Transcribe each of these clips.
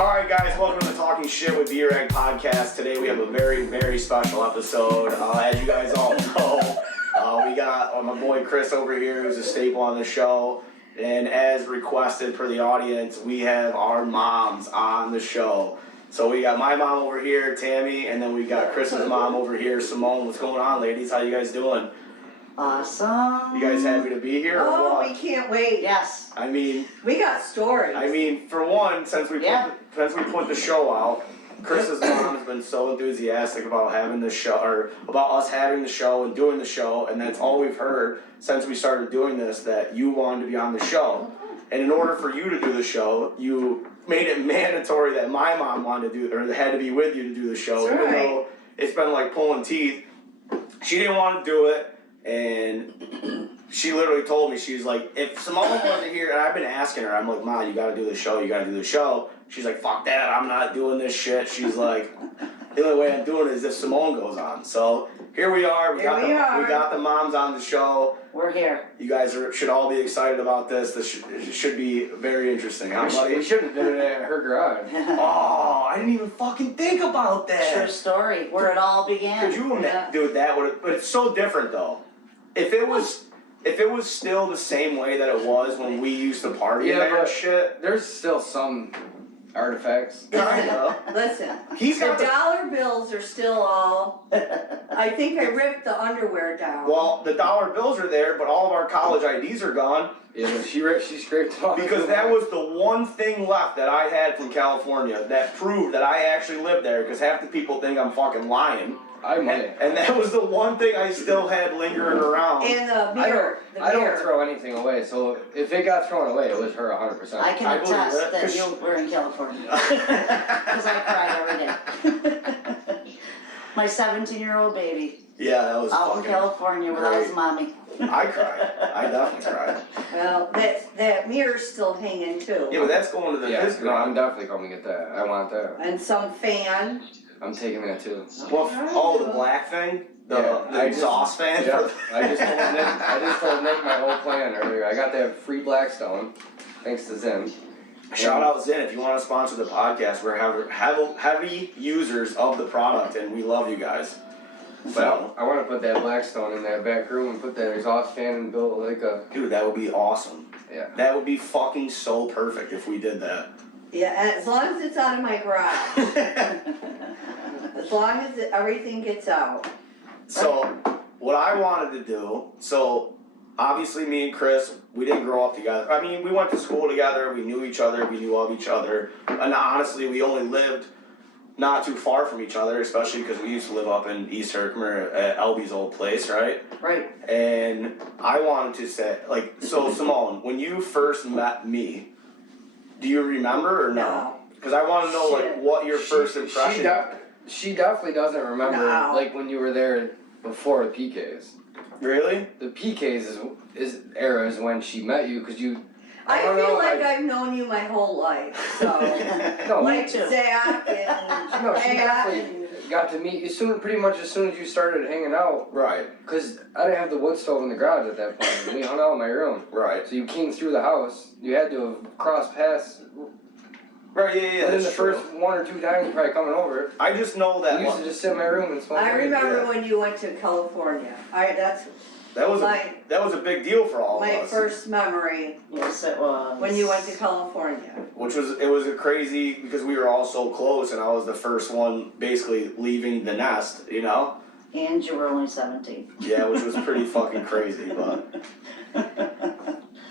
Alright guys, welcome to the Talking Shit with Beer Egg podcast. Today we have a very, very special episode. As you guys all know, we got my boy Chris over here who's a staple on the show. And as requested per the audience, we have our moms on the show. So we got my mom over here, Tammy, and then we got Chris's mom over here, Simone. What's going on, ladies? How you guys doing? Awesome. You guys happy to be here? Oh, we can't wait. Yes. I mean, we got stories. I mean, for one, since we put the show out, Chris's mom has been so enthusiastic about having the show, or about us having the show and doing the show, and that's all we've heard since we started doing this, that you wanted to be on the show. And in order for you to do the show, you made it mandatory that my mom wanted to do, or had to be with you to do the show, that's even right. though it's been like pulling teeth. She didn't want to do it, and she literally told me, she's like, if Simone wasn't here, and I've been asking her, I'm like, Ma, you gotta do the show, you gotta do the show. She's like, fuck that, I'm not doing this shit. She's like, the only way I'm doing it is if Simone goes on. So here we are. We got the moms on the show. We're here. You guys should all be excited about this. This should be very interesting. Huh, buddy? We should have done it at her garage. Oh, I didn't even fucking think about that. True story. Where it all began. Could you imagine, dude? But it's so different though. If it was still the same way that it was when we used to party and that shit. There's still some artifacts. Listen, the dollar bills are still all. I think I ripped the underwear down. Well, the dollar bills are there, but all of our college IDs are gone. Yeah, she scraped it off. Because that was the one thing left that I had from California that proved that I actually lived there. Because half the people think I'm fucking lying. I might. And that was the one thing I still had lingering around. And the beer. I don't throw anything away, so if it got thrown away, it was her 100%. I can attest that you were in California. Because I cry every day. My 17-year-old baby. Yeah, that was out in California without his mommy. I cried. I definitely cried. Well, that mirror's still hanging too. Yeah, but that's going to the physical. No, I'm definitely going to get that. I want that. And some fan. I'm taking that too. Well, the black thing? The exhaust fan? Yeah, I just told Nick my whole plan earlier. I got that free Blackstone, thanks to Zim. Shout out Zen, if you want to sponsor the podcast, we're heavy users of the product, and we love you guys. So I want to put that Blackstone in that back room and put that exhaust fan and build like a... Dude, that would be awesome. Yeah. That would be fucking so perfect if we did that. Yeah, as long as it's out of my garage. As long as everything gets out. So, what I wanted to do, so obviously me and Chris, we didn't grow up together. I mean, we went to school together, we knew each other, we knew of each other. And honestly, we only lived not too far from each other, especially because we used to live up in East Herkimer at Elby's old place, right? Right. And I wanted to say, like, so Simone, when you first met me, do you remember or no? Because I want to know, like, what your first impression... She definitely doesn't remember, like, when you were there before the PKs. Really? The PKs era is when she met you, because you... I feel like I've known you my whole life, so... No, like Zach and... No, she definitely got to meet you pretty much as soon as you started hanging out. Right. Because I didn't have the wood stove in the garage at that point, and we hung out in my room. Right. So you came through the house, you had to have crossed paths... Right, yeah, within the first 1 or 2 times probably coming over. I just know that I used to just sit in my room and smoke. I remember when you went to California. That was a big deal for all of us. My first memory. Yes, it was. When you went to California. It was a crazy, because we were all so close, and I was the first one basically leaving the nest, you know? And you were only 17. Yeah, which was pretty fucking crazy, but...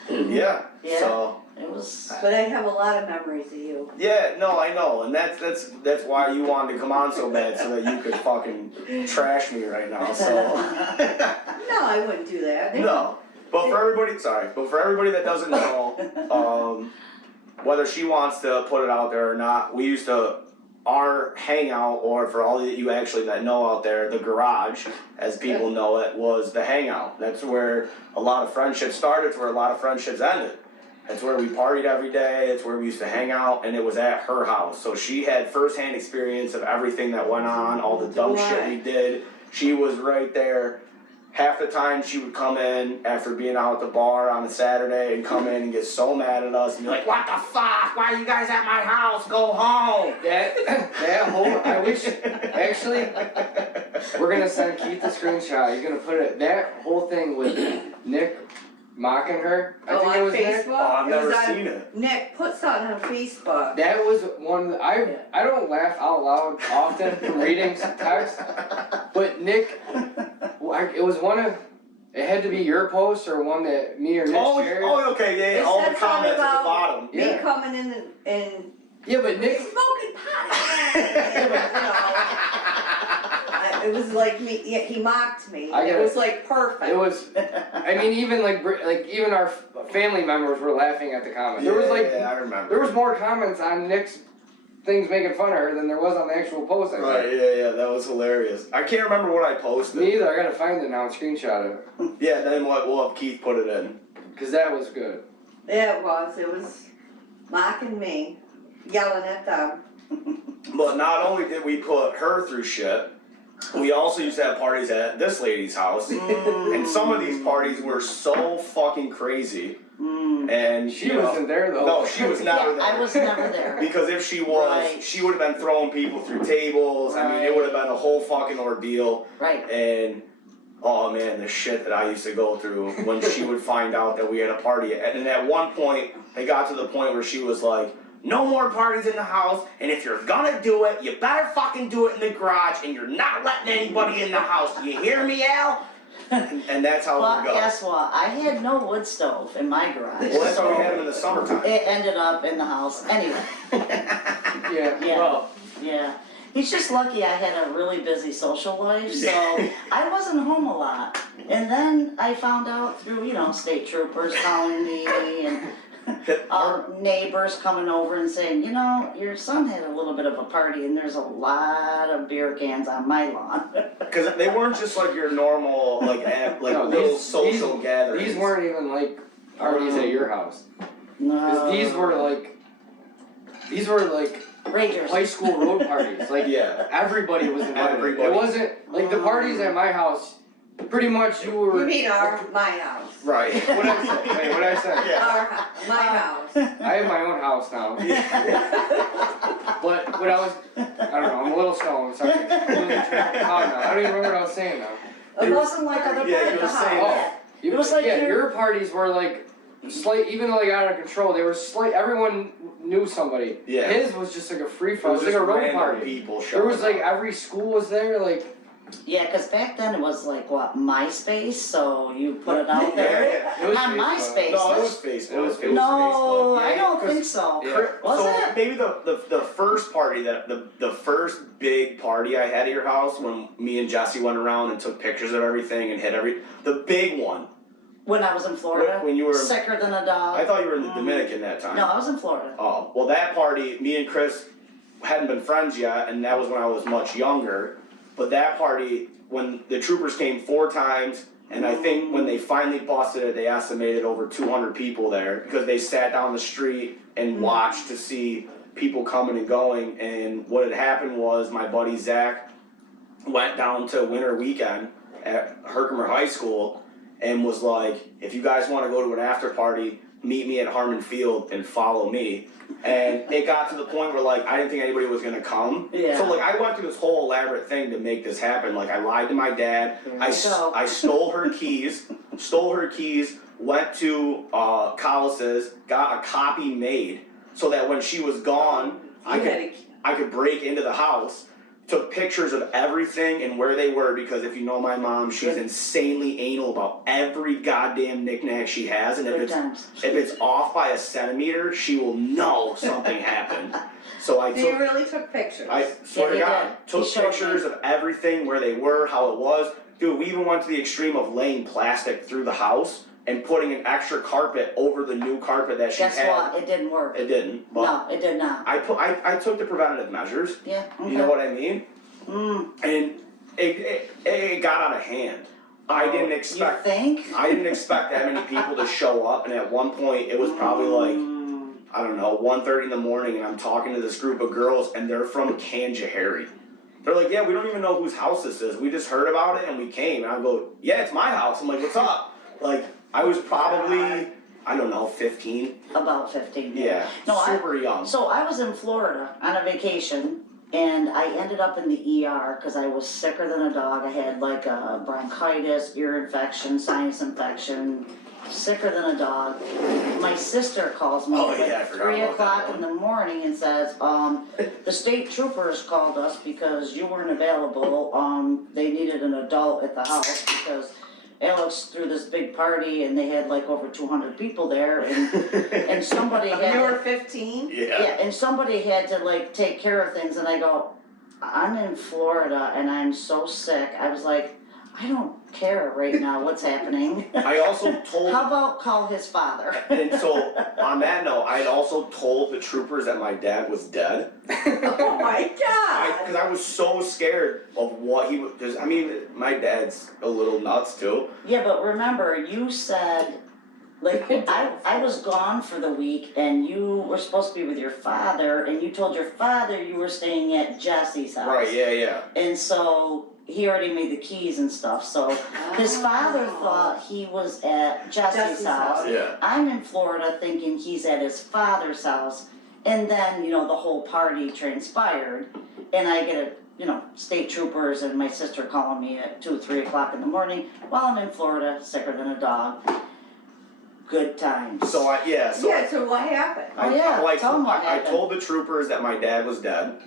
Yeah, so... It was... But I have a lot of memories of you. Yeah, no, I know, and that's why you wanted to come on so bad, so that you could fucking trash me right now, so... No, I wouldn't do that. No, but for everybody that doesn't know, whether she wants to put it out there or not, we used to, our hangout, or for all of you actually that know out there, the garage, as people know it, was the hangout. That's where a lot of friendships started, it's where a lot of friendships ended. It's where we partied every day, it's where we used to hang out, and it was at her house. So she had first-hand experience of everything that went on, all the dumb shit we did. She was right there half the time she would come in after being out at the bar on a Saturday and come in and get so mad at us and be like, what the fuck? Why are you guys at my house? Go home. That whole, I wish, actually, we're gonna send Keith a screenshot. You're gonna put it, that whole thing with Nick mocking her. I think it was Nick. Facebook? Oh, I've It was never on- seen it. Nick put something on Facebook. That was one, I don't laugh out loud often from reading some text, but Nick, it was one of, it had to be your post or one that me or Nick shared. Oh, okay, yeah, It all the said something comments at the about bottom. Me Yeah. coming in and Yeah, but he's Nick, smoking pot. You know, it was like me. Yeah, he mocked me. I get It it. was like perfect. it was, I mean, even like even our family members were laughing at the comments. There was like, Yeah, I remember. there was more comments on Nick's things making fun of her than there was on the actual post. I think. Right, yeah, that was hilarious. I can't remember what I posted. Me either. I gotta find it now and screenshot it Yeah, then we'll have Keith put it in. because that was good. Yeah, it was. It was mocking me, yelling at them. But not only did we put her through shit, we also used to have parties at this lady's house. And some of these parties were so fucking crazy. And She wasn't there though. No, she was never there. I was never there. Because if she was, Right. she would have been throwing people through tables. I mean, it would have been a whole fucking ordeal. Right. And oh man, the shit that I used to go through when she would find out that we had a party. And at one point, it got to the point where she was like, no more parties in the house, and if you're gonna do it, you better fucking do it in the garage, and you're not letting anybody in the house. Do you hear me, Al? And that's how it Well, would go. guess what? I had no wood stove in my garage. Well, that's how we had them in the summertime. It ended up in the house. Anyway, Yeah. Yeah. Well, yeah. He's just lucky I had a really busy social life, so I wasn't home a lot. And then I found out through, state troopers calling me and our neighbors coming over and saying, your son had a little bit of a party and there's a lot of beer cans on my lawn. Because they weren't just like your normal, No, little these- social gatherings. these weren't even like parties at your house. Because No. these were like Ragers. high school road parties. Like Yeah. everybody was invited. Everybody. It wasn't like the parties at my house. Pretty much you were. You mean my house? Right. What I said? Wait, what I said? Yeah. My house. I have my own house now. But what I was, I don't know. I'm a little stoned. Sorry. I'm losing track of thought now. I don't even remember what I was saying now. It wasn't like other Yeah, parties. you were saying Oh, It was like yeah, your- your parties were like slight, even though they got out of control. They were slight. Everyone knew somebody. Yeah. His was just like a free for. It was like just a road random party. people There was showing like up. every school was there. Like Yeah, because back then it was like, MySpace, so you put it out there. Yeah, it was On Facebook. MySpace. No, it let's- was Facebook. It was Facebook. No, Facebook. I don't Yeah, think so. Yeah. Was so it? maybe the first party the first big party I had at your house when me and Jesse went around and took pictures of everything and hit the big one. When I was in Florida. When you were, Sicker than a dog. I thought you were in the Dominican that time. No, I was in Florida. Oh, well that party, me and Chris hadn't been friends yet, and that was when I was much younger. But that party, when the troopers came 4 times, and I think when they finally busted it, they estimated over 200 people there because they sat down the street and watched to see people coming and going. And what had happened was my buddy Zach went down to winter weekend at Herkimer High School and was like, if you guys want to go to an after party, meet me at Harmon Field and follow me. And it got to the point where I didn't think anybody was gonna come. Yeah. So I went through this whole elaborate thing to make this happen. I lied to my dad. There I you go. stole her keys, went to Collis's, got a copy made so that when she was gone, I could break into the house. Took pictures of everything and where they were because if you know my mom, she's insanely anal about every goddamn knickknack she has, and Good times. if it's off by a centimeter, she will know something happened. So I So you took, really took pictures? I swear Yeah, to you God, did. took You showed me. pictures of everything, where they were, how it was. Dude, we even went to the extreme of laying plastic through the house and putting an extra carpet over the new carpet that she Guess had. what? It didn't work. It didn't, but No, it did not. I took the preventative measures. Yeah. Okay. You know what I mean? Mm. And it got out of hand. I didn't expect You think? I didn't expect that many people to show up, and at one point it was probably I don't know, 1:30 in the morning, and I'm talking to this group of girls, and they're from Kanjahari. They're like, yeah, we don't even know whose house this is. We just heard about it and we came. And I go, yeah, it's my house. I'm like, what's up? Like, I was probably, I don't know, 15. About 15. Yeah, No, super young. So I was in Florida on a vacation, and I ended up in the ER because I was sicker than a dog. I had like a bronchitis, ear infection, sinus infection, sicker than a dog. My sister calls me at 3 o'clock in the morning and says, the state troopers called us because you weren't available. They needed an adult at the house because Alex threw this big party and they had like over 200 people there, and somebody had You were 15? yeah, and somebody had to like take care of things, and I go, I'm in Florida and I'm so sick. I was like, I don't care right now what's happening. I also told. How about call his father? And so, on that note, I had also told the troopers that my dad was dead. Oh my God! Because I was so scared of what he was. Because, I mean, my dad's a little nuts too. Yeah, but remember, you said, like, I was gone for the week and you were supposed to be with your father, and you told your father you were staying at Jesse's house. Right, yeah. And so he already made the keys and stuff, so his father thought he was at Jesse's house. Yeah. I'm in Florida thinking he's at his father's house, and then, you know, the whole party transpired, and I get state troopers and my sister calling me at 2, 3 o'clock in the morning while I'm in Florida, sicker than a dog. Good times. So what happened? I told the troopers that my dad was dead.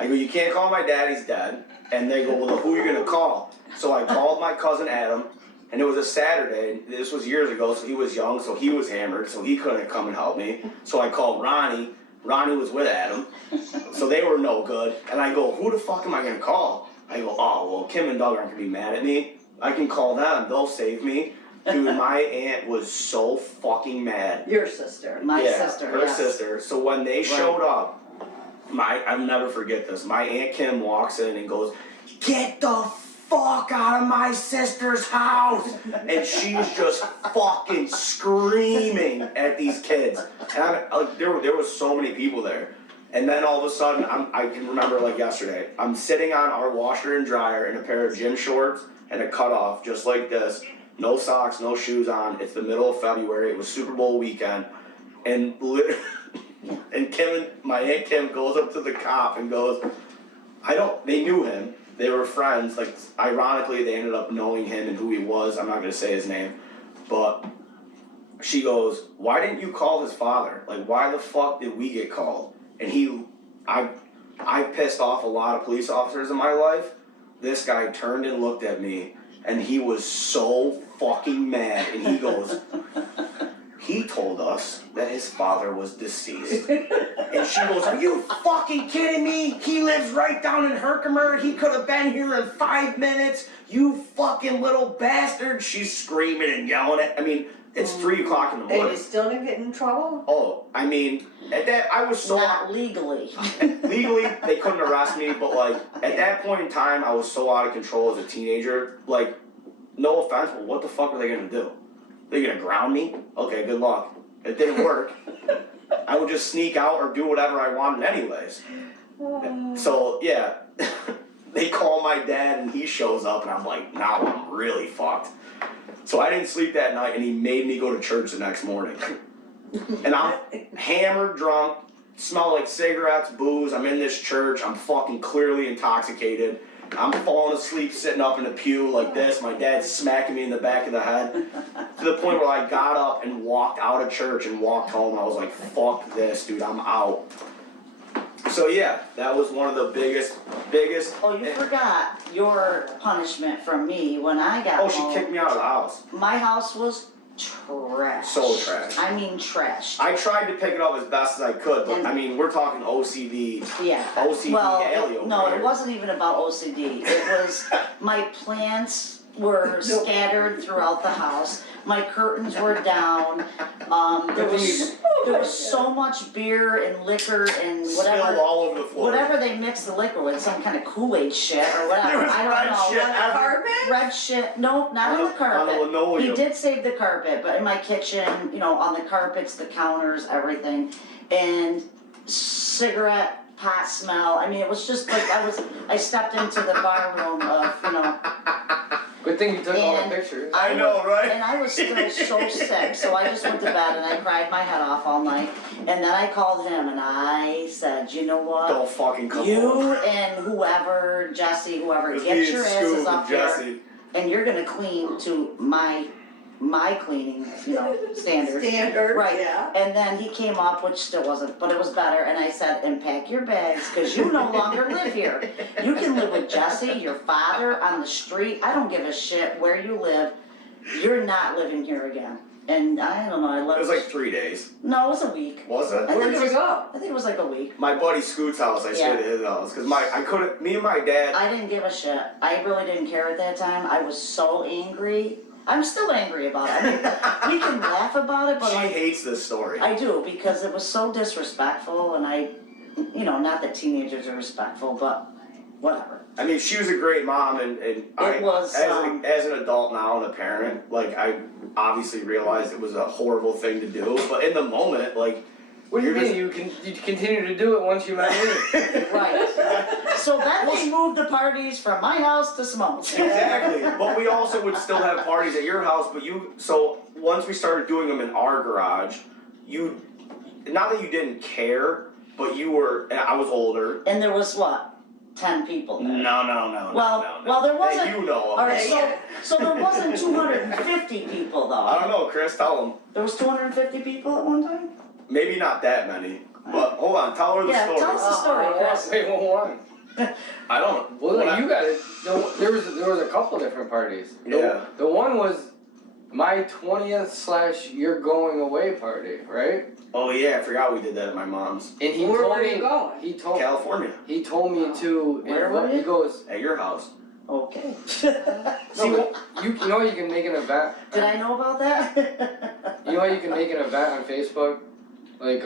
I go, you can't call my dad, he's dead. And they go, well, who are you gonna call? So I called my cousin Adam, and it was a Saturday. This was years ago, so he was young, so he was hammered, so he couldn't come and help me. So I called Ronnie. Ronnie was with Adam, so they were no good. And I go, who the fuck am I gonna call? I go, oh, well, Kim and Doug aren't gonna be mad at me. I can call them, they'll save me. Dude, my aunt was so fucking mad. Your sister. My sister, her sister. So when they showed up, I'll never forget this. My Aunt Kim walks in and goes, get the fuck out of my sister's house! And she's just fucking screaming at these kids. And there was so many people there. And then all of a sudden, I can remember like yesterday, I'm sitting on our washer and dryer in a pair of gym shorts and a cutoff just like this. No socks, no shoes on. It's the middle of February. It was Super Bowl weekend. And literally... And my Aunt Kim goes up to the cop and goes, they knew him, they were friends, like, ironically, they ended up knowing him and who he was, I'm not gonna say his name, but she goes, why didn't you call his father? Like, why the fuck did we get called? And I pissed off a lot of police officers in my life. This guy turned and looked at me, and he was so fucking mad, and he goes, he told us that his father was deceased. And she goes, are you fucking kidding me? He lives right down in Herkimer. He could have been here in 5 minutes. You fucking little bastard. She's screaming and yelling at, it's 3 o'clock in the morning. And you still didn't get in trouble? Oh, at that, I was so... Not legally. Legally, they couldn't arrest me, but like, at that point in time, I was so out of control as a teenager. Like, no offense, but what the fuck are they gonna do? They're gonna ground me? Okay, good luck. It didn't work. I would just sneak out or do whatever I wanted anyways. So, yeah. They call my dad and he shows up and I'm like, now I'm really fucked. So I didn't sleep that night and he made me go to church the next morning. And I'm hammered, drunk, smell like cigarettes, booze, I'm in this church, I'm fucking clearly intoxicated. I'm falling asleep sitting up in the pew like this, my dad's smacking me in the back of the head. To the point where I got up and walked out of church and walked home. I was like, fuck this, dude, I'm out. So yeah, that was one of the biggest. Oh, you forgot your punishment from me when I got home. Oh, she kicked me out of the house. My house was trash. So trash. I mean trash. I tried to pick it up as best as I could, but we're talking OCD. Yeah. OCD alley over no, here. It wasn't even about OCD. It was my plants were scattered throughout the house. My curtains were down. There was so much beer and liquor and whatever. Spilled all over the floor. Whatever they mixed the liquor with, some kind of Kool-Aid shit or whatever. There was I don't red know. shit On the carpet? Red shit. No, not on the carpet. On the linoleum. He did save the carpet, but in my kitchen, on the carpets, the counters, everything, and cigarette pot smell. I mean, it was just like I stepped into the bar room of, you know. Good thing you took all the And pictures. I know, right? And I was still so sick, so I just went to bed and I cried my head off all night. And then I called him and I said, you know what? Don't fucking come You home. and whoever, Jesse, whoever, It was get me your and asses Scoop up and here, Jesse. and you're gonna clean to my cleaning, you know, standards. Standard, Right. yeah. And then he came up, which still wasn't, but it was better, and I said, and pack your bags, cause you no longer live here. You can live with Jesse, your father, on the street, I don't give a shit where you live, you're not living here again. And I don't know, I It left. was like 3 days. No, it was a week. Was it? I Where'd think it you was, go? I think it was like a week. My buddy Scoot's house, I stayed at his house. Cause me and my dad, I didn't give a shit. I really didn't care at that time. I was so angry. I'm still angry about it. I mean, we can laugh about it, but she like, hates this story. I do, because it was so disrespectful, and I, you know, not that teenagers are respectful, but whatever. I mean, she was a great mom, and I, was, as an adult now and a parent, like, I obviously realized it was a horrible thing to do, but in the moment, like, What do you You're mean? You continue to do it once you met me? Right. So then we moved the parties from my house to Simone's. exactly, but we also would still have parties at your house, but so once we started doing them in our garage, not that you didn't care, but and I was older. And there was what? 10 people there. No. Well, there wasn't. Hey, you know. Alright, so there wasn't 250 people though. I don't know, Chris, tell them. There was 250 people at one time? Maybe not that many, but hold on, tell her the Yeah, story. tell us the story, Chris. Wait, what one? I don't. Well, what I- you got it. There was a couple different parties. Yeah. The one was my 20th / you're going away party, right? Oh yeah, I forgot we did that at my mom's. And he Where told were me. you going? He told. California, He told me to. Where were He you? goes. at your house. Okay. See, you know you can make an event. Did I know about that? You know you can make an event on Facebook, like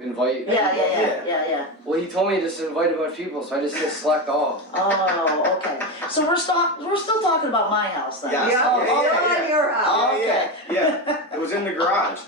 invite. Yeah. Well, he told me to just invite a bunch of people, so I just hit select all. Oh, okay. So we're still talking about my house then? Yes. Yeah, Oh, still okay. on your house. Oh, okay. Yeah, it was in the garage.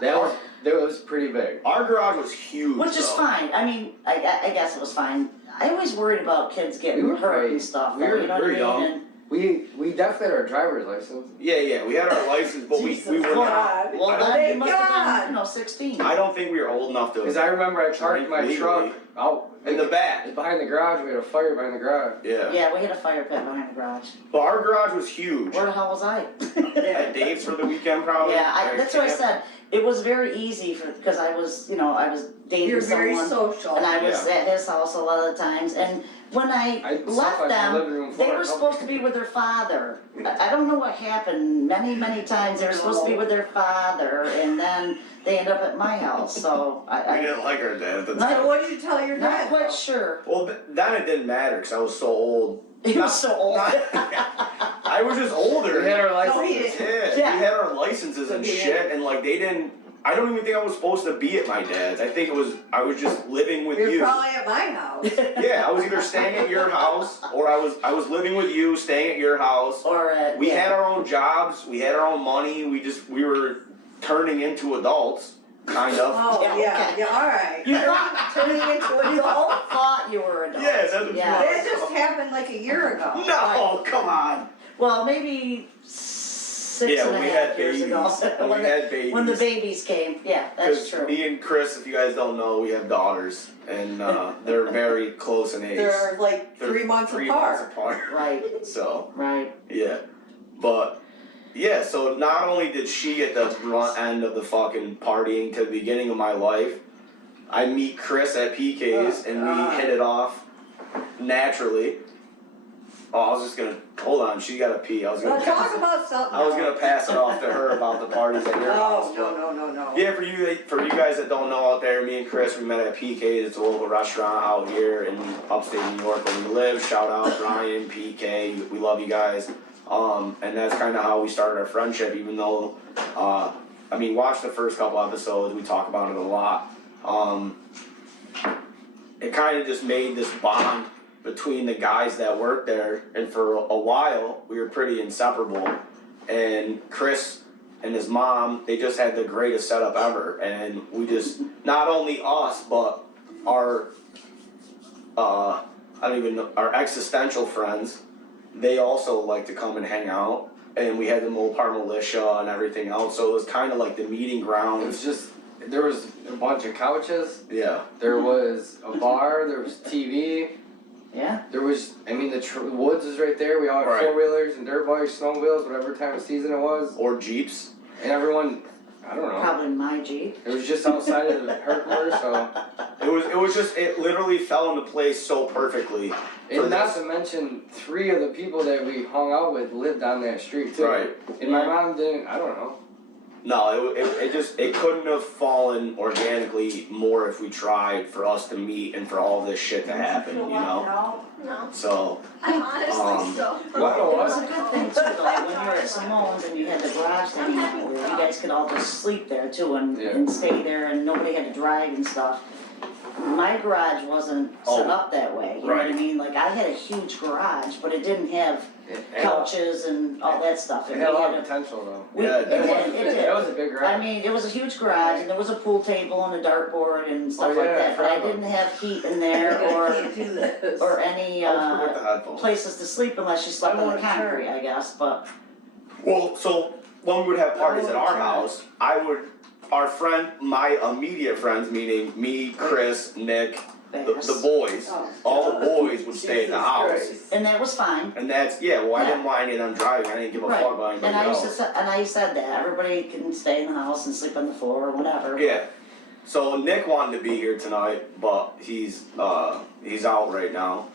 That was pretty big. Our garage was huge. Which is though. fine. I mean, I guess it was fine. I always worried about kids getting We were hurt great. and stuff. We though, were you know what I very mean? young. And We definitely had our driver's license. Yeah, we had our license, but we were not. God. well, I then Thank you must have God. been, 16. I don't think we were old enough to. Because I remember I parked my Legally. truck out In the back. behind the garage. We had a fire behind the garage. Yeah. Yeah, we had a fire pit behind the garage. But our garage was huge. Where the hell was I? At Dave's for the weekend, probably. Yeah, Or that's what I camp. said. It was very easy because I was dating You're very someone, social. and I was at his house a lot of the times. And when I slept left on the them, living room they floor were a couple supposed to be with their father. I don't know what happened. Many times they were supposed to be with their father, and then they end up at my house. So We I didn't like our dad at the No. time. So what did you tell your not dad? quite sure. Well, then it didn't matter because I was so old. He was so old. I was just older. We had our So he license. didn't- Yeah, we had our licenses and So he shit, and like they didn't. I don't even think I was supposed to be at my dad's. I think I was just living with You're you. probably at my house. Yeah, I was either staying at your house or I was living with you, staying at your house. Or We had our own jobs, we had our own money. We were turning into adults, kind of. Oh, Yeah, yeah, okay. yeah, all right. You thought Turning into an you all adult? thought you were adults. Yes, that's what you Yeah. were. That just happened like a year ago. No, come on. Well, maybe 6 Yeah, and a we half had years babies. ago. We had babies. When the babies came, yeah, that's 'Cause true. me and Chris, if you guys don't know, we have daughters, and they're very close in age. They're like They're 3 months 3 apart. months apart. Right, So right. yeah, but yeah. So not only did she get the brunt end of the fucking partying to the beginning of my life, I meet Chris at PK's Oh, and God. we hit it off naturally. Oh, I was just gonna hold on. She got to pee. I was Well, gonna. talk about something I was else. gonna pass it off to her about the parties at your house. Oh, but- no. Yeah, for you guys that don't know out there, me and Chris, we met at PK's. It's a local restaurant out here in upstate New York where we live. Shout out Brian, PK, we love you guys. And that's kind of how we started our friendship, even though, watch the first couple episodes, we talk about it a lot. It kind of just made this bond between the guys that worked there, and for a while, we were pretty inseparable. And Chris and his mom, they just had the greatest setup ever, and we just, not only us, but our I don't even know, our existential friends, they also like to come and hang out. And we had the Mopar militia and everything else, so it was kind of like the meeting It ground. was just, there was a bunch of couches, Yeah. there was a bar, there was TV, Yeah. there was, I mean, the woods was right there. We all had Right. 4-wheelers and dirt bikes, snowmobiles, whatever time of season it was. Or Jeeps. And everyone, I don't know, Probably my Jeep. it was just outside of the Herkimer, so. It literally fell into place so perfectly. And not to mention, 3 of the people that we hung out with lived on that street too. Right. And my mom didn't, I don't know. No, it couldn't have fallen organically more if we tried for us to meet and for all this shit to happen, you know? No, So, I'm honestly so. Well, It was a good thing too, though, when you were at Simone's and you had the garage that you guys could all just sleep there too and stay there and nobody had to drive and stuff. My garage wasn't set up that way, you know what I mean? Like, I had a huge garage, but it didn't have couches and all that stuff. It had a lot of potential though. It did. That was a big garage. I mean, it was a huge garage, and there was a pool table and a dartboard and stuff like that, but I didn't have heat in there Can't do this. or any, don't forget the headphones. places to sleep unless you slept I on the wanna turn. concrete, I guess, but, Well, so when we would have parties at our house, our friend, my immediate friends, meaning me, Chris, Nick, the boys, all the boys would stay at the house. and that was fine. And that's, I didn't mind it, I'm driving, I didn't give a Right. fuck about anybody And I used else. to, and I said that, everybody can stay in the house and sleep on the floor or whatever. Yeah. So Nick wanted to be here tonight, but he's out right now.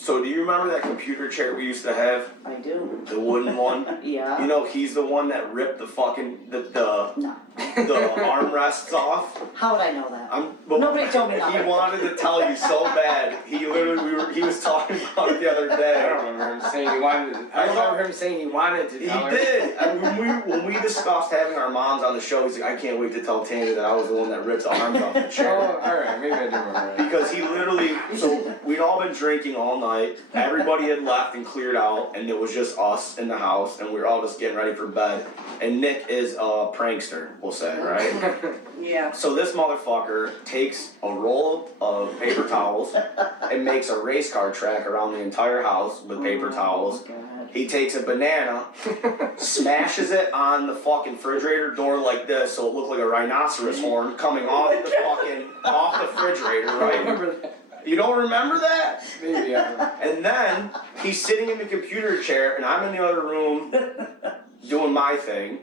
So do you remember that computer chair we used to have? I do, The wooden one? yeah. You know, he's the one that ripped the fucking, No, the armrests off. how would I know that? But Nobody told me He nothing. wanted to tell you so bad. He literally, he was talking about it the other I day. don't remember him saying he wanted to, I remember him saying he wanted to He tell her. did. And when we discussed having our moms on the show, he's like, I can't wait to tell Tammy that I was the one that ripped the arms off the Oh, chair. alright, maybe I do remember that. Because he literally, so we'd all been drinking all night, everybody had left and cleared out, and it was just us in the house, and we were all just getting ready for bed. And Nick is a prankster, we'll say, right? Yeah. So this motherfucker takes a roll of paper towels and makes a race car track around the entire house with paper towels. God. He takes a banana, smashes it on the fucking refrigerator door like this, so it looked like a rhinoceros horn coming off the refrigerator, I right? remember that. You don't remember that? Maybe I And then he's sitting in the computer chair, and I'm in the other room doing my thing,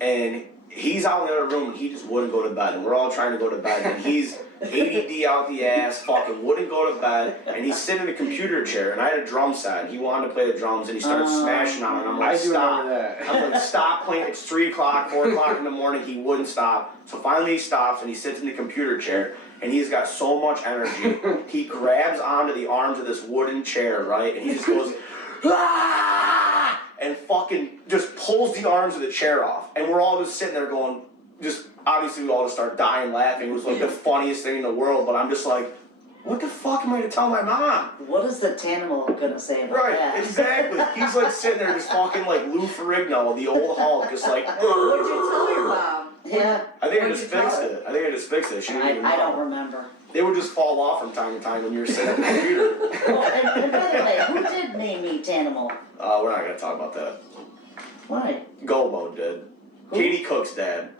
and he's out in the other room, and he just wouldn't go to bed, and we're all trying to go to bed, and he's ADD out the ass, fucking wouldn't go to bed, and he's sitting in the computer chair, and I had a drum set, and he wanted to play the drums, and he started smashing on it, and I'm I like, do stop. remember that. I'm like, stop playing, it's 3 o'clock, 4 o'clock in the morning, he wouldn't stop. So finally he stops, and he sits in the computer chair, and he's got so much energy, he grabs onto the arms of this wooden chair, right, and he just goes, ah! And fucking just pulls the arms of the chair off. And we're all just sitting there going, obviously we all just start dying laughing. It was like the funniest thing in the world, but I'm just like, what the fuck am I gonna tell my mom? What is the Tanimal gonna say about Right, that? exactly. He's like sitting there just fucking like Lou Ferrigno, the old Hulk, just like, What'd you tell your mom? Yeah, I think I What'd just you tell fixed her? it. I think I just fixed it. She didn't even I know. don't remember. They would just fall off from time to time when you were sitting at the computer. Oh, and by the way, who did name me Tanimal? We're not gonna talk about that. Why? Gobo did. Who? Katie Cook's dad.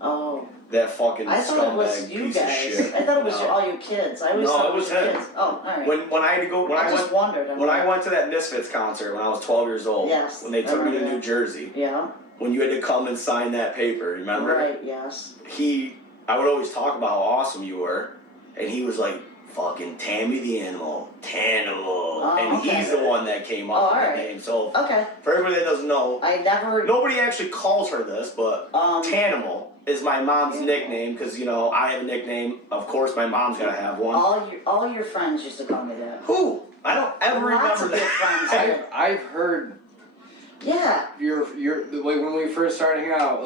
Oh, That fucking I thought it was scumbag you piece of guys. shit. I thought it was No. all your kids. I always No, thought it it was was your him. kids. Oh, alright. When I had to go, when I just went, wondered. I'm when I like, went to that Misfits concert when I was 12 years old, Yes, when they I took me to remember New that. Jersey, Yeah, when you had to come and sign that paper, remember? right, yes. I would always talk about how awesome you were, and he was like, fucking Tammy the Animal, Tanimal, Oh, and okay. he's the one that came Oh, up with that alright. name. So Okay, for everybody that doesn't know, I never, nobody actually calls her this, but Tanimal is my mom's Yeah. nickname, because, you know, I have a nickname. Of course, my mom's gotta have one. all your friends used to call me that. Who? I don't ever Lots remember of good that. friends did. I've heard Yeah, your like when we first started hanging out,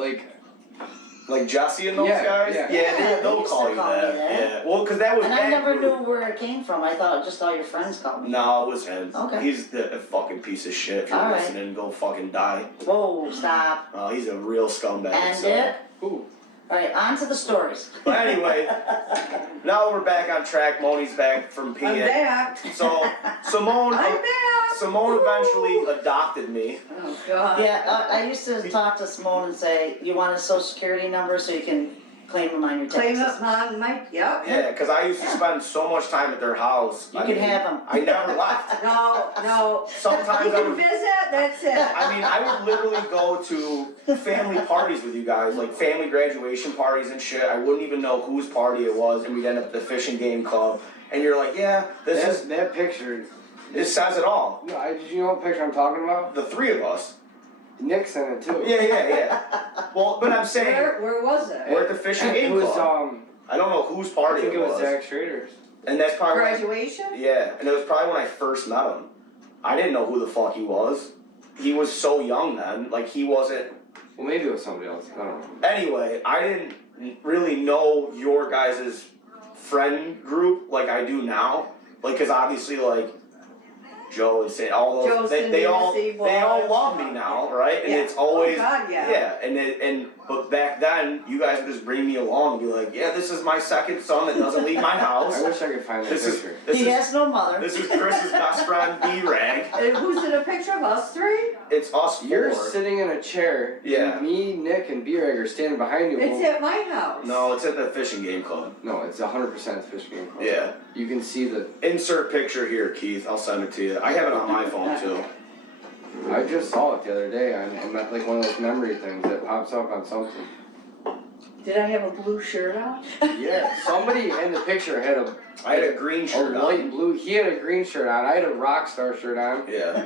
Like Jesse and those Yeah, guys? yeah. Yeah, they'll they used call to you call me that. that. Yeah. Well, because that was and I that never group. knew where it came from. I thought just all your friends called me. No, it was him. Okay. He's a fucking piece of shit. If you're Alright. listening, go fucking die. Whoa, stop. He's a real scumbag. And so. it? ooh, Alright, on to the stories. But anyway, now we're back on track. Moni's back from I'm peeing. back. So Simone, I'm back. Simone eventually adopted me. Oh, God. Yeah, I used to talk to Simone and say, you want a social security number so you can claim them on your Claim taxes? up on my, yep. Yeah, because I used to spend so much time at their house. You can have them. I never left. No. Sometimes You I can would. visit, that's it. I mean, I would literally go to family parties with you guys, like family graduation parties and shit. I wouldn't even know whose party it was, and we'd end up at the fishing game club. And you're like, yeah, That picture. this says it all. No, did you know what picture I'm talking about? The three of us. Nick's in it too. Yeah. Well, but I'm saying Where was it? we're at the fishing It game was club. I don't know whose I party think it it was was. Zach Schrader's. And that's probably Graduation? yeah, and it was probably when I first met him. I didn't know who the fuck he was. He was so young then, like he wasn't. Well, maybe it was somebody else. I don't know. Anyway, I didn't really know your guys' friend group like I do now. Like, cause obviously, like Joe and Cindy, all Joe, those, Cindy, they all Missy, they all boys. love me now, right? And Yeah. it's always Oh, God, yeah. but back then you guys would just bring me along and be like, yeah, this is my second son that doesn't leave my house. I wish I could find that This is picture. this He is has no mother. this is Chris's best friend B-Rag. And who's in a picture of us three? It's us four. You're sitting in a chair. Yeah. And me, Nick, and B-Rag are standing behind you. It's at my house. No, it's at the fishing game club. No, it's 100% fish game club. Yeah. You can see the. Insert picture here, Keith. I'll send it to you. I have it on my phone too. I just saw it the other day. I'm at like one of those memory things that pops up on something. Did I have a blue shirt on? Yeah, somebody in the picture had I had a green a shirt on. light blue. He had a green shirt on. I had a rock star shirt on. Yeah.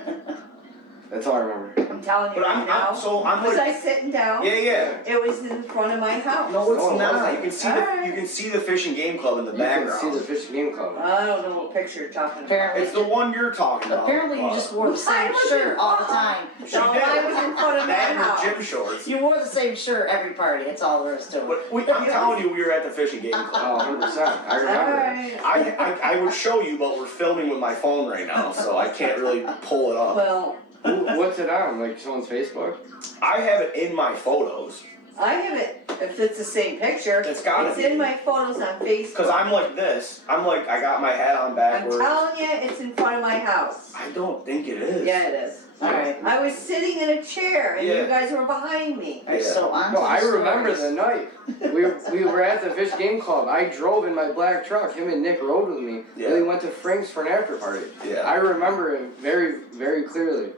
That's all I remember. I'm telling you But right now. I'm Was like, I sitting down? yeah. It was in front of my house. No, it's No, it not. wasn't. You can see Alright. you can see the fishing game club in the You background. can see the fish game club. I don't know what picture you're talking about. Apparently, It's the one you're talking about. apparently you just wore the same shirt all the time. No, I was in front of my That and house. your gym shorts. You wore the same shirt every party, that's all there is to it. But I'm telling you, we were at the fishing game club. Oh, 100%. I remember. Alright. I would show you, but we're filming with my phone right now, so I can't really pull it up. Well, What's it on? Like someone's Facebook? I have it in my photos. I have it, if it's the same picture. It's gotta It's be. in my photos on Facebook. Cause I'm like this. I'm like, I got my hat on I'm backwards. telling you, it's in front of my house. I don't think it is. Yeah, it is. Alright, I was sitting in a chair and Yeah. you guys were behind me. alright, so on to No, the I remember stories. the night. We were at the fish game club. I drove in my black truck. Him and Nick rode with me. Yeah. And we went to Frank's for an after party. Yeah. I remember it very, very clearly.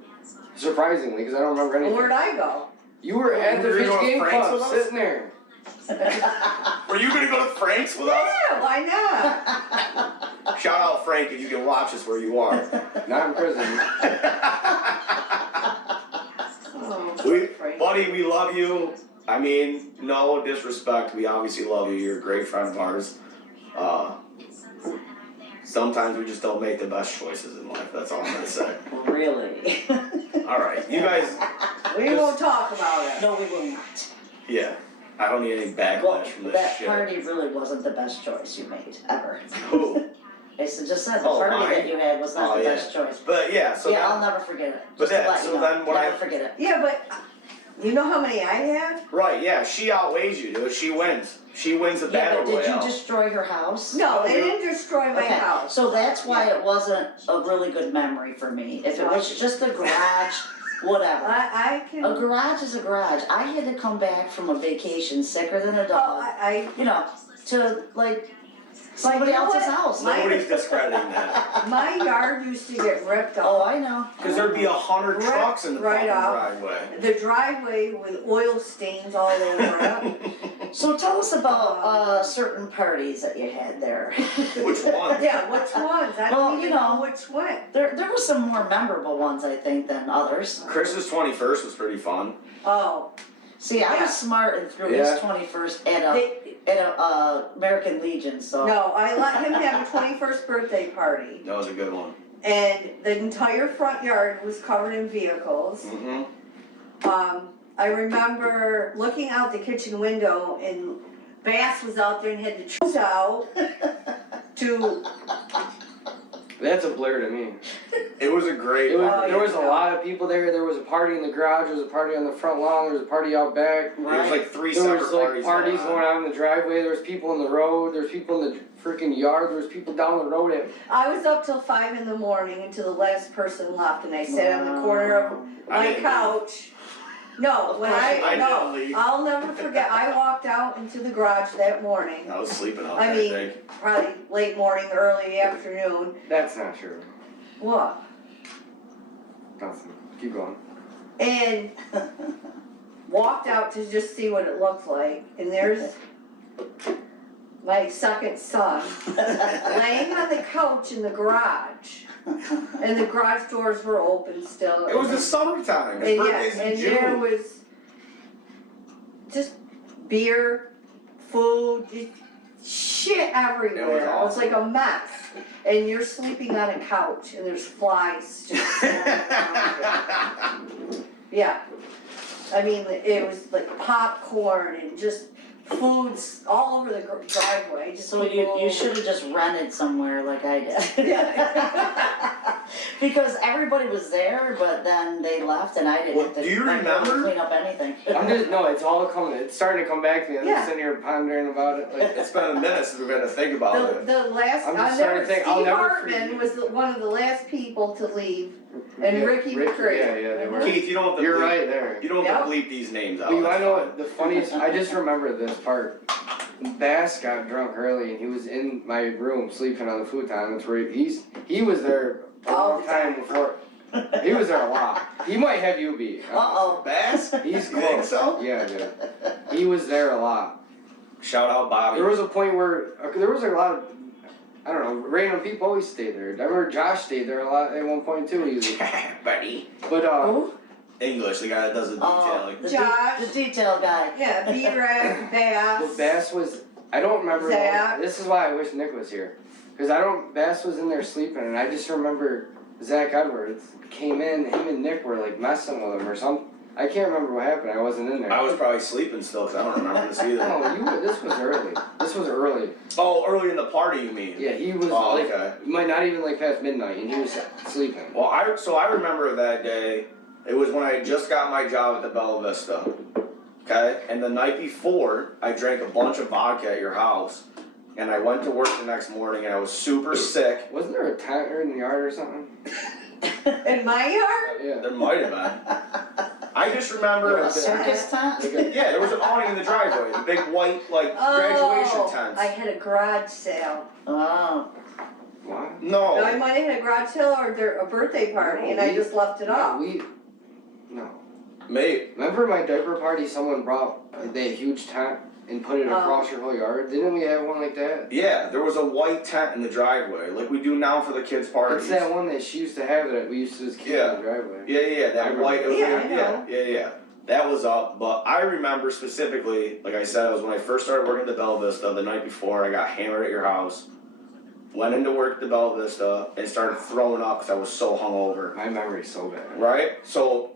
Surprisingly, because I don't remember Well, anything. where'd I go? You were at the Were you fish going to game Frank's club, with us? sitting there. Were you gonna go to Frank's with us? Yeah, why not? Shout out Frank if you can watch us where you are. Not in prison. Oh, Buddy, we love you. I mean, no disrespect. We obviously love you. You're a great friend of ours. Sometimes we just don't make the best choices in life. That's all I'm gonna say. Really? All right, you guys. We won't talk about it. No, we will not. Yeah, I don't need any backlash Well, from this that shit. party really wasn't the best choice you made, ever. Who? I just said, the Oh, party mine? that you had was not Oh, the yeah. best choice. But yeah, so Yeah, then- I'll never forget it. But Just to that- let so you know, then when never I- forget it. Yeah, but you know how many I have? right, yeah, she outweighs you, dude. She wins. She wins the Yeah, battle but did you royale. destroy her house? No, they dude. didn't destroy my Okay, house. so that's why it wasn't a really good memory for me. If it was just a garage, whatever. I can. A garage is a garage. I had to come back from a vacation sicker than a Oh, dog, I you know, to like somebody you know else's what? house. My- Nobody's discrediting that. my yard used to get ripped Oh, off. I know. Because there'd be 100 Right- trucks in the right fucking off. driveway. The driveway with oil stains all over it. So tell us about certain parties that you had there. Which one? Yeah, which ones? I Well, don't you even know. know which one. There were some more memorable ones, I think, than others. Chris's 21st was pretty fun. Oh, See, I Yeah. was smart and threw Yeah. his 21st at they, a American Legion. So no, I let him have a 21st birthday party. That was a good one. And the entire front yard was covered in vehicles. Mm-hmm. I remember looking out the kitchen window and Bass was out there and had to choose out to That's a blur to me. It was a great party. There was a lot of people there. There was a party in the garage. There was a party on the front lawn. There was a party out back. There was like 3 There separate was like parties going on in the driveway. There was people in the road. There was people in the freaking yard. There was people down the road. I was up till 5 in the morning until the last person left, and I sat on the corner of my couch. No, when I'll never forget, I walked out into the garage that morning. I was sleeping out there, I mean, probably late morning, early afternoon. That's not true. What? Nothing. Keep going. And walked out to just see what it looked like, and there's my second son laying on the couch in the garage, and the garage doors were open still. It was the summertime. His And birthday's in June. there was just beer, food, just shit everywhere. It was like a mess. And you're sleeping on a couch, and there's flies just yeah. I mean, it was like popcorn and just foods all over the driveway. Just So you should have just rented somewhere like I did. Because everybody was there, but then they left and I didn't Well, have to do you remember? clean up anything. It's all coming. It's starting to come back to me. I'm just sitting here pondering about it. Like, It's been a minute since we've had to think about it. The last, I'm just starting to think, I'll Steve never Hartman forget. was one of the last people to leave, and Ricky McCray. Yeah, they were. Keith, you don't have to You're bleep, right there. You don't have to bleep these names out. Well, I That's know fine. what the funniest. I just remember this part. Bass got drunk early, and he was in my room sleeping on the futon. That's where he was there a long time before. He was there a lot. He might have you beat. Uh-oh. Bass? He's You think close. so? Yeah, dude. He was there a lot. Shout out Bobby. There was a point where there was a lot of, I don't know, random people always stayed there. I remember Josh stayed there a lot at one point too. He was, Buddy. but English, the guy that does the detailing. Josh. The detail guy. Yeah, B-Rag, Bass. Well, Bass was, I don't remember. Zach. This is why I wish Nick was here. Because Bass was in there sleeping, and I just remember Zach Edwards came in, him and Nick were like messing with him or something. I can't remember what happened, I wasn't in there. I was probably sleeping still because I don't remember this either. No, this was early. This was early. Oh, early in the party you mean? Yeah, he was okay. might not even like past midnight, and he was sleeping. Well, I remember that day. It was when I had just got my job at the Bella Vista. Okay? And the night before, I drank a bunch of vodka at your house. And I went to work the next morning and I was super sick. Wasn't there a tent in the yard or something? In my yard? Yeah. There might have been. I just remember. A circus tent? Yeah, there was an awning in the driveway. The big white, graduation tent. I had a garage sale. Oh. What? No. I might have had a garage sale or a birthday party, and I just left it off. No. Mate. Remember my diaper party? Someone brought that huge tent and put it across your whole yard. Didn't we have one like that? Yeah, there was a white tent in the driveway, like we do now for the kids' parties. It's that one that she used to have that we used to as kids in the driveway. Yeah, that white. I know. Yeah. That was up, but I remember specifically, like I said, it was when I first started working at the Bella Vista the night before. I got hammered at your house. Went into work at the Bella Vista and started throwing up because I was so hungover. My memory's so bad. Right? So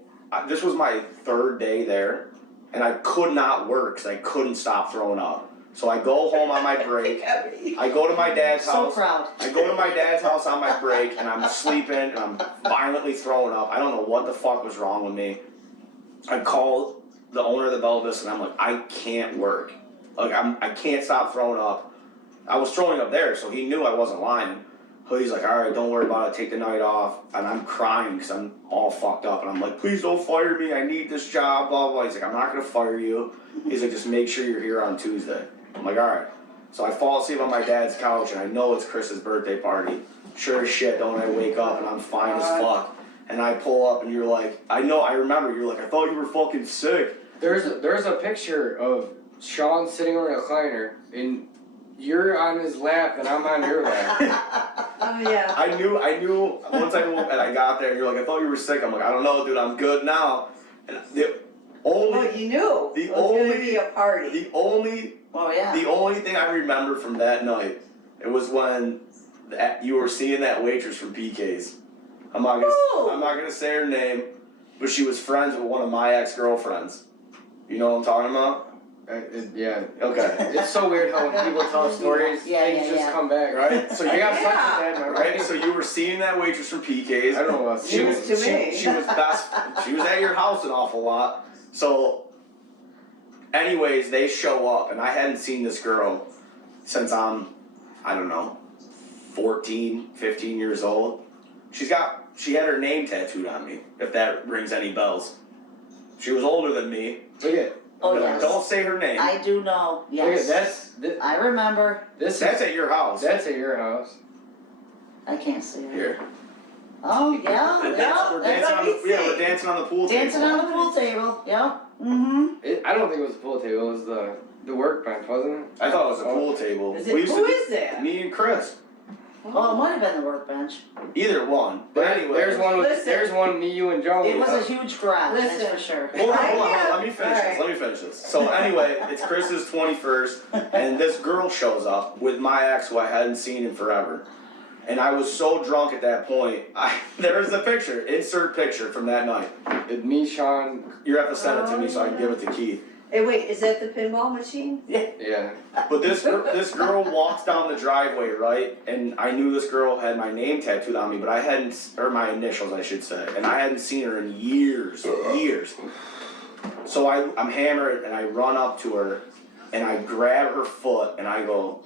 this was my third day there, and I could not work because I couldn't stop throwing up. So I go home on my break. I go to my dad's house. So proud. I go to my dad's house on my break, and I'm sleeping, and I'm violently throwing up. I don't know what the fuck was wrong with me. I call the owner of the Bella Vista, and I'm like, I can't work. Like I can't stop throwing up. I was throwing up there, so he knew I wasn't lying. So he's like, all right, don't worry about it, take the night off. And I'm crying because I'm all fucked up. And I'm like, please don't fire me, I need this job, blah, blah. He's like, I'm not going to fire you. He's like, just make sure you're here on Tuesday. I'm like, all right. So I fall asleep on my dad's couch, and I know it's Chris's birthday party. Sure as shit, don't I wake up, and I'm fine as fuck. And I pull up, and you're like, I remember, you're like, I thought you were fucking sick. There's a picture of Sean sitting on a recliner, and you're on his lap, and I'm on your lap. Oh yeah. I knew, once I moved and I got there, and you're like, I thought you were sick. I'm like, I don't know, dude, I'm good now. And the only, You knew the it was only, gonna be a party. the only thing I remember from that night, it was when you were seeing that waitress from PK's. I'm not gonna say her name, but she was friends with one of my ex-girlfriends. You know what I'm talking about? Yeah. Okay. It's so weird how when people tell stories, Yeah, things yeah, just come back. Right? So I you got Yeah. such a bad memory. right? So you were seeing that waitress from PK's. I don't know what She was News to me. she was she was at your house an awful lot. So anyways, they show up and I hadn't seen this girl since I don't know, 14, 15 years old. She had her name tattooed on me, if that rings any bells. She was older than me. Look at. Oh, Don't- yes. Don't say her name. I do know, Look at yes. I remember. This That's is. at your house. That's at your house. I can't see it. Here. Oh, yeah, We're yeah. dancing on the, what we yeah, see. we're dancing on the pool Dancing table. on the pool table, yeah. Mm-hmm. I don't think it was the pool table. It was the workbench, wasn't it? I thought it was a pool table. Is We it, used who to, is that? me and Chris. Oh, it might have been the workbench. Either one. But anyway. There's one. Listen. There's one. Me, you, and Joe. It was a huge garage, that's Listen. for sure. Hold on, hold on, Yeah. let me finish this, Alright. let me finish this. So anyway, it's Chris's 21st, and this girl shows up with my ex who I hadn't seen in forever. And I was so drunk at that point, there's the picture, insert picture from that night. Me, Sean. You have to send it to me so I can give it to Keith. Hey, wait, is that the pinball machine? Yeah. But this girl walks down the driveway, right? And I knew this girl had my name tattooed on me, but I hadn't, or my initials I should say, and I hadn't seen her in years. So I'm hammered and I run up to her and I grab her foot and I go,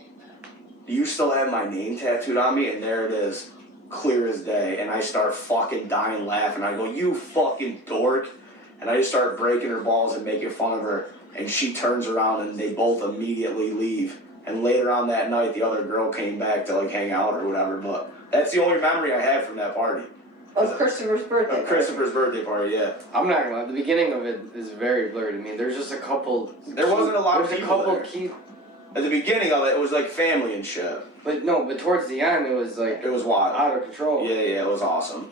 "Do you still have my name tattooed on me?" And there it is, clear as day. And I start fucking dying laughing. I go, "You fucking dork." And I just start breaking her balls and making fun of her. And she turns around and they both immediately leave. And later on that night, the other girl came back to like hang out or whatever. But that's the only memory I had from that party. Of Christopher's birthday. Of Christopher's birthday party, yeah. I'm not gonna lie. The beginning of it is very blurry to me. There's just a couple. There wasn't a lot of There's a people couple there. key. At the beginning of it was like family and shit. But no. But towards the end, it was like It was wild. out of control. Yeah, it was awesome.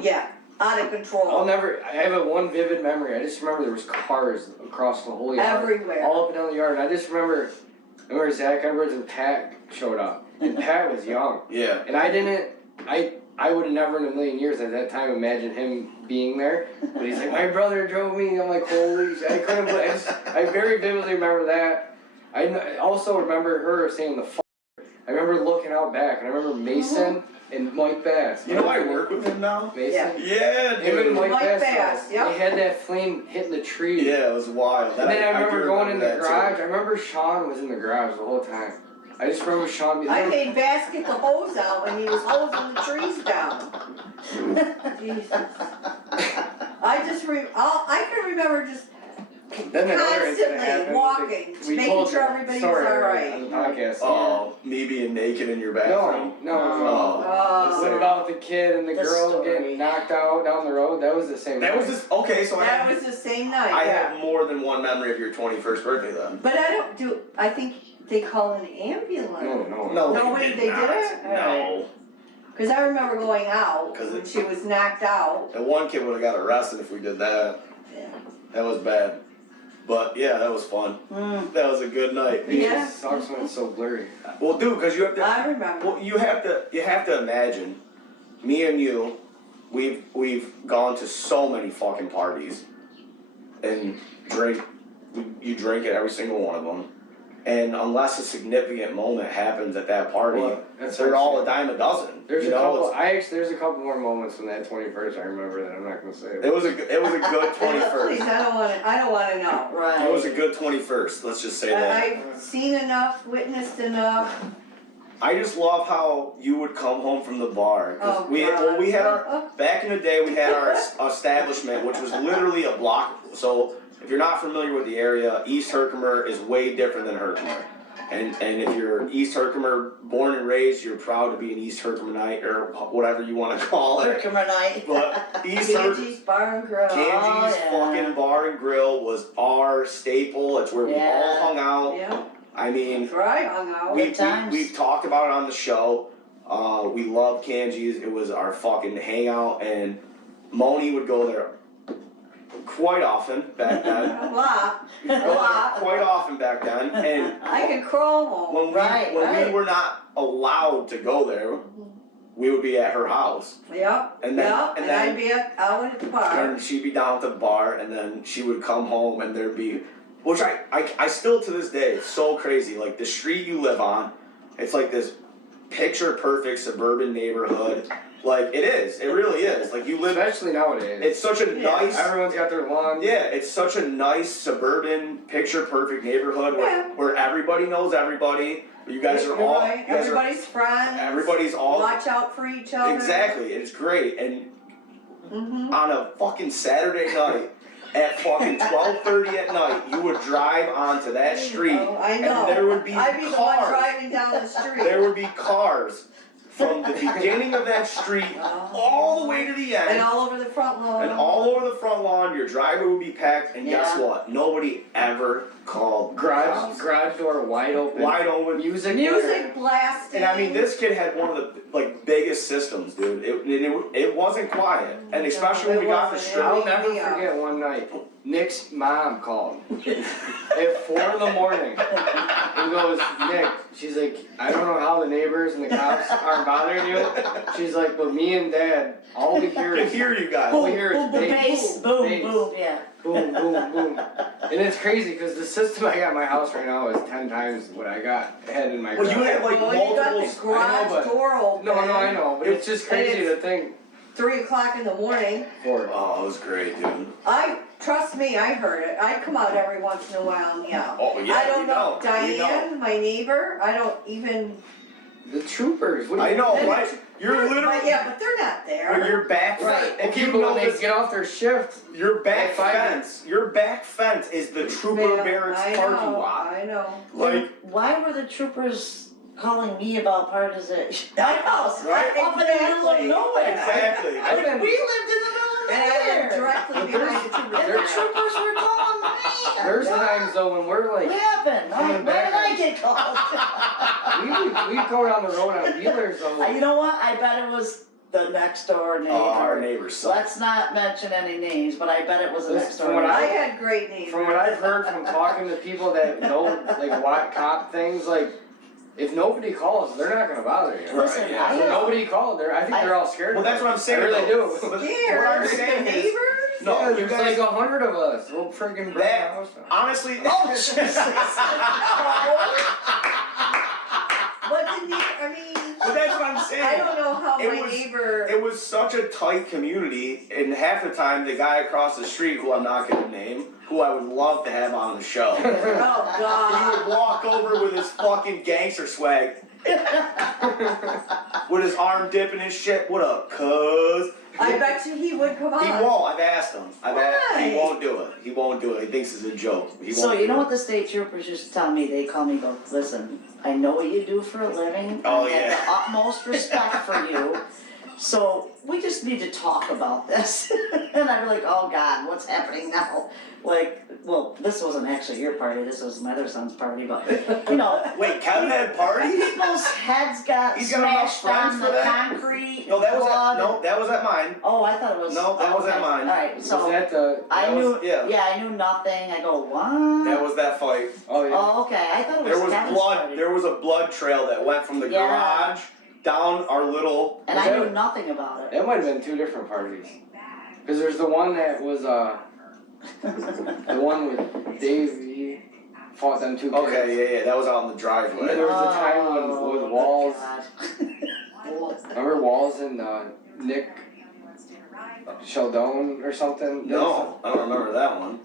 Yeah, out of control. I'll never. I have one vivid memory. I just remember there was cars across the whole yard, Everywhere. all up and down the yard. And I just remember Zach Edwards and Pat showed up, and Pat was young, Yeah. and I would have never in a million years at that time imagined him being there. But he's like, my brother drove me. I'm like, holy shit. I couldn't believe. I very vividly remember that. I also remember her saying the. I remember looking out back, and I remember Mason and Mike Bass. You know I work with him now? Mason. Yeah. Yeah, Him and dude. Mike Mike Bass. Bass, though, yep. They had that flame hitting the tree. Yeah, it was wild. And then I remember do going in the that, too. garage. I remember Sean was in the garage the whole time. I just remember Sean being I made Bass get the hose out when he was hosing the trees down. Jesus. I can remember just Then another incident constantly happened. walking, We making told sure the everybody's story alright. on the podcast. Oh, me being naked in your bathroom? No. Oh. What about the kid and the The girl story. getting knocked out down the road? That was the same. That was night. just, okay, so That was the same night, I yeah. have more than one memory of your 21st birthday then. But I think they call an ambulance. No. Nobody, they did it? No. Cause I remember going out 'Cause when it- she was knocked out. And one kid would have got arrested if we did that. Yeah. That was bad. But yeah, that was fun. That was a good night. It Yeah. just sucks when it's so blurry. Well, dude, because you have to. I remember. Well, you have to imagine, me and you, we've gone to so many fucking parties, and you drink at every single one of them, and unless a significant moment happens at that party, Well, that's they're what I'm all saying. a dime a dozen. There's you a know, couple. There's a couple more moments from that 21st. I remember that. I'm not gonna say it. It was a good Please, 21st. I don't wanna know. Right. It was a good 21st. Let's just say that. I've seen enough, witnessed enough. I just love how you would come home from the bar. 'Cause Oh, we God. had our back in the day. We had our establishment, which was literally a block. So if you're not familiar with the area, East Herkimer is way different than Herkimer. And if you're East Herkimer, born and raised, you're proud to be an East Herkimerite or whatever you want to call it. Herkimer night. But East Herkimer. Ganges Bar and Grill. Ganges yeah. fucking bar and grill was our staple. It's where we Yeah. all hung out. Yeah, I mean, that's where I hung out. Good times. we've talked about it on the show. We loved Kanji's. It was our fucking hangout, and Moni would go there quite often back then. A lot. Quite often back then, and I could crawl home. when we Right. were not allowed to go there, we would be at her house, Yep, And then- yep, and and then- I'd be out at the bar. and she'd be down at the bar, and then she would come home, and there'd be which I still to this day, it's so crazy. Like the street you live on, it's like this picture perfect suburban neighborhood. Like it is, it really is. Like you live, Especially nowadays. it's such a nice. Everyone's got their lawn. Yeah, it's such a nice suburban picture perfect neighborhood where everybody knows everybody. You guys are all. Right. Everybody's friends. Everybody's all. Watch out for each other. Exactly, it's great. And on a fucking Saturday night. At fucking 12:30 at night, you would drive onto that street, I know. and there would be I'd be the one cars. driving down the street. There would be cars from the beginning of that street all the way to the end, And all over the front lawn. and all over the front lawn. Your driveway would be packed, and guess what? Nobody ever called. Garage door wide open. Wide open. Music blasting. And I mean, this kid had one of the biggest systems, dude. It wasn't quiet, and especially when we got the strip. I'll never forget one night. Nick's mom called at 4 a.m. and goes, Nick, she's like, I don't know how the neighbors and the cops aren't bothering you. She's like, but me and Dad, all we hear I can is hear you guys. all we hear Boom, is boom, bass, boom, bass. boom, yeah. Boom, boom, boom. And it's crazy because the system I got in my house right now is 10 times what I had in my Well, garage. you had like Well, you got multiple. the garage but- door open. No, I know, but it's just crazy to think. 3 o'clock in the morning. Oh, it was great, dude. Trust me, I heard it. I come out every once in a while and yell. Oh yeah, I don't we know. We Diane, my neighbor, I don't even. The troopers. What do I you know, And right? You're But literally. yeah, but they're not there. Your back Right. If Okay, you but know when they this, get off their shift, your back at 5 fence. Your back fence is the trooper Yeah, barracks I parking know, lot. I know. Like, Why were the troopers calling me about partisan? I know, Right? Up in the middle of exactly. nowhere. exactly. I've Like, been- we lived in the middle of And I nowhere. live directly But behind the And the troopers. troopers were calling me. there's times though when we're What like, happened? Why coming did back I on- get called? we'd go down the road on wheelers though. You know what? I bet it was the next door neighbor. Oh, our neighbors suck. Let's not mention any names, but I bet it was the Listen, next from door what neighbor. I had great neighbors. From what I've heard from talking to people that know like what cop things, like if nobody calls, they're not gonna bother you. Listen, yeah. I So nobody called. I think they're all scared. Well, that's what I'm saying. I really though. do. But Scared? what I'm saying is, neighbors? no, Yeah, you there's guys. like 100 of us. We'll freaking burn That- the house down. Honestly, Oh, Jesus. But the neighbor, I mean, but that's what I'm saying. I don't know how It my was- neighbor. It was such a tight community, and half the time the guy across the street, who I'm not gonna name, who I would love to have on the show, he Oh God. would walk over with his fucking gangster swag, with his arm dipping his shit. What up, cuz? I bet you he would come on. He won't. I've asked him. He Why? won't do it. He won't do it. He thinks it's a joke. He So won't you do know it. what the state troopers used to tell me? They call me, go, listen, I know what you do for a living. Oh, I yeah. have the utmost respect for you. So we just need to talk about this. And I'm like, oh God, what's happening now? Like, well, this wasn't actually your party, this was my other son's party, but, you know, Wait, Kevin had parties? people's heads got He's got enough smashed friends on for the that? concrete. No, that was blood. at, no, that was at mine. Oh, I thought it was. No, that was at okay. mine. Alright, so Was that the? I that knew, was- yeah. I knew nothing. I go, what? That was that fight. Oh yeah. Oh, okay. I thought it was There was Kevin's blood. party. There was a blood trail that went from the Yeah. garage down our little. And Was I that- knew nothing about it. That might have been 2 different parties. Because there's the one that was the one with Davey fought them 2 kids. Okay, yeah, that was out in the And then driveway. there was a time when with Walls. God. Remember Walls and Nick Sheldon or something? No, I don't remember that one.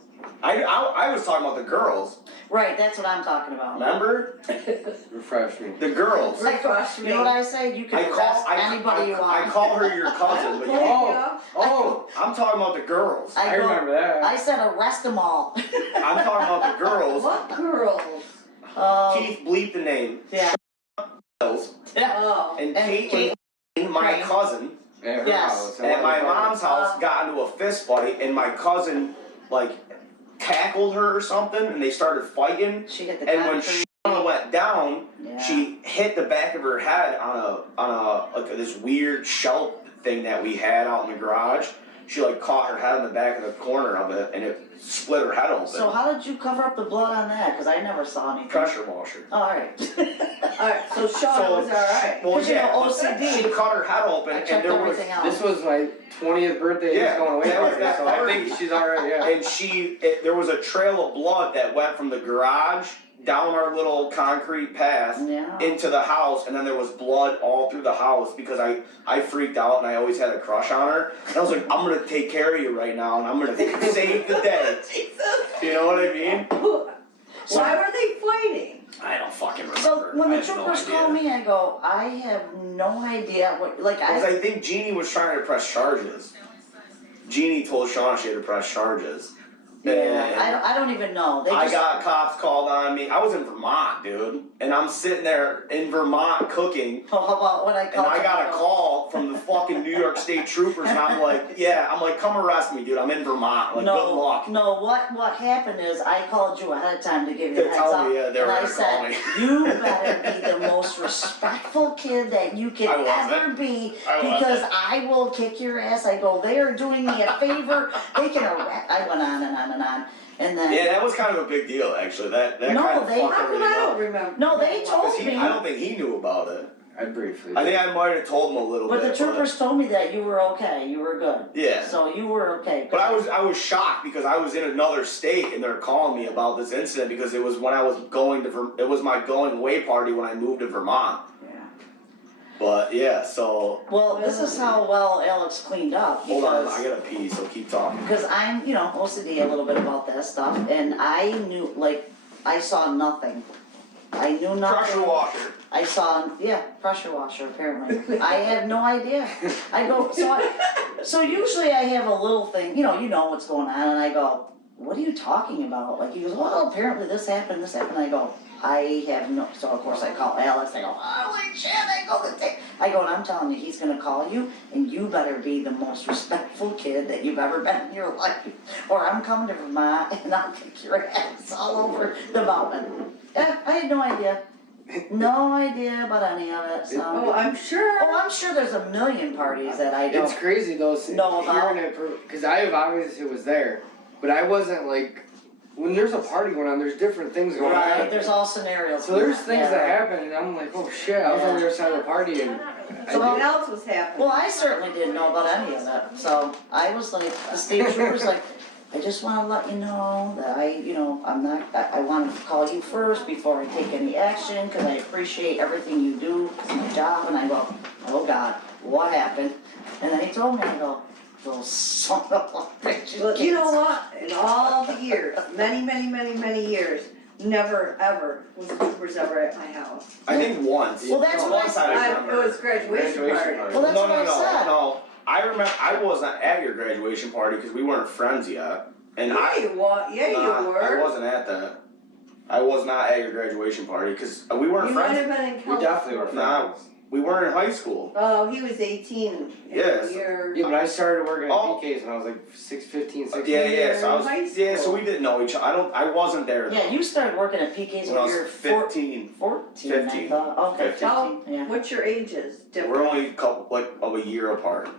I was talking about the girls. Right, that's what I'm talking about. Remember Refresh me. the girls? Like, Refresh you know what I say? You can arrest anybody you want. I call her your cousin, but There you, you Oh. go. Oh, I'm talking about the girls. I go- remember that. I said arrest them all. I'm talking about the girls. What girls? Keith bleep the name. Yeah. Girls. Oh. And And Caitlin, my Caitlin. cousin, At her Yes. house. at my mom's house got into a fist fight, and my cousin like tackled her or something, and they started fighting. She hit the And when concrete. Shauna went down, Yeah. she hit the back of her head on a like this weird shelf thing that we had out in the garage. she like caught her head in the back of the corner of it, and it split her head open. So how did you cover up the blood on that? Cause I never saw anything. Pressure washer. Alright. Alright, so Sean was alright. Well, 'Cause you yeah, know, OCD. she cut her head open, I and checked there was, everything out. This was my 20th birthday. Yeah, He's going away that was party, that so I party. think she's alright. Yeah. and there was a trail of blood that went from the garage down our little concrete path Yeah. into the house, and then there was blood all through the house because I freaked out and I always had a crush on her. And I was like, I'm gonna take care of you right now, and I'm gonna save the day. You know what I mean? Why were they fighting? I don't fucking remember. So when the I have no troopers idea. call me, I go, I have no idea what, like Because I think Jeannie was trying to press charges. Jeannie told Shauna she had to press charges. yeah, I don't even know. They I just, got cops called on me. I was in Vermont, dude. And I'm sitting there in Vermont cooking. oh, how about when I And called I got a you? call from the fucking New York State troopers, and I'm like, yeah, come arrest me, dude. I'm in Vermont. Like, good luck. No, what happened is I called you ahead of time to give you To a heads tell up. me, yeah, they were and I gonna call me. said, you better be the most respectful kid that you can I wasn't. ever be, I because wasn't. I will kick your ass. I go, they are doing me a favor. They can arrest. I went on and on and on. And then, Yeah, that was kind of a big deal, actually. That No, kind of they- fucked How come everything I don't up. remember? no, they told 'Cause me. I don't think he knew about it. I briefly. I think I might have told him a little But bit. the troopers told me that you were okay. You were good. Yeah. So you were okay. But I was shocked because I was in another state and they're calling me about this incident because it was when I was going to it was my going away party when I moved to Vermont. Yeah. But yeah, so Well, this is how well Alex cleaned up. hold on, because- I gotta pee, so keep talking. Because I'm, OCD a little bit about that stuff, and I knew, like, I saw nothing. I knew nothing. Pressure washer. I saw, pressure washer apparently. I had no idea. I go, so usually I have a little thing, you know what's going on, and I go, what are you talking about? Like, he goes, well, apparently this happened, I go, I have no, so of course I call Alex, I go, holy shit, I go, and I'm telling you, he's gonna call you, and you better be the most respectful kid that you've ever been in your life, or I'm coming to Vermont, and I'll kick your ass all over the mountain. Yeah, I had no idea. No idea about any of it, so. Oh, I'm sure. Oh, I'm sure there's a million parties that I don't. It's crazy though, know about. hearing it, because I obviously was there, but I wasn't like, when there's a party going on, there's different things going Right, on. there's all scenarios. So there's things Yeah. that happen, and I'm like, oh shit, I was on the other side of the party, and Something else was happening. Well, I certainly didn't know about any of it, so I was like, the state trooper's like, I just wanna let you know that I'm not, I wanna call you first before I take any action, cause I appreciate everything you do, it's my job, and I go, oh God, what happened? And then he told me, I go, those son of a bitches. Well, you know what, in all the years, many years, never ever was troopers ever at my house. I think once. Well, that's what I Once said. I It remember. was graduation party. Well, that's no, what I said. No. I remember I wasn't at your graduation party because we weren't friends yet. And Yeah, you were. Yeah, Nah, you I were. wasn't at that. I was not at your graduation party because we weren't You might friends. have been in we California. definitely were Nah. friends. We weren't in high school. Oh, he was 18. Yes. You're. Yeah, but I started working at Oh. PK's when I was like 15, 16. Yeah. So I was. in high Yeah. So school. we didn't know each other. I wasn't there. Yeah, you started working at PK's when I when you was were 15. 14, 15. I thought. Okay, 15. 15, yeah. What's your ages? Different. We're only of a year apart.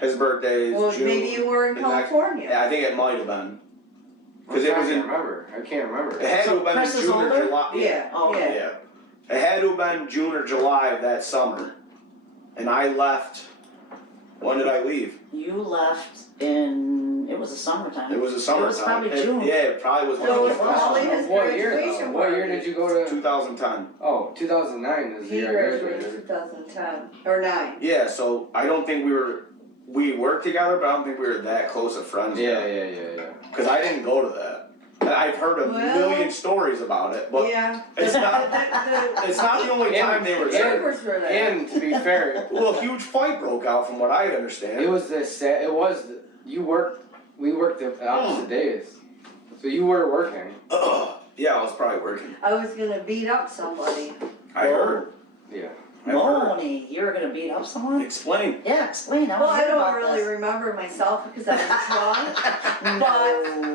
His birthday is Well, June. maybe you were in the next- California. Yeah, I think it might have been. Because I it was can't in. remember. I can't remember. It had to have been Chris in is June or older? July. Yeah. Oh, yeah. Yeah. It had to have been June or July of that summer. And I left. When did I leave? You left in, it was the summertime. It was a summertime. It was probably It- June. Yeah, it probably was. So one it of was the first probably ones. his What year graduation though? What year party. did you go to? 2010. Oh, 2009 is the He year I graduated graduated. 2010 or 9. Yeah, so I don't think we worked together, but I don't think we were that close of friends. Yeah. Because I didn't go to that. And I've heard a Well- million stories about it, but Yeah. it's not. The It's not the only And- time they were the there. troopers were there. And to be fair, Well, a huge fight broke out, from what I understand. it was you worked, we worked the opposite days. So you were working. Yeah, I was probably working. I was gonna beat up somebody. I heard. Yeah. I heard. Moni, you were gonna beat up someone? Explain. Yeah, explain, I Well, wanna I hear don't about really this. remember myself because I was drunk.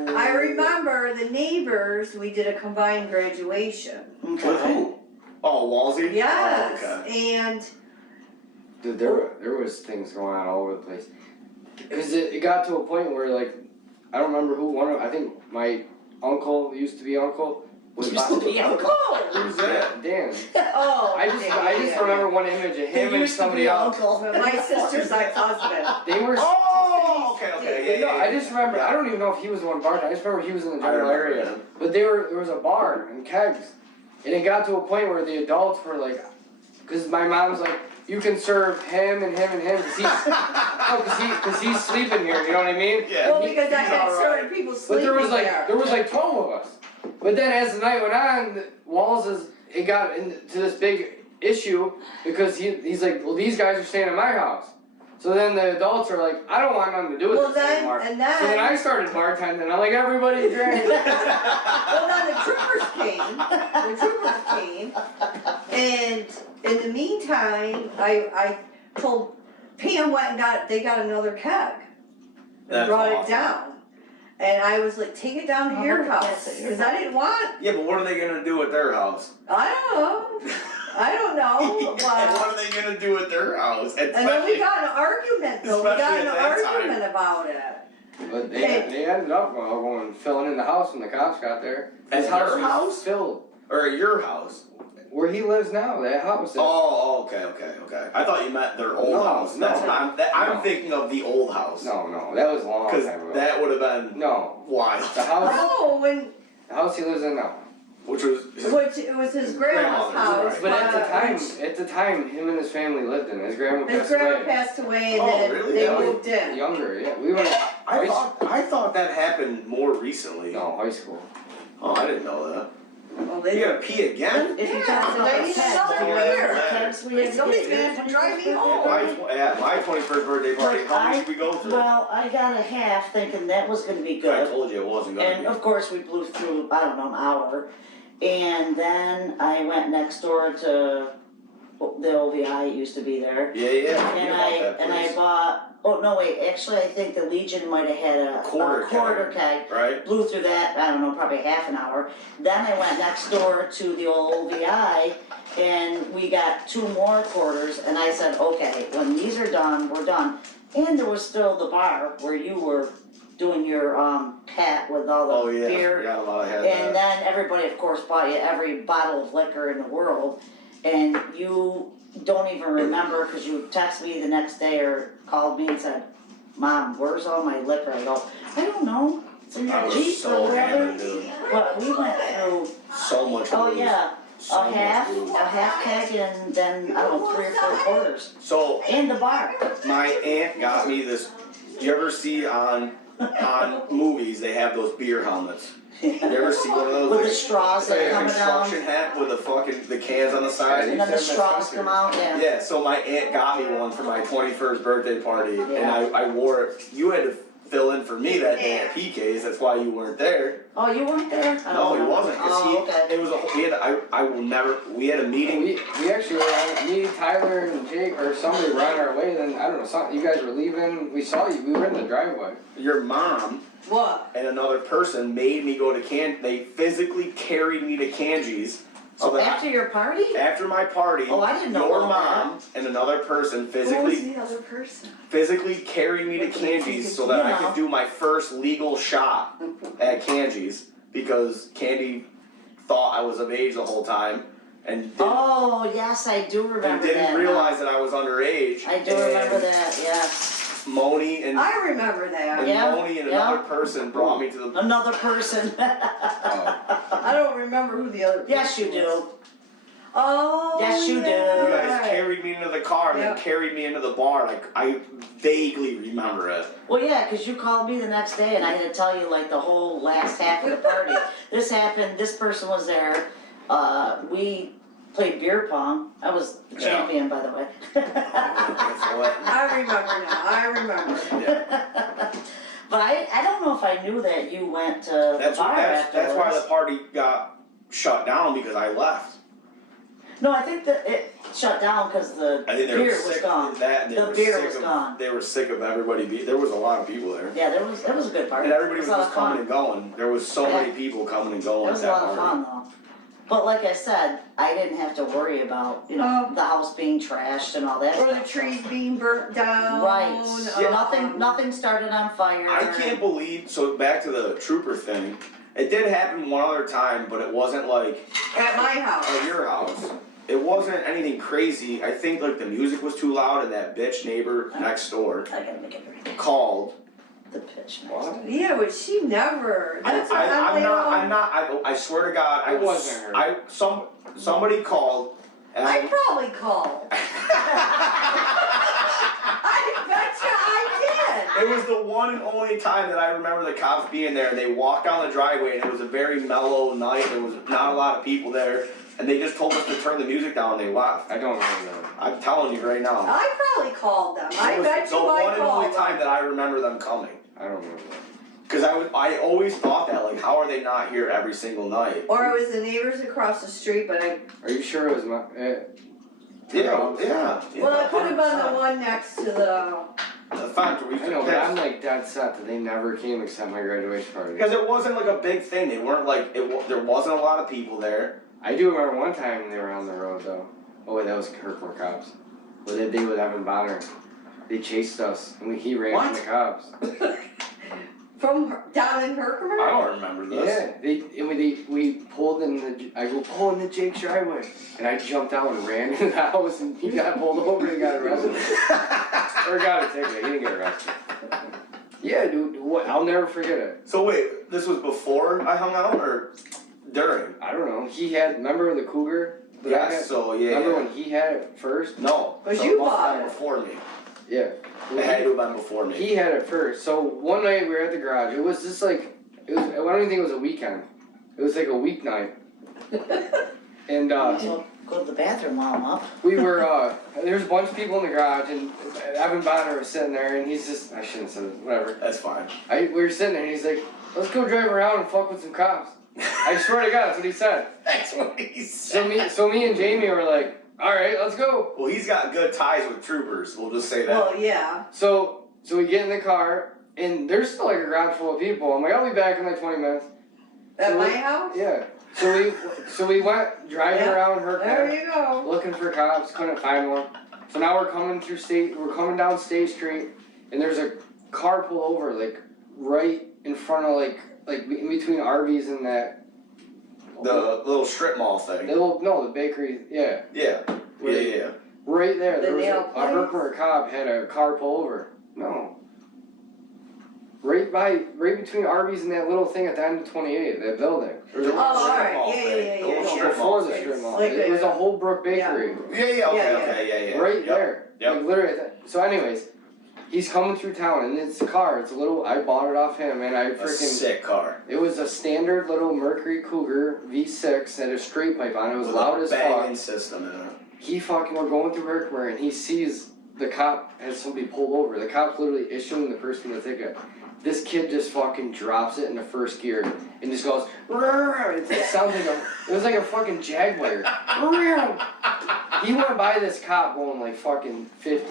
No. I remember the neighbors, we did a combined graduation. With Okay. who? Oh, Walsey? Yes, Oh, okay. and Dude, there was things going on all over the place. Cause it got to a point where like, I don't remember I think my uncle used to be uncle. Was Used to be uncle. Who's that? Dan. Oh. I just remember one image of him and somebody else. My sister's ex-husband. They were. Oh, okay, No, I just remember. I don't even know if he was the one bartending. I just remember he was in the general area. him. But there was a bar and kegs, and it got to a point where the adults were like, because my mom was like, you can serve him and him and him, because he's sleeping here. You know what I mean? Yeah. Well, because I He's had all certain right. people But sleeping there was like 12 of us. But then as the night went on, it got into this big issue because he's like, well, these guys are staying at my house. So then the adults are like, I don't want nothing to do with Well, this then, anymore. and So then then, I started bartending. I'm like, everybody drink. well, then the troopers came, and in the meantime, I told Pam went and they got another keg. And That's brought awesome. it down. And I was like, take it down to your house, because I didn't want, Yeah, but what are they gonna do at their house? I don't know, What but. are they gonna do at their house? And then we got in an argument though, we got especially in an at that time. argument about it. But they ended up going filling in the house when the cops got there. At His their was house? filled. Or at your house? Where he lives now, that house. Oh, okay. I thought you meant their old No, house. no. I'm No. thinking of the old house. No, that was a long Because time ago. that would have been No, wild. the house Oh, the house he lives in now. Which was which it was his grandma's Grandmother's, house. right. But at the time, him and his family lived in it. His grandma His passed grandma away. passed away and Oh, then really? they Yeah. moved in. Younger, yeah. We were I thought that happened more recently. no high school. Oh, I didn't know that. Well, You they, gotta pee again? If you Yeah, talk about ladies, the something pets, weird. pets, we had to Somebody's get gonna have to drive me your home. birthday At my 21st birthday party, But how much did we go through? Well, I got a half thinking that was gonna be I good. told you it wasn't gonna And be. of course, we blew through, I don't know, an hour. And then I went next door to the OVI, it used to be there. Yeah, you And I bought, oh, no, wait, actually, I think the Legion might have had a Quarter keg. right? Blew through that, I don't know, probably half an hour. Then I went next door to the old OVI and we got 2 more quarters and I said, okay, when these are done, we're done. And there was still the bar where you were doing your hat with all the Oh yeah, I beer. forgot about I had And that. then everybody, of course, bought you every bottle of liquor in the world. And you don't even remember because you texted me the next day or called me and said, Mom, where's all my liquor? I go, I don't know. It's in I your was Jeep so or whatever. hammered, dude. But we went through, So much oh booze. yeah, So a much half booze. keg and then, I don't know, 3 or 4 quarters. So And the bar. my aunt got me this. You ever see on movies they have those beer helmets? You ever see one of those? With the like, straws like that a come down. construction hat with the cans on the side. And then the straws come out, yeah. Yeah, so my aunt got me one for my 21st birthday party, and Yeah. I wore it. You had to fill in for me that day at PK's. That's why you weren't there. Oh, you weren't there? I No, don't he know. wasn't. Cause Oh, okay. it was we had. I will never. We had a meeting. We actually were on, me, Tyler, and Jake, or somebody were on our way, then, I don't know, you guys were leaving, we saw you, we were in the driveway. Your mom What? and another person made me go to They physically carried me to Kanji's. So Oh, that after your party? after my party, Oh, I didn't know your about mom and another person Who was physically the other person? carried me to Kanji's so that I could do my first legal shot at Kanji's because Candy thought I was of age the whole time and didn't, Oh, yes, I do remember and that. didn't now. realize that I was underage. I do and remember that, yes. Moni and I remember that. Yeah, Moni and yeah. another person brought me to the. Another person. I don't remember who the other person Yes, you was. do. Oh, Yes, you yeah, do. You guys right. carried me into the car and Yeah. then carried me into the bar. Like I vaguely remember it. Well, yeah, 'cause you called me the next day and I had to tell you like the whole last half of the party. This happened, this person was there, we played beer pong. I was the Yeah. champion, by the way. That's what- I remember now, I remember. yeah. But I don't know if I knew that you went to the That's bar that's why the afterwards. party got shut down because I left. No, I think that it shut down 'cause the I think they beer were was sick gone. of that and they The were beer sick was of gone. they were sick of everybody there was a lot of people there. Yeah, it was a good party. And everybody It was a lot just of fun. coming and going. There was so many people coming and going It was at a that lot of party. fun though. But like I said, I didn't have to worry about, you know, the house being trashed and all that Or the stuff. trees being burnt down. Right, Yeah. nothing started on fire. I can't believe, so back to the trooper thing, it did happen one other time, but it wasn't like At my house. at your house. It wasn't anything crazy. I think like the music was too loud and that bitch neighbor next door I gotta make it right. called. The pitch. What? Yeah, but she never. That's what I'm not, I swear to God, I It was, wasn't her. somebody called and I probably called. I betcha I it was the one and only time that I remember the cops being there, and they walked down the driveway, and it was a very mellow night, there was not a lot of people there, and they just told us to turn the music down, and they left. I don't remember that. I'm telling you right did. now. I probably called them. I It was bet the you I one and only called time them. that I remember them coming. I don't remember that. Cause I always thought that, like, how are they not here every single night? Or it was the neighbors across the street, but Are you sure it was my? Yeah. well, it could have been the one next to the. The fact we I know, but I'm like dead set that they never came except my graduation party. because it wasn't like a big thing. They weren't like there wasn't a lot of people there. I do remember one time when they were on the road though. Oh wait, that was Kirkmore cops. What they did with Evan Bonner. They chased us and he ran from the cops. From down in Herkimer? I don't remember this. Yeah, we pulled in I go pull in the Jake's driveway and I jumped out and ran in the house and he got pulled over and got arrested. Or got a ticket, he didn't get arrested. Yeah, dude, what? I'll never forget it. So wait, this was before I hung out or during? I don't know. He had, remember the Cougar? that I had? Yes. So yeah. Remember yeah. when he had it first? No. Was so you it must have bought been it? before me. Yeah. It had to have been before me. He had it first. So one night we were at the garage. It was just like, I don't even think it was a weekend. It was like a weeknight. And So go to the bathroom while I'm up. we were, there's a bunch of people in the garage and Evan Bonner was sitting there and he's just, I shouldn't have said it, whatever. That's fine. We were sitting there and he's like, let's go drive around and fuck with some cops. I swear to God, that's what he said. That's what he said. So me and Jamie were like, all right, let's go. Well, he's got good ties with troopers. We'll just say that. Well, yeah. So we get in the car and there's still like a garage full of people. I'm like, I'll be back in like 20 minutes. At So my we- house? Yeah. So we went driving Yeah, around her There car, you go. looking for cops, couldn't find one. So now we're coming down State Street, and there's a car pull over like right in front of like in between Arby's and that. The little strip mall thing. The bakery, yeah. Yeah. Yeah. Right there, The there was nail a place? Herkimer cop had a car pull over. No. Right between Arby's and that little thing at the end of 28, that building. There's a little Oh, strip alright. mall Yeah, thing. yeah, The little yeah. strip Before mall the thing. strip mall. Like It was a Holbrook bakery. Yeah. Okay. Yeah. Yeah. Right Yep. there. Yep. Like literally. So anyways, he's coming through town and it's a car. It's a little. I bought it off him and I A freaking. sick car. It was a standard little Mercury Cougar V6 that had a straight pipe on it. It was With loud a as banging fuck. system in it. We're going through Herkimer and he sees the cop has somebody pulled over. The cop's literally issuing the person the ticket. This kid just fucking drops it in the first gear and just goes. It sounds like it was like a fucking Jaguar. He went by this cop going like fucking 50,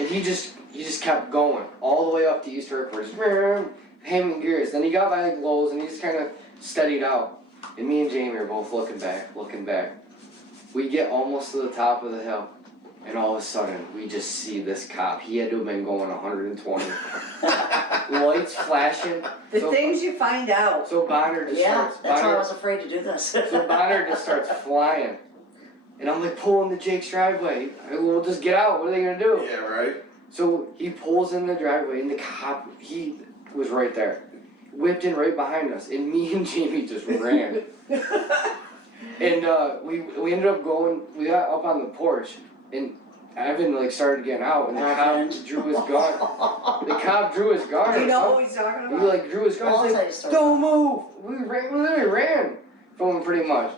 and he just kept going all the way up to East Herkimer, just hamming gears. Then he got by like Lowe's and he just kind of steadied out. And me and Jamie are both looking back. We get almost to the top of the hill, and all of a sudden we just see this cop. He had to have been going 120. Lights flashing. The So- things you find out. So Bonner just Yeah, starts. that's why I Bonner, was afraid to do this. so Bonner just starts flying. And I'm like, pull into Jake's driveway. We'll just get out. What are they gonna do? Yeah. Right. So he pulls in the driveway, and the cop, he was right there. Whipped in right behind us, and me and Jamie just ran. And we ended up going, we got up on the porch, and Evan like started getting out, and the cop drew his gun. The cop drew his gun. Do you or know something. what he's talking He about? like drew his gun. I'll He's tell like, you a story. don't move. We literally ran from him pretty much.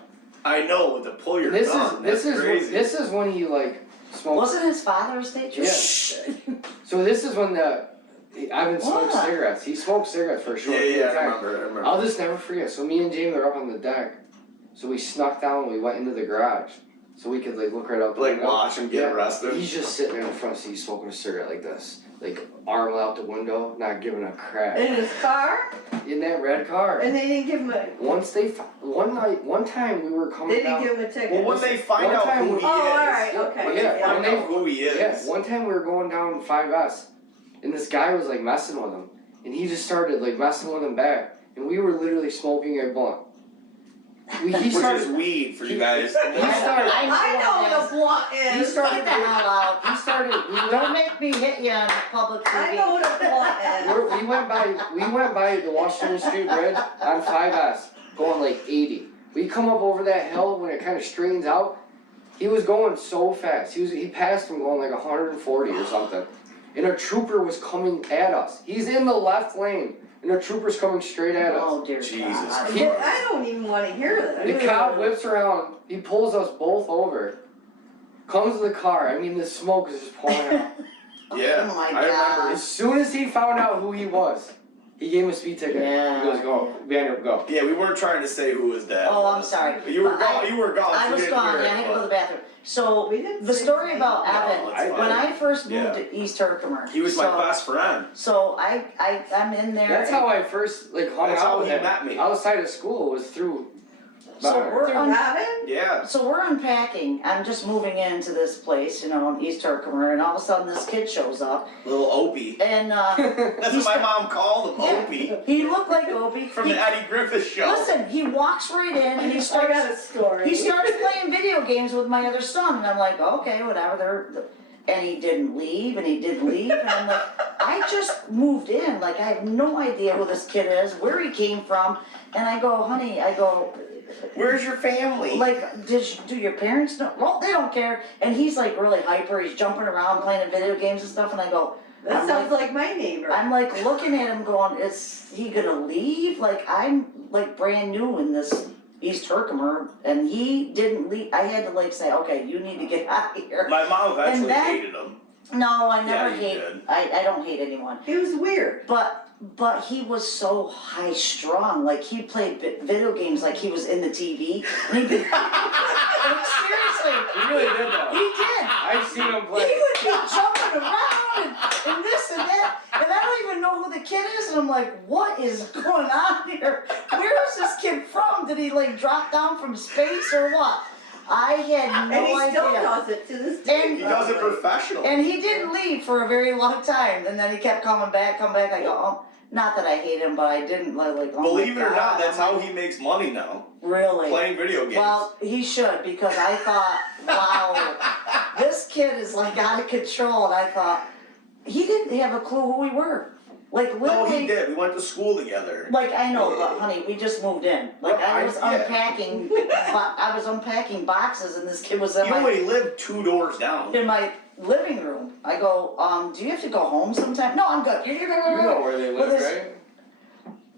I know with the pull your This gun. is Crazy. this is when he like smoked. Wasn't his father a state trooper? Yeah. So this is when Ivan smoked What? cigarettes. He smoked cigarettes for a short Yeah. period Yeah. of I time. remember. I'll just never forget. So me and Jamie were up on the deck. So we snuck down and we went into the garage. So we could like look right out the Like window. watch him get Yeah. arrested. He's just sitting in the front seat smoking a cigarette like this. like arm out the window, not giving a crap. In his car? In that red car. And they didn't give him a, One time we were coming they didn't down. give him a ticket? Well, when they find One out time who we- he Oh, is. alright, okay. When they Yeah, find when out who he is. Yeah, one time we were going down 5S, and this guy was like messing with him, and he just started like messing with him back, and we were literally smoking a blunt. He Which started. is weed for you guys. He started. I know the blunt He is. started. Get the hell out. He started. Don't make me hit you on public TV. I know what a blunt is. We went by the Washington Street Bridge on 5S, going like 80. We come up over that hill when it kind of straightens out. He was going so fast. He passed him going like 140 or something, and a trooper was coming at us. He's in the left lane, and a trooper's coming straight at us. Oh dear Jesus God. I don't even wanna hear that. The cop whips around. He pulls us both over. Comes to the car. I mean, the smoke is just pouring out. Yeah, Oh my I remember. God. As soon as he found out who he was, he gave him a speed ticket. Yeah. He goes, go. Vander, go. Yeah, we weren't trying to say who was that. Oh, I'm sorry. You were But gone. You were gone. I so was you didn't gone, hear yeah, I it, had to go to but the bathroom. So, We didn't the say story anything. about No, Evan, it's when fine. I first moved Yeah. to East Herkimer. He was my best friend. So I'm in there. That's how I first like hung That's out how with he him. met me. Outside of school was through. So Bonner. we're Through un- Robin? Yeah. So we're unpacking. I'm just moving into this place, in East Herkimer, and all of a sudden this kid shows up, Little Opie. and That's He's what my got- mom called him, Opie. he looked like Opie. From He- the Eddie Griffith show. Listen, he walks right in and he I starts. got a story. He starts playing video games with my other son, and I'm like, okay, whatever. And he didn't leave, and he didn't leave, and I'm like, I just moved in. Like I have no idea who this kid is, where he came from, and I go, honey, Where's your family? like, do your parents know? Well, they don't care. And he's like really hyper. He's jumping around playing video games and stuff. And I go, That sounds like my neighbor. I'm like looking at him going, is he gonna leave? Like I'm like brand new in this East Herkimer, and he didn't leave. I had to like say, okay, you need to get out of here. My mom eventually then- hated him. No, I never Yeah, you hate. did. I don't hate anyone. He was weird. But he was so high strung. Like he played video games like he was in the TV. And he'd be, like, seriously, He really did though. he did. I've seen him He play. would be jumping around and this and that, and I don't even know who the kid is, and I'm like, what is going on here? Where is this kid from? Did he like drop down from space or what? I had no And he still idea. does it to this day. And- He does it professionally. And he didn't leave for a very long time, and then he kept coming back. I go, oh, not that I hate him, but I didn't like. Oh my Believe it or God. not, that's I'm how like, he makes money now. really. Playing video games. Well, he should, because I thought, wow, this kid is like out of control, and I thought, he didn't have a clue who we were. Like no, literally, he did. We went to school together. like I know, but honey, we just moved in. Like No, I was yeah. unpacking, I was unpacking boxes, and this kid was in You my only lived 2 doors down. in my living room. I go, do you have to go home sometime? No, I'm good. You know where they Well, live, this- right?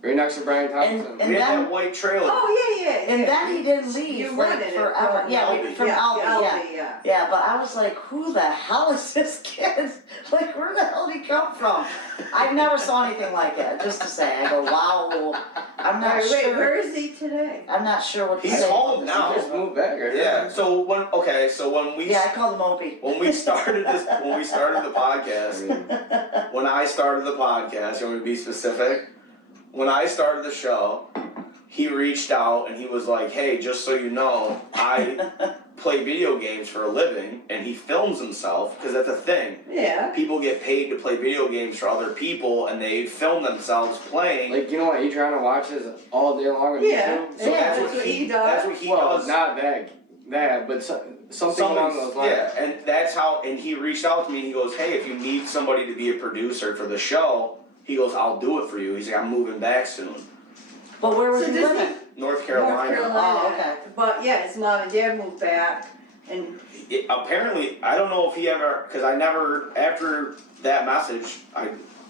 Right next to Brian Thompson. And We had then- that white trailer. Oh, yeah. And then he didn't leave You like rented it forever. from Yeah, Aldi. from Aldi, yeah. yeah. Yeah, but I was like, who the hell is this kid? Like, where the hell did he come from? I never saw anything like it, just to say. I go, wow, I'm not Wait, sure. where is he today? I'm not sure what to He's say. home about now. He just moved back, right? Yeah. So when we Yeah, I called him Opie. when we started the podcast, when I started the podcast, you want me to be specific? When I started the show, he reached out and he was like, hey, just so you know, I play video games for a living, and he films himself, because that's a thing. Yeah. People get paid to play video games for other people, and they film themselves playing. Like, you know what Adriana watches all day long on Yeah. YouTube? So Yeah, that's what he does. That's what he Well, does. not that, but something along those lines. Yeah, and that's how. And he reached out to me and he goes, "Hey, if you need somebody to be a producer for the show," he goes, "I'll do it for you." He's like, "I'm moving back soon, But where was So he does living? North Carolina." North Carolina. Oh, okay. But yeah, his mom and dad moved back, and Apparently, I don't know if he ever, because I never, after that message,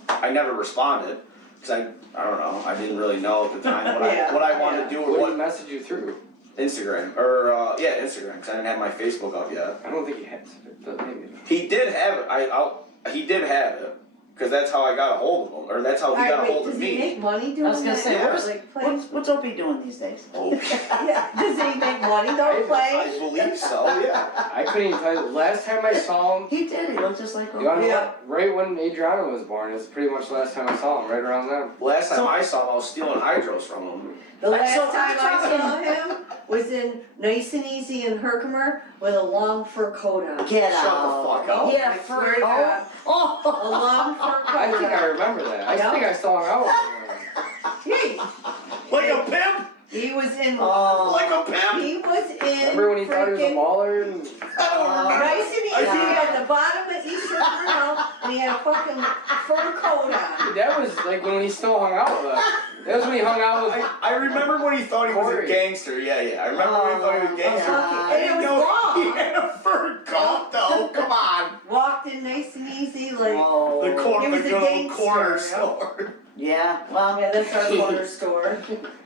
I never responded, because I don't know, I didn't really know at the time what I wanted to do or What did he what message you through? Instagram or Instagram, because I didn't have my Facebook up yet. I don't think he has it, but maybe. He did have it. He did have it. Cause that's how I got a hold of him, or that's how he got a hold of Does he me. make money doing I was gonna that? say, Yeah. Like playing? what's Opie doing these days? Oh, Yeah, does he make money, don't play? I believe so, yeah. I couldn't even tell you. Last time I saw him, He did, he looked just like you wanna Opie. know Yeah. what? Right when Adriana was born is pretty much the last time I saw him. Right around then. Last time I saw him, I was stealing hydros from him. The last So time I'm I saw him was in Nice and Easy in Herkimer with a long fur coat on. Get Shut the out. fuck up. Yeah, I for swear to God. A oh. long fur coat I think I on. remember that. I Yeah. think I saw him out. with him. Jeez, Like a pimp? he was in, Oh. Like a pimp? he was in Remember when he thought he was a freaking baller? And I don't remember. Nice and Easy Yeah. at the bottom of East Herkimer, and he had a fucking fur coat on. that was like when he still hung out with us. That was when he hung out with. I remember when he thought he was a Corey. gangster, yeah. I remember when he thought he was a gangster. Yeah. And it was He long. had a fur coat though, come on. Walked in Nice and Easy like, The Oh. He was good a old gangster, corner yeah. store. Yeah, well, yeah, that's our corner store.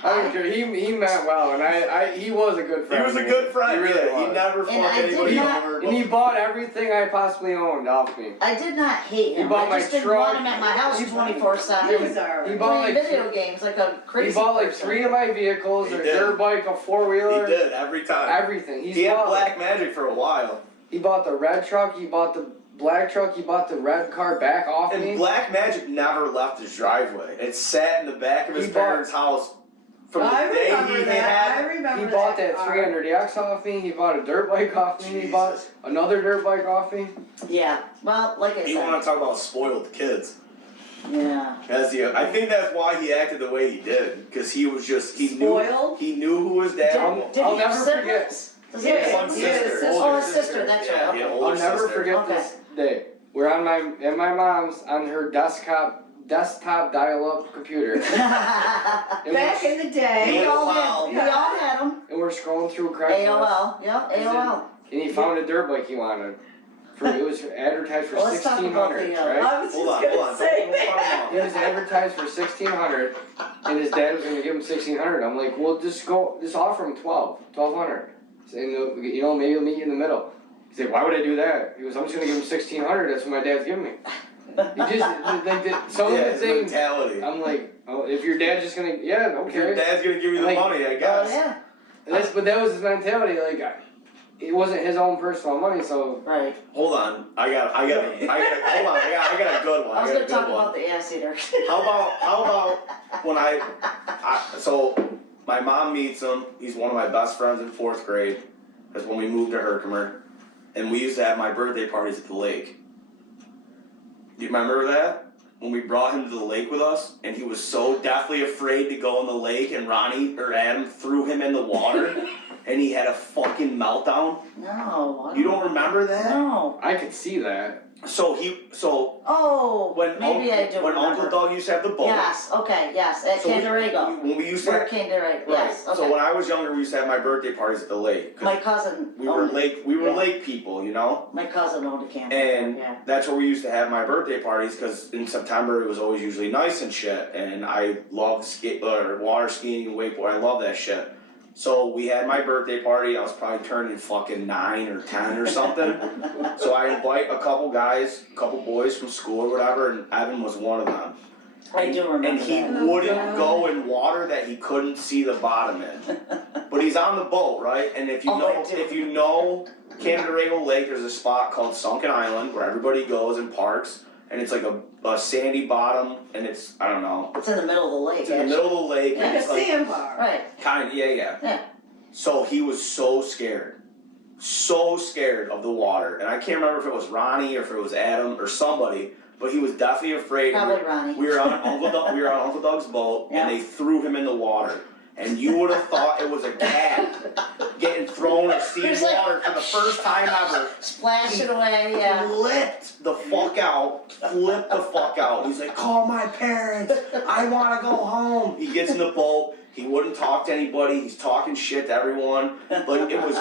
I don't care. He meant well, and he was a good He friend. was a good friend, He really yeah. He was. never And I fucked did anybody not- over. And he bought everything I possibly owned off me. I did not hate He him, bought I my just didn't truck. want him at my house He- 24/7. He was our. He bought Playing like video games like a crazy he bought like person. 3 of my vehicles, He a did. dirt bike, a He 4-wheeler, did, every time. everything. He had Black Magic for a while. He bought the red truck. He bought the black truck. He bought the red car back off And me. Black Magic never left his driveway. It sat in the back of his He bought- parents' house from the I day remember he that, I had. remember He that. bought that 300X off me. He bought a dirt bike off me. He bought Jesus. another dirt bike off me. Yeah, well, like I You want said, to talk about spoiled kids? yeah. I think that's why he acted the way he did, because he was just Spoiled? He knew who his dad was. Did I'll he have never siblings? Does he Yeah, have One he siblings? had a sister. sister. Oh, a sister, that's right, Yeah, he had an okay. older I'll never sister. forget Okay. this day. We're on my mom's on her desktop dial-up computer, and Back we're, in the day. We all Wow. had, we all had them. and we're scrolling through Craigslist, AOL, yeah, AOL. and he found a dirt bike he wanted. It was advertised for Well, let's talk about $1,600, the, right? I was just Hold on, gonna say Don't cut that. him It off. was advertised for $1,600, and his dad was gonna give him $1,600. I'm like, well, just offer him $1,200. Saying, you know, maybe he'll meet you in the middle. He's like, why would I do that? He goes, I'm just gonna give him $1,600. That's what my dad's giving me. He just like some Yeah, of the his things. mentality. I'm like, oh, if your dad's just gonna, yeah, If your okay. dad's gonna give you the Like- money, I Oh, guess. yeah, But that was his mentality. Like, it wasn't his own personal money, so right. Hold on, hold on, I got a good one. I was I got gonna a talk good one. about the ass eater. How about when so my mom meets him. He's one of my best friends in 4th grade. That's when we moved to Herkimer, and we used to have my birthday parties at the lake. Do you remember that? When we brought him to the lake with us, and he was so deathly afraid to go in the lake, and Ronnie or Adam threw him in the water, and he had a fucking meltdown. No. You don't remember that? No. I could see that. So Oh, when maybe I do when remember. Uncle Doug used to have the boat. Yes, okay, yes, at So Candarego. when we used to Where have, Candarego, yes, right. So okay. when I was younger, we used to have my birthday parties at the lake. 'Cause My cousin we were owned it. lake Yeah. lake people, you know. My cousin owned a camper, And yeah. that's where we used to have my birthday parties, because in September it was always usually nice and shit. And I love water skiing and wakeboard. I love that shit. So we had my birthday party. I was probably turning fucking 9 or 10 or something. So I invite a couple guys, a couple boys from school or whatever, and Evan was one of them. I do remember And he that. wouldn't go in water that he couldn't see the bottom in. But he's on the boat, right? And if you Oh, I do. if you know Candarego Lake, there's a spot called Sunken Island where everybody goes and parks, and it's like a sandy bottom, and it's, I don't know, It's in the middle of the lake, it's in the actually. middle of the lake, Like and a it's like sandbar. Right, yeah. Yeah. So he was so scared of the water, and I can't remember if it was Ronnie or if it was Adam or somebody, but he was definitely afraid. probably Ronnie. We were on Uncle Doug's boat, Yeah. and they threw him in the water. And you would have thought it was a cat getting thrown in sea There's like- water for the first time ever. Splash it away, yeah. Flipped the fuck out. He's like, call my parents. I want to go home. He gets in the boat. He wouldn't talk to anybody. He's talking shit to everyone. But it was,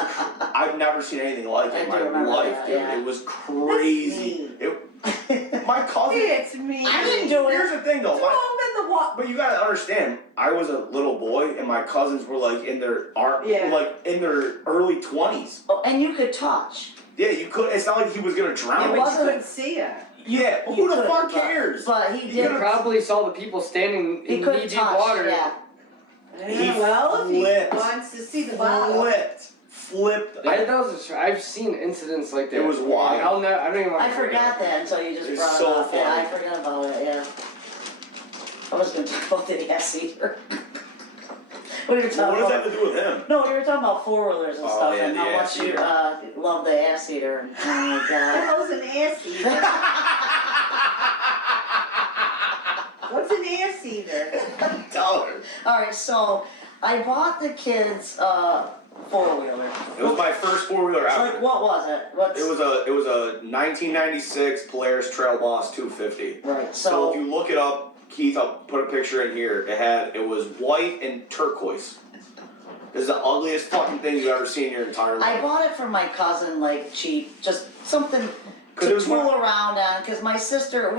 I've never seen anything like it in I do my remember life, that, dude. yeah. It was crazy. My cousin. It's me. I didn't do Here's it. the thing though. Throw him in the water. But you gotta understand, I was a little boy, and my cousins were like in their early 20s. Oh, and you could touch. Yeah, you could. It's not like he was gonna drown. It But you wasn't- couldn't see it. Yeah, who the fuck cares? But he You did. probably saw the people standing He in couldn't knee-deep touch. water. Yeah. Yeah, well, if he flipped. wants to see the bottom. Flipped. I've seen incidents like that. It was wild. I don't even want I to forgot that until you just It's brought so it up. Yeah, I funny. forgot about it. Yeah. I was gonna talk about the ass eater. We were talking What does that about. have to do with him? No, we were talking about four-wheelers and Oh, stuff, yeah, and the how ass much you eater. love the ass eater. And, oh my god. How's an ass eater? What's an ass eater? Tell her. All right, so I bought the kids four-wheeler. It was my first 4-wheeler Like, ever. what was it? What's It was a 1996 Polaris Trail Boss 250. right? So So if you look it up, Keith, I'll put a picture in here. It was white and turquoise. This is the ugliest fucking thing you've ever seen in your entire I life. bought it for my cousin, like cheap, just something 'Cause to it was tool when- around on. Cause my sister,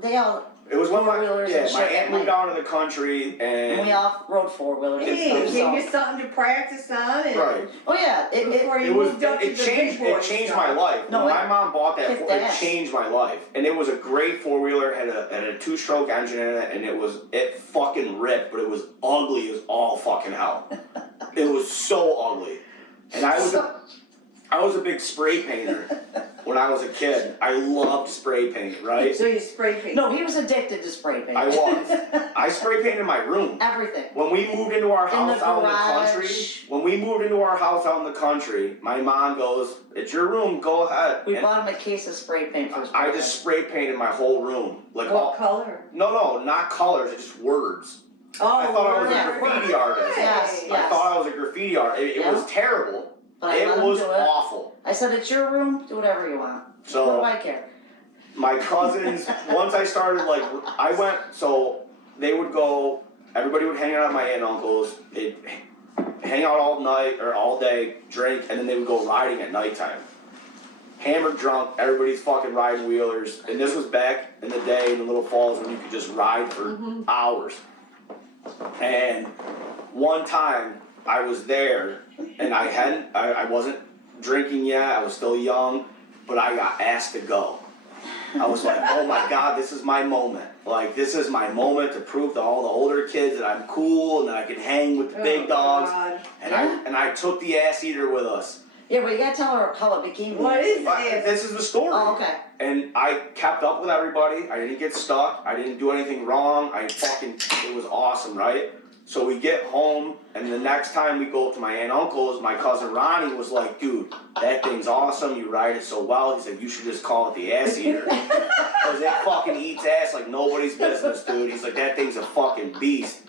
they all It was when my 4-wheelers and my shit, aunt like- moved out of the country and we and all rode 4-wheelers and Hey, stuff. give So. you something to practice on and right. Oh yeah, before you It was moved up to it the changed big boy it changed stuff. my life. No, when it my mom bought that, kicked it ass. changed my life. And it was a great 4-wheeler, had a 2-stroke engine in it, and it fucking ripped, but it was ugly as all fucking hell. It was so ugly. And I was a big spray painter when I was a kid. I loved spray paint, right? So you spray paint. No, he was addicted to spray paint. I was. I spray painted my room. Everything. When we moved into our In house the out in the garage. country, my mom goes, "It's your room, go ahead." We And bought him a case of spray paint for his I birthday. just spray painted my whole room. Like all, What color? no, not colors, it's just words. Oh, I thought I was a yeah, graffiti artist. Yes, I thought I was a graffiti artist. It Yeah. was terrible. But I It let him was do it. awful. I said, it's your room, do whatever you want. What do So I care? my cousins, once I started so they would go, everybody would hang out at my aunt and uncle's, they'd hang out all night or all day, drink, and then they would go riding at nighttime. Hammered drunk, everybody's fucking riding wheelers, and this was back in the day in the Little Falls when you could just ride for hours. And one time I was there and I wasn't drinking yet, I was still young, but I got asked to go. I was like, oh my god, this is my moment. Like, this is my moment to prove to all the older kids that I'm cool and that I can hang with the big dogs. God. And I took the ass eater with us. Yeah, but you gotta tell her how it became. What is But it? this is the story. Oh, okay. And I kept up with everybody. I didn't get stuck. I didn't do anything wrong. It was awesome, right? So we get home, and the next time we go to my aunt and uncle's, my cousin Ronnie was like, dude, that thing's awesome. You ride it so well. He said, you should just call it the ass eater. Because it fucking eats ass like nobody's business, dude. He's like, that thing's a fucking beast.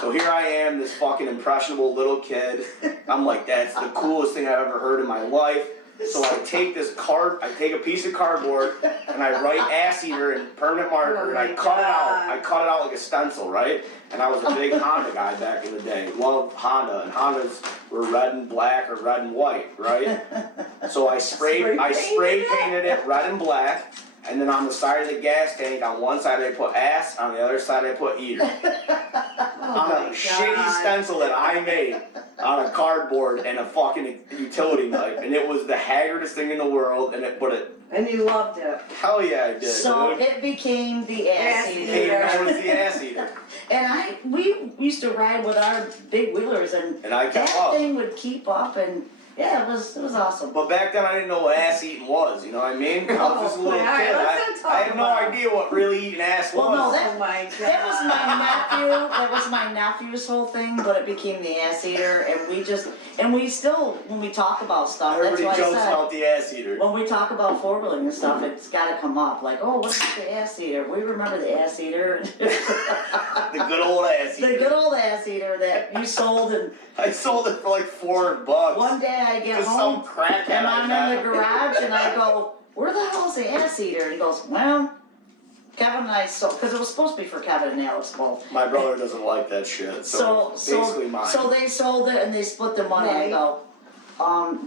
So here I am, this fucking impressionable little kid. I'm like, that's the coolest thing I've ever heard in my life. So I take a piece of cardboard, and I write ass eater in permanent marker, and I cut it out. I cut it out like a stencil, right? And I was a big Honda guy back in the day. Loved Honda, and Hondas were red and black or red and white, right? So I spray painted it red and black, and then on the side of the gas tank, on one side I put ass, on the other side I put eater. On a shitty stencil that I made on a cardboard and a fucking utility knife, and it was the haggardest thing in the world, And you loved it. hell yeah I did. So dude. it became the ass Ass eater. Hey, I was the ass eater, And we used to ride with our big wheelers, and and I kept that up. thing would keep up, and yeah, it was awesome. But back then I didn't know what ass eating was, you know what I mean? I was just a little kid. Alright, let's not I had no talk about- idea what really eating ass was. Well, no, Oh my god. That was my nephew. That was my nephew's whole thing, but it became the ass eater, and we still, when we talk about stuff, Everybody that's why I jokes said, about the ass eater. when we talk about four-wheeling and stuff, it's gotta come up, like, oh, what's the ass eater? We remember the ass eater. The good old ass The eater. good old ass eater that you sold, and I sold it for like $400. one day I get Just home, some crackhead and I I'm met. in the garage, and I go, where the hell's the ass eater? And he goes, well, Kevin and I sold, because it was supposed to be for Kevin and Alex both. My brother doesn't like that shit, so basically mine. So they sold it and they split the money. I Right. go,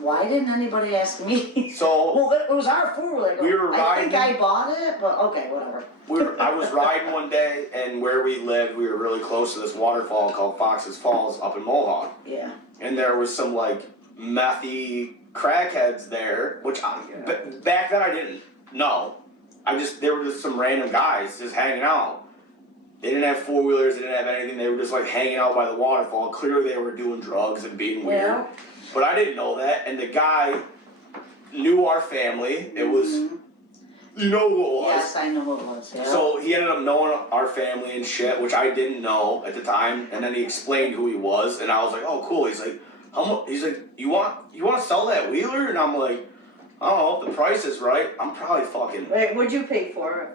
why didn't anybody ask me? So Well, it was our four-wheeler. We were I think I riding- bought it, but okay, whatever. I was riding one day, and where we lived, we were really close to this waterfall called Fox's Falls up in Mohawk. Yeah. And there was some like methy crackheads there, which back then I didn't know. they were just some random guys just hanging out. They didn't have 4-wheelers, they didn't have anything, they were just like hanging out by the waterfall. Clearly they were doing drugs and being weird. Yeah. But I didn't know that, and the guy knew our family. It was, you know who it was. Yes, I know who it was, yeah. So he ended up knowing our family and shit, which I didn't know at the time. And then he explained who he was, and I was like, "Oh, cool." He's like, "How much?" He's like, "You want to sell that wheeler?" And I'm like, "I don't know if the price is right. I'm probably fucking Wait, what'd you pay for it?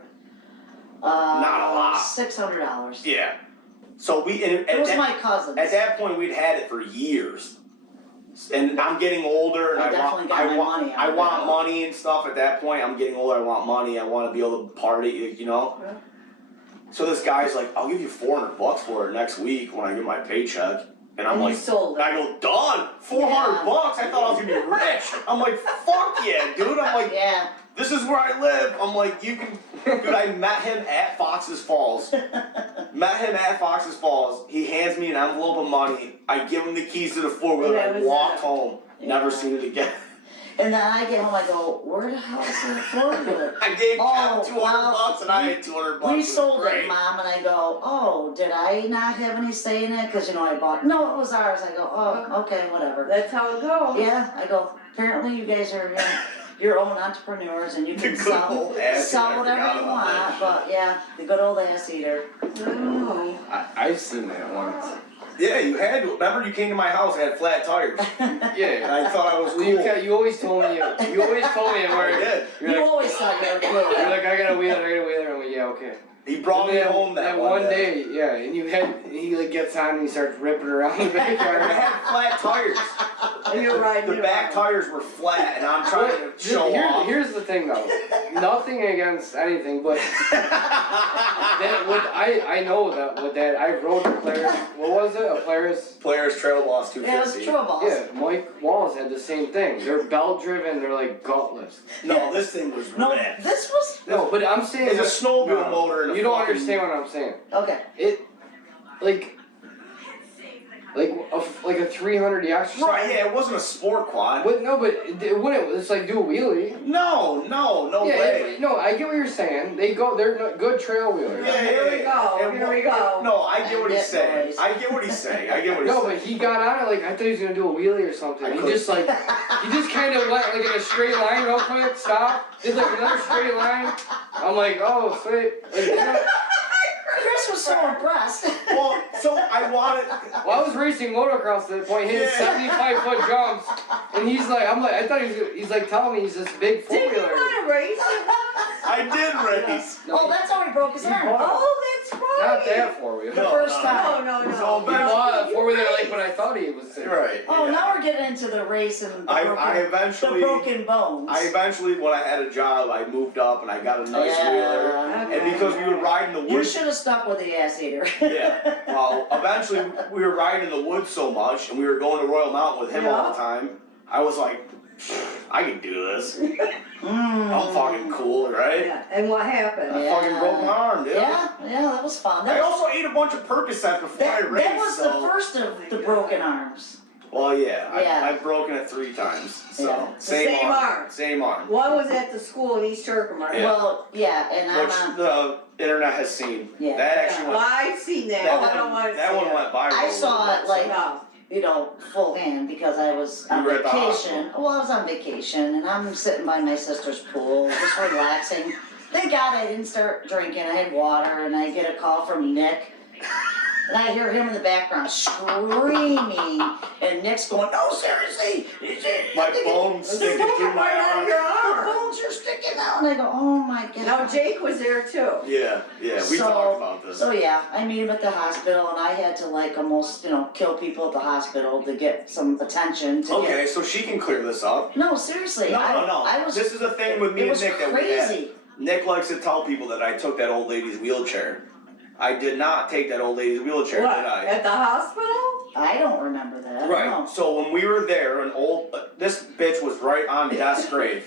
not a lot." $600. Yeah. So It was my cousin's. at that point we'd had it for years, and I'm getting older, and I definitely got my money out I of it. want money and stuff. At that point, I'm getting older. I want money. I want to be able to party, you know. Yeah. So this guy's like, "I'll give you $400 for it next week when I get my paycheck," and I'm And like, you sold it. I go, "Done, $400." I thought I was gonna be rich. I'm like, "Fuck yeah, dude!" I'm like, Yeah. "This is where I live." I'm like, "You can." Dude, I met him at Fox's Falls. He hands me an envelope of money. I give him the keys to the 4-wheeler. And that I was walked it. home. Never seen it again. And then I get home, I go, where the hell is the 4-wheeler? I gave Oh, Kevin $200 and I had $200. We It was sold great. it, Mom, and I go, oh, did I not have any say in it? Because, I bought, no, it was ours. I go, oh, okay, whatever. That's how it goes. Yeah, I go, apparently you guys are your own entrepreneurs and you The can good sell old ass eater, I whatever forgot you about want. that. But yeah, the good old ass eater. Oh. I've seen that once. Yeah, you had to. Remember you came to my house and had flat tires. And Yeah. I thought I was cool. You always told me where I did. You're You like, always thought you were you're cool. like, I got a wheeler. I'm like, yeah, okay. He brought me home that one day, yeah, and he like gets on and he starts ripping around the I backyard. had flat tires. And you're riding The it back around. tires were flat, and I'm trying to show off. Here's the thing though, nothing against anything, but I know that with that I rode a Polaris. What was it? A Polaris? Players Trail Boss Yeah, it was 250. trouble. Yeah, Mike Wallace had the same thing. They're belt driven. They're like gutless. No, this thing was No, red. this was, No, but I'm saying It's a snowmobile No, motor and a You don't fucking- understand what I'm saying. okay. It like a 300 yachts or something. Right, yeah, it wasn't a sport quad. But no, but it wouldn't. It's like do a wheelie. No way. No, I get what you're saying. They're good trail wheelers. Yeah, Here we go, And here we go. No, I get what he's Get saying. noise. I get what he's saying. No, but he got on it like I thought he was gonna do a wheelie or something. He just kind of went like in a straight line real quick, stop, did like another straight line. I'm like, oh sweet. Like, Chris was so impressed. Well, so I wanted. well, I was racing motocross at that point, hitting Yeah. 75-foot jumps, and I thought he's like telling me he's this big Did you 4-wheeler. want to race? I did race. Oh, that's how he broke his arm. bought- Oh, that's right. Not that 4-wheeler. The first time. No. So He eventually- bought a 4-wheeler like when I thought he was. You're right. Oh, yeah. now we're getting into the race and the I broken, eventually. the broken bones. When I had a job, I moved up and I got a nice wheeler. Yeah. And because we would ride in the You woods. should have stuck with the ass eater. Yeah. Well, eventually we were riding in the woods so much, and we were going to Royal Mountain with him all the time. I was like, I can do this. I'm fucking cool, right? Yeah, and what happened? I fucking broke my arm, dude. Yeah, that was fun. I That was, also ate a bunch of Percocet before I raced. that was the first of the broken arms. Well, yeah. Yeah. I've broken it 3 times. So Yeah. same Same arm. arm. Same arm. One was at the school in East Turkey. Yeah. Well, yeah, and I'm Which on. the internet has seen. Yeah. That actually Well, went. I've seen that. That I don't want to that see one it. went viral. I saw it like No. full hand because I was on You were at the vacation. Well, I was on vacation and I'm sitting by my sister's pool, just relaxing. Thank God I didn't start drinking. I had water and I get a call from Nick. And I hear him in the background screaming, and Nick's going, "No, seriously, My bones sticking through my right out of arm. your the arm. bones are sticking out." And I go, "Oh my God." Now Jake was there too. Yeah, we So- talked about this. So yeah, I meet him at the hospital, and I had to like almost, kill people at the hospital to get some attention. To Okay, so she can clear this up. Get... No, seriously. No. I was. This is a thing with me It and was Nick that we crazy. had. Nick likes to tell people that I took that old lady's wheelchair. I did not take that old lady's wheelchair, What? did I? At the hospital? I don't remember that. Right. No. So when we were there, this bitch was right on death's grave.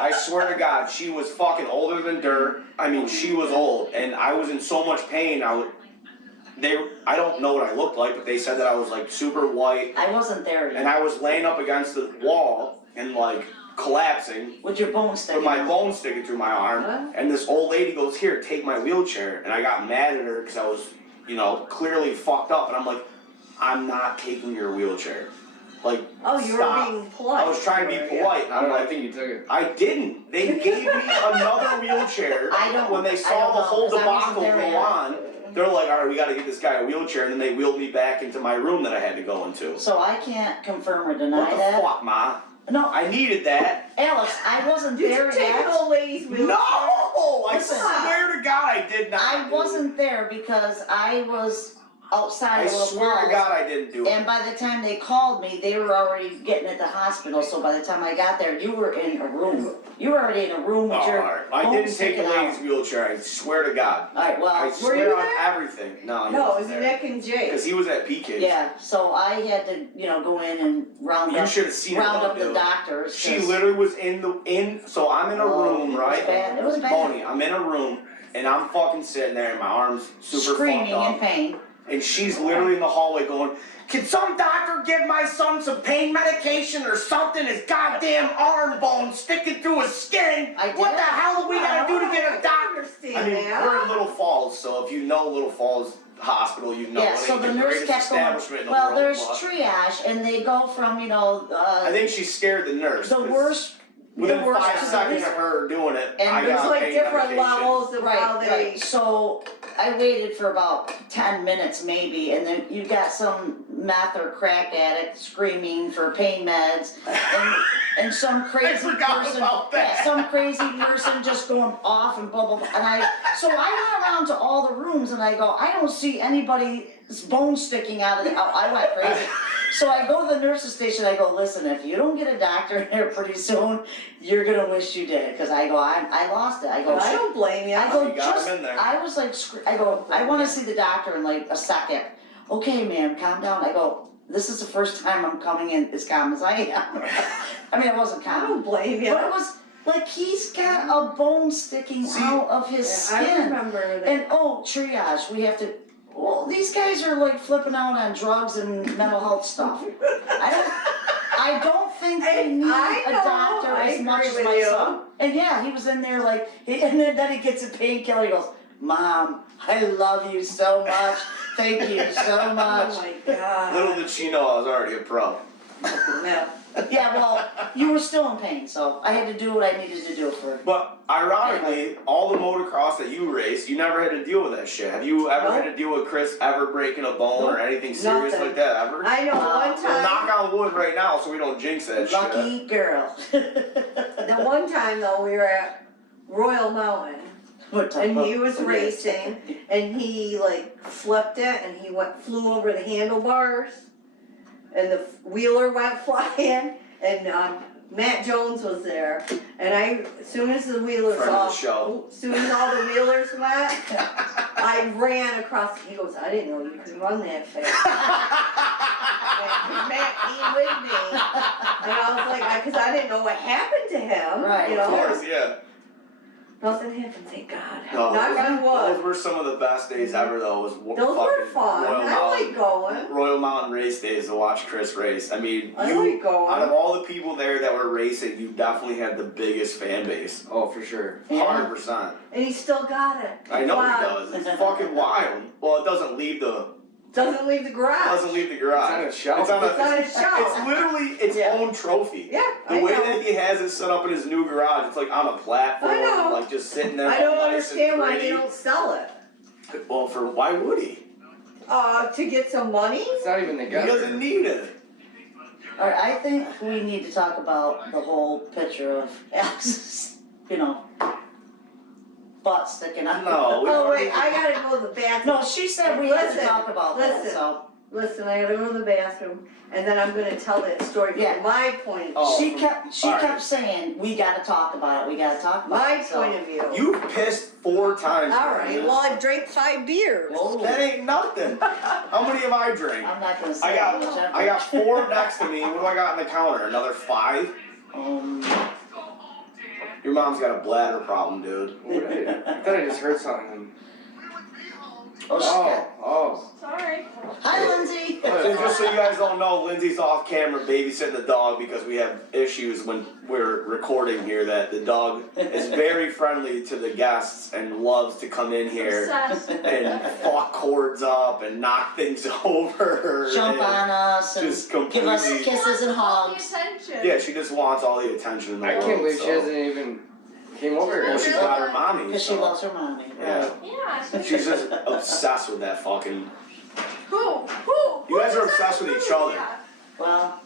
I swear to God, she was fucking older than dirt. I mean, she was old, and I was in so much pain. I don't know what I looked like, but they said that I was like super white, I wasn't there yet. and I was laying up against the wall, and like collapsing With your bone sticking with my out. bone sticking through my arm, Huh? and this old lady goes, "Here, take my wheelchair," and I got mad at her because I was, clearly fucked up, and I'm like, "I'm not taking your wheelchair." Like, Oh, you stop. were being polite. I was trying to be polite, and I I'm don't know, I like, think you took it. I didn't. They gave me another wheelchair when they saw the whole debacle go on. They're like, "All right, we got to get this guy a wheelchair," and then they wheeled me back into my room that I had to go into. So I can't confirm or deny What the that. fuck, Ma? No, I needed that. Alex, I wasn't Did there you take yet. an old lady's wheelchair? No! I Listen. swear to God I did not. I wasn't there because I was outside I of Little swear to Falls. God I didn't do it. And by the time they called me, they were already getting at the hospital. So by the time I got there, you were in a room. You were already in a room with your Alright, I bone didn't take sticking the lady's out. wheelchair, I swear to God. Alright, I well, swear you on there? everything. No, he No, it was wasn't there. Nick and Jake. Because he was at PK's. yeah, so I had to, go in and round You up should have seen round her up the dude. doctors. She 'cause- literally was so I'm in a room, It was right? bad. It was bad. Bonnie, I'm in a room, and I'm fucking sitting there, and my arm's super Screaming fucked in up. pain. And she's literally in the hallway going, "Can some doctor give my son some pain medication or something? His goddamn arm bone sticking through his skin. I did. What the hell do we gotta do to get a I doctor?" understand I mean, that. we're in Little Falls, so if you know Little Falls Hospital, you know Yeah, it so ain't the the nurse greatest kept going, establishment in the well, world. there's but triage, and they go from, I think she scared the nurse. the 'cause worst, Within the worst 5 to the seconds least. of her doing it, And I There's got like pain different medication. levels of how Right, they. right, so I waited for about 10 minutes maybe, and then you got some meth or crack addict screaming for pain meds, and some crazy forgot person, about that. yeah, some crazy person just going off and blah blah blah, and so I went around to all the rooms and I go, I don't see anybody's bone sticking out of the, I went crazy. So I go to the nurse's station, I go, "Listen, if you don't get a doctor in here pretty soon, you're gonna wish you did," because I go, I lost it, I go, I don't blame you. I go, You got just, him in there. I was like, I go, "I wanna see the doctor in like a second." "Okay, ma'am, calm down." I go, "This is the first time I'm coming in as calm as I am." I mean, I wasn't I calm, don't blame you. but it was like he's got a bone sticking out of his Yeah, I skin. remember that. And triage, we have to, well, these guys are like flipping out on drugs and mental health stuff. I don't think they need I a know, doctor I as much agree as with my you. son. And yeah, he was in there like, and then he gets a painkiller, he goes, "Mom, I love you so much, thank you so much." Oh my God. Little did she know I was already a pro. Yeah. Yeah, well, you were still in pain, so I had to do what I needed to do for. But ironically, all the motocross that you raced, you never had to deal with that shit. Have you ever had to deal with Chris ever breaking a bone or anything serious Nothing. like that ever? I know one So knock time, on wood right now so we don't jinx that shit. Lucky girl. the one time though, we were at Royal Mountain and he was racing and he like flipped it and he flew over the handlebars and the wheeler went flying and Matt Jones was there and as soon as the wheelers Friend of the off, show. as soon as all the wheelers went, I ran across, he goes, "I didn't know you could run that fast." Matt came with me, and I was like, because I didn't know what happened to him, Right, you Of know. course, yeah. Nothing happened, thank God. No, Knock on those wood. were some of the best days ever though. Was Those were fucking fun. Royal I Mountain, like going. Royal Mountain race days to watch Chris race. I mean, I you like going. out of all the people there that were racing, you definitely had the biggest fan base. Oh, for sure. 100%. And he still got it. I know Wow. he does. It's fucking wild. Well, it doesn't leave the Doesn't leave the garage. garage. It's on a shelf. It's on It's on his shelf. It's literally its Yeah. own trophy. Yeah, The I way know. that he has it set up in his new garage, it's like on a platform, I know. like just sitting there. I don't all nice understand and why pretty. they don't sell it. Well, why would he? To get some money? It's not even He together. doesn't need it. Alright, I think we need to talk about the whole picture of Alex's, butt sticking out. No. we Oh already- wait, I gotta go to the bathroom. No, she said we had to Listen, talk about that, listen. so. Listen, I gotta go to the bathroom, and then I'm gonna tell that story Yeah. from my point of view. Oh, She alright. kept saying, "We gotta talk about it, we gotta talk about My it," so. point of view. You pissed 4 times. Alright, well, I drank 5 beers. Whoa. That ain't nothing. How many have I drank? I'm not gonna say I got how much I got 4 next to me. What do I got on the counter? Another 5? Your mom's got a bladder problem, dude. I thought I just heard something. Oh, shit. Oh. Sorry. Hi, Lindsay. So just so you guys don't know, Lindsay's off camera babysitting the dog because we have issues when we're recording here that the dog is very friendly to the guests and loves to come in here Obsessed. and fuck cords up and knock things over. Jump and on us and just give us completely. kisses and All the hugs. attention. Yeah, she just wants all the attention in the I world. can't believe she so. hasn't even came over Well, here. she's got her mommy. Because she so. loves her mommy, right? Yeah. Yeah. She's just obsessed with that fucking. Who? You guys are obsessed with each other. Well,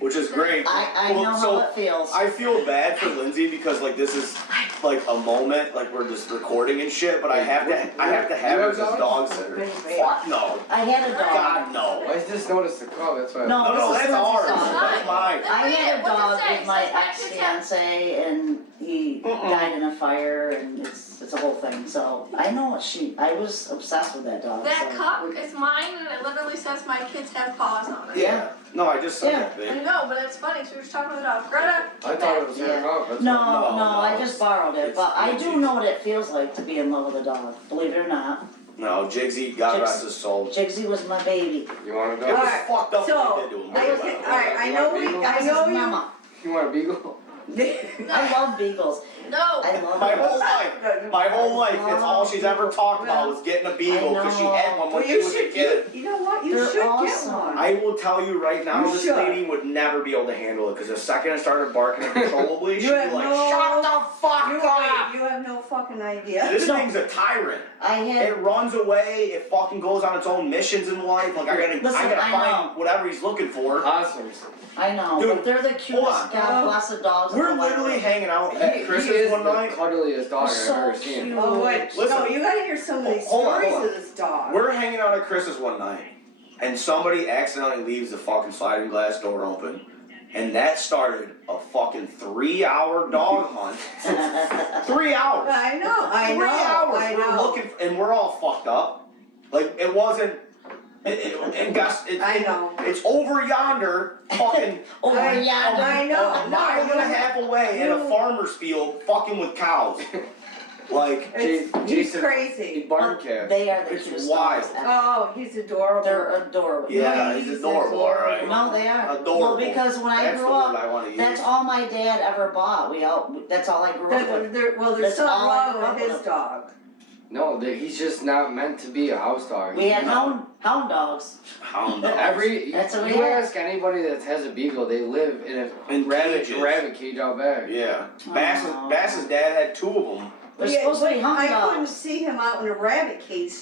Which is great. I Well, know so how it feels. I feel bad for Lindsay because like this is like a moment, like we're just recording and shit, but I have to have her as a dog sitter. Fuck no. I had a dog. God no. I just noticed the call, that's why. No, No, this is that's ours. Lindsay's dog. That's mine. I had a What's it dog say? with my Says back to ex-fiance and he died in a fire and it's a whole thing, so I know what I was obsessed with that dog. That so. cup is mine and it literally says my kids have paws on it. Yeah. No, I just said Yeah. that, I babe. know, but it's funny, so we were just talking about Greta. I thought it was her Yeah. cup, that's No, why. no, No, I just borrowed it, it's but I do Lindsay's. know what it feels like to be in love with a dog, believe it or not. No, Jigsy, God rest his soul. Jigsy was my baby. You wanna It go? was Alright, fucked up so, what they did to him. alright, I know That was his mama. You want a beagle? I love beagles. No. I love My them. whole life, it's all she's ever talked about was getting a beagle because she had one when Well, she you was a should, kid. you know what, you They're should get awesome. one. I will tell you right now, You this should. lady would never be able to handle it because the second I started barking uncontrollably, You she'd be have like, no- "Shut the fuck up!" You have no fucking idea. This thing's a tyrant. I had, It runs away. It fucking goes on its own missions in life. Like I Listen, gotta I find whatever he's looking for. Possums. I know, Dude, but they're the hold cutest, on. God bless the dogs. We're in the literally world. hanging out He at Christmas is one the night. cuddliest dog I've So ever seen. cute. Oh, wait, Listen. no, you gotta hear some of these Hold on, stories hold on. of this dog. We're hanging out at Chris's one night, and somebody accidentally leaves the fucking sliding glass door open, and that started a fucking 3-hour dog hunt. 3 hours. I know, 3 hours. I We're know. looking, and we're all fucked up. Like it wasn't. And Gus, I know. it's over yonder, fucking. Over I yonder. know. A mile and a half away in a farmer's field, fucking with cows. Like, He's Jason- crazy. Barn cat. They are the It's cutest wild. dogs ever. Oh, he's adorable. They're adorable. yeah, he's adorable, alright. No, they are. Adorable. Well, because when I That's grew the word up, I want to use. that's all my dad ever bought. That's all I grew up with. Well, there's That's something all I grew wrong up with his with. dog. No, he's just not meant to be a house dog. We had No. hound dogs. Hound dogs. That's what we you had. ask anybody that has a beagle, they live in In a rabbit cages. cage out back. Yeah. Aw. Bass's dad had 2 of them. They're Yeah, supposed to be but hound I couldn't dogs. see him out in a rabbit cage,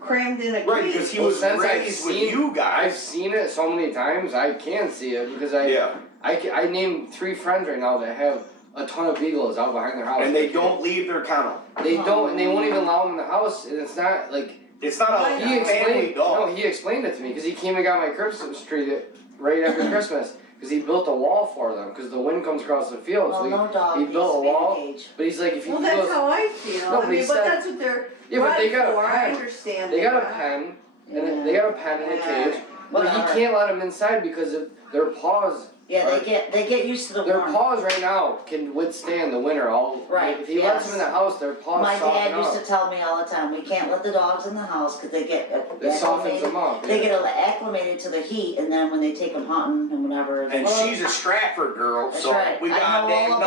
crammed in a Right, cage. because he Well, was since I've raised with seen- you I've guys. seen it so many times, I can see it because I named 3 friends right now that have a ton of beagles out behind their house. And they don't leave their kennel. They don't, and they won't even allow them in the house. And it's not like It's not a I know. he family explained. No, dog. he explained it to me because he came and got my Christmas tree right after Christmas because he built a wall for them because the wind comes across the field. Well, So no dog he needs built to a be in wall. a cage. But he's like, if he Well, that's goes, how I feel. No, I but mean, he but said- that's what they're yeah, but they bred got for. a I pen. understand They got a that. pen, Yeah. and they got a pen in a Yeah. cage. But he Whatever. can't let them inside because of their paws. Yeah, they get used to the Their warmth. paws right now can withstand the winter. Right, If he lets yes. them in the house, their paws My soften dad used up. to tell me all the time, we can't let the dogs in the house because they get It softens acclimated. them up. They Yeah. get acclimated to the heat, and then when they take them hunting and whatever. And well, she's a Stratford girl, that's so right. we I goddamn know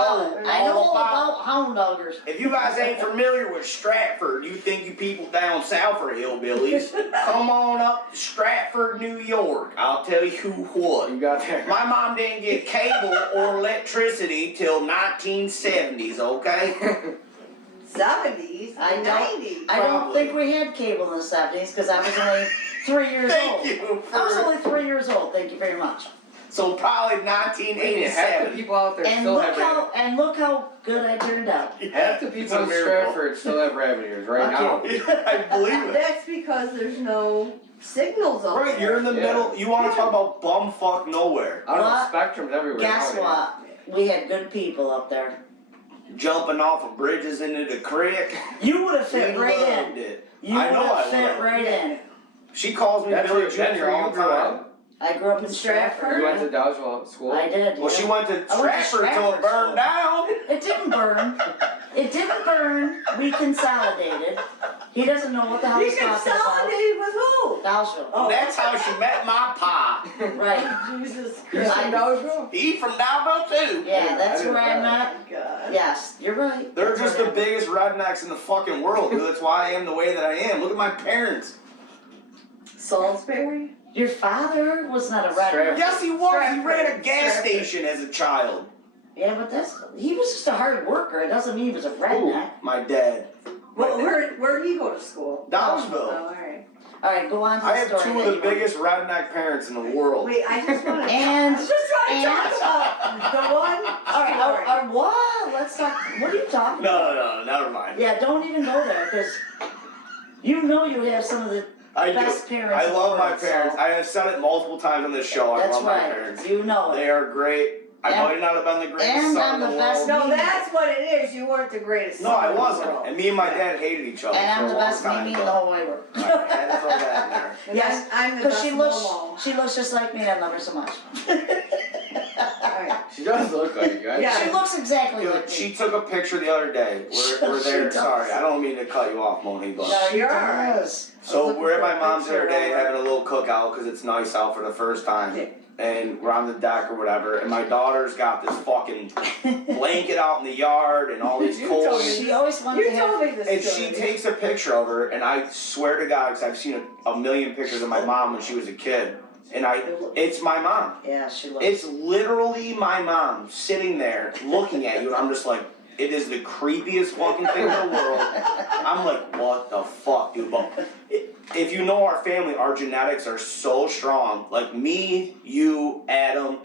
all about hound doggers. If you guys ain't familiar with Stratford, you think you people down south are hillbillies, come on up to Stratford, New York. I'll tell you what. You got there. My mom didn't get cable or electricity till 1970s, okay? 70s, I don't- 90s. I don't Probably. think we had cable in the 70s because I was only 3 years Thank old. you I was for, only 3 years old. Thank you very much. so probably Wait, half the 1987. people out there And still look have look how good I turned out. half the It's people a in miracle. Stratford still have rabbit ears right Okay. now. I believe it. That's because there's no signals up Right, there. you're in the Yeah. middle, you wanna talk about bumfuck nowhere. I don't know, What? spectrum's everywhere. Guess nowadays. what? We had good people up there. Jumping off of bridges into the creek. You would have fit We right loved in. it. You I would know have I fit would. right in. She calls me That's Billy where Jr. all you the grew time. up? I grew up in Stratford. You went to Dodgeville School? I did. Well, yeah. she went to I went to Stratford till it Stratford burned School. down. It didn't burn. It didn't burn. We consolidated. He doesn't know what the hell You he's talking about. consolidated with who? Dalsville. Oh, That's how she met my pa. Right. Jesus You're Christ. from Dallasville? He from Dalville too. Yeah, that's didn't where I know met. Oh, God. Yes, you're right. They're That's just where the I met. biggest rednecks in the fucking world, dude. That's why I am the way that I am. Look at my parents. Salisbury? Your father was not a Strap. redneck. Yes, he was. He ran a Stratford. gas Stratford. station as a child. Yeah, but he was just a hard worker. It doesn't mean he was a redneck. My dad. Well, where'd he go to school? Dallasville. Oh, alright. All right, go on to the I have story. two that of the you want. biggest redneck parents in the world. Wait, I just wanna. And- I'm just trying to talk and- about the one. All right, story. what? Let's talk. What are you talking about? No, never mind. Yeah, don't even go there because you know you have some of the I best do. parents. I in the love my world, parents. So I have said it multiple times on this show. I that's love my right. parents. You know They it. are great. I And- might not have been the greatest and son I'm in the the world. best- No, that's what it is. You weren't the greatest. No, son I in the wasn't. world. And me and my dad hated each other And I'm for the a long best time. Mimi in the whole wide world. I had to throw that in there. And Yes, I'm the because best Momo. she looks just like me and I love her so much. Alright. She does look like you. Yeah. She looks exactly Dude, like me. she took a picture the other day. We're She there. does. Sorry, I don't mean to cut you off, Moni, but. No, you're alright. does. So we're at my mom's the other day Picture. having a little cookout because it's nice out for the first time. And we're on the deck or whatever, and my daughter's got this fucking blanket out in the yard and all these You cold. told me. She always wants You to have. told me this And story. she takes a picture of her, and I swear to God, because I've seen a million pictures of my mom when she was a kid, and it's my mom. Yeah, she looks. It's literally my mom sitting there looking at you, and I'm just like, it is the creepiest fucking thing in the world. I'm like, what the fuck, dude? But if you know our family, our genetics are so strong. Like me, you, Adam,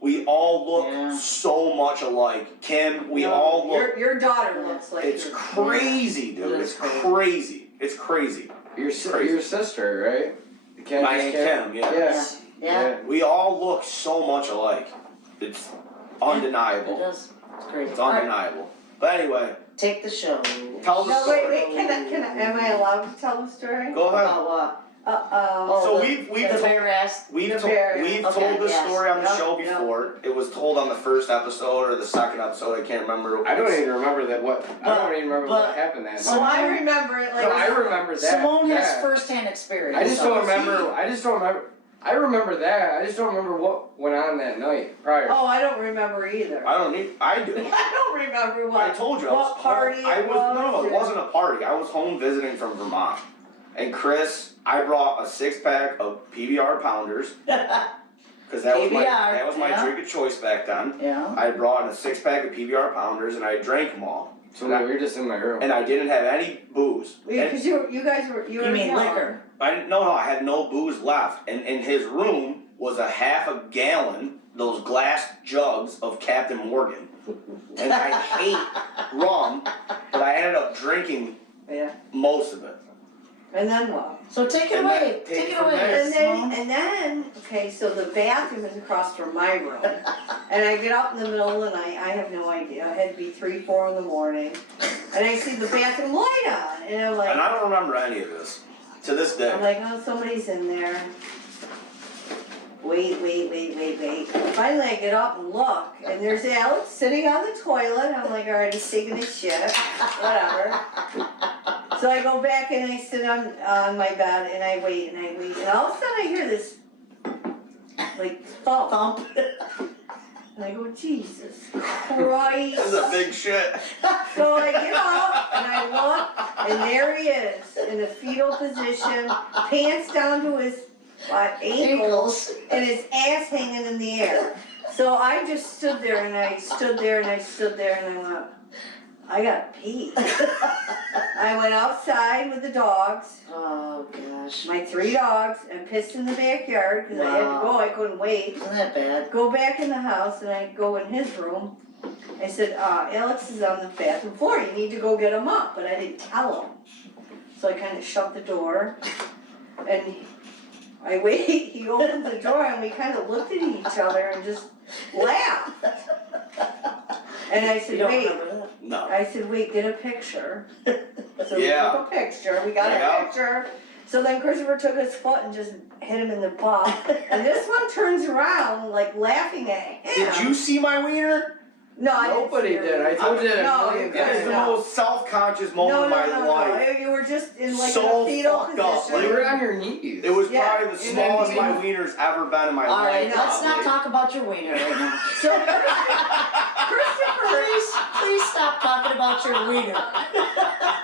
we all look Yeah. so much alike. Kim, we all look. Your daughter looks like It's your- crazy, dude. It It's is crazy. crazy. It's crazy. Your sister, right? The Kim- My Aunt Kim, yeah. Yes. Yeah. We all look so much alike. It's It undeniable. does. It's crazy. It's All right, undeniable. But anyway, take the show. tell the No, story. wait, am I allowed to tell the story? Go ahead. About what? Uh-oh. So the- we've The told, bear ass. we've the told, bear. we've Okay, told this yes. story on the Yep, show yep. before. It was told on the first episode or the second episode. I can't remember. I don't even remember that. I don't even remember but- what happened that So night. I remember it like. No, I remember that. Simone has that. first-hand experience. I just so- don't remember. I just don't remember. I remember that. I just don't remember what went on that night prior. Oh, I don't remember either. I don't need. I do. I don't remember I what. told you. I What was party I it was no, was, it wasn't a party. I was home visiting from Vermont, and Chris, I brought a 6-pack of PBR pounders because that was my PBR, yeah. drink of choice back then. Yeah. I brought a 6-pack of PBR pounders and I drank them all. So we were just in my room. And I didn't have any booze. And Because you guys were. You You were mean young. liquor? I didn't. No, I had no booze left. And in his room was a half a gallon, those glass jugs of Captain Morgan. And I hate rum, but I ended up drinking Yeah. most of it. And then what? So take it And away. then take Take it it from away, there. Simone. And then, okay, so the bathroom is across from my room. And I get up in the middle of the night, I have no idea, it had to be 3, 4 in the morning. And I see the bathroom light on, and I'm And like, I don't remember any of this to this day. I'm like, oh, somebody's in there. Wait. Finally I get up and look, and there's Alex sitting on the toilet. I'm like, alright, he's taking a shit, whatever. So I go back and I sit on my bed and I wait, and all of a sudden I hear this, like, thump. Thump. And I go, Jesus Christ. This is a big shit. So I get up and I look, and there he is in a fetal position, pants down to his ankles, and his ass hanging in the air. So I just stood there and I stood there and I stood there and I went, I gotta pee. I went outside with the dogs, Oh gosh. my 3 dogs, and pissed in the backyard because I had to go, I couldn't wait. Isn't that bad? Go back in the house and I go in his room. I said, Alex is on the bathroom floor, you need to go get him up, but I didn't tell him. So I kind of shut the door and I wait, he opened the door and we kind of looked at each other and just laughed. And I You said, don't wait, remember that? No. I said, wait, get a picture. So Yeah. we took a picture, we got Yeah. a picture. So then Christopher took his foot and just hit him in the butt. And this one turns around, like laughing at him. Did you see my wiener? No, I didn't Nobody see her. did. I told you that No, a million you It is times. the No. most self-conscious moment No, of no, my no, life. no. You were just in like So a fetal fucked up, position. You were on your knees. It was Yeah. probably the And then smallest you- my wiener's ever been in my All life. right, let's not probably. talk about your wiener right now. So Christopher, Please stop talking about your wiener.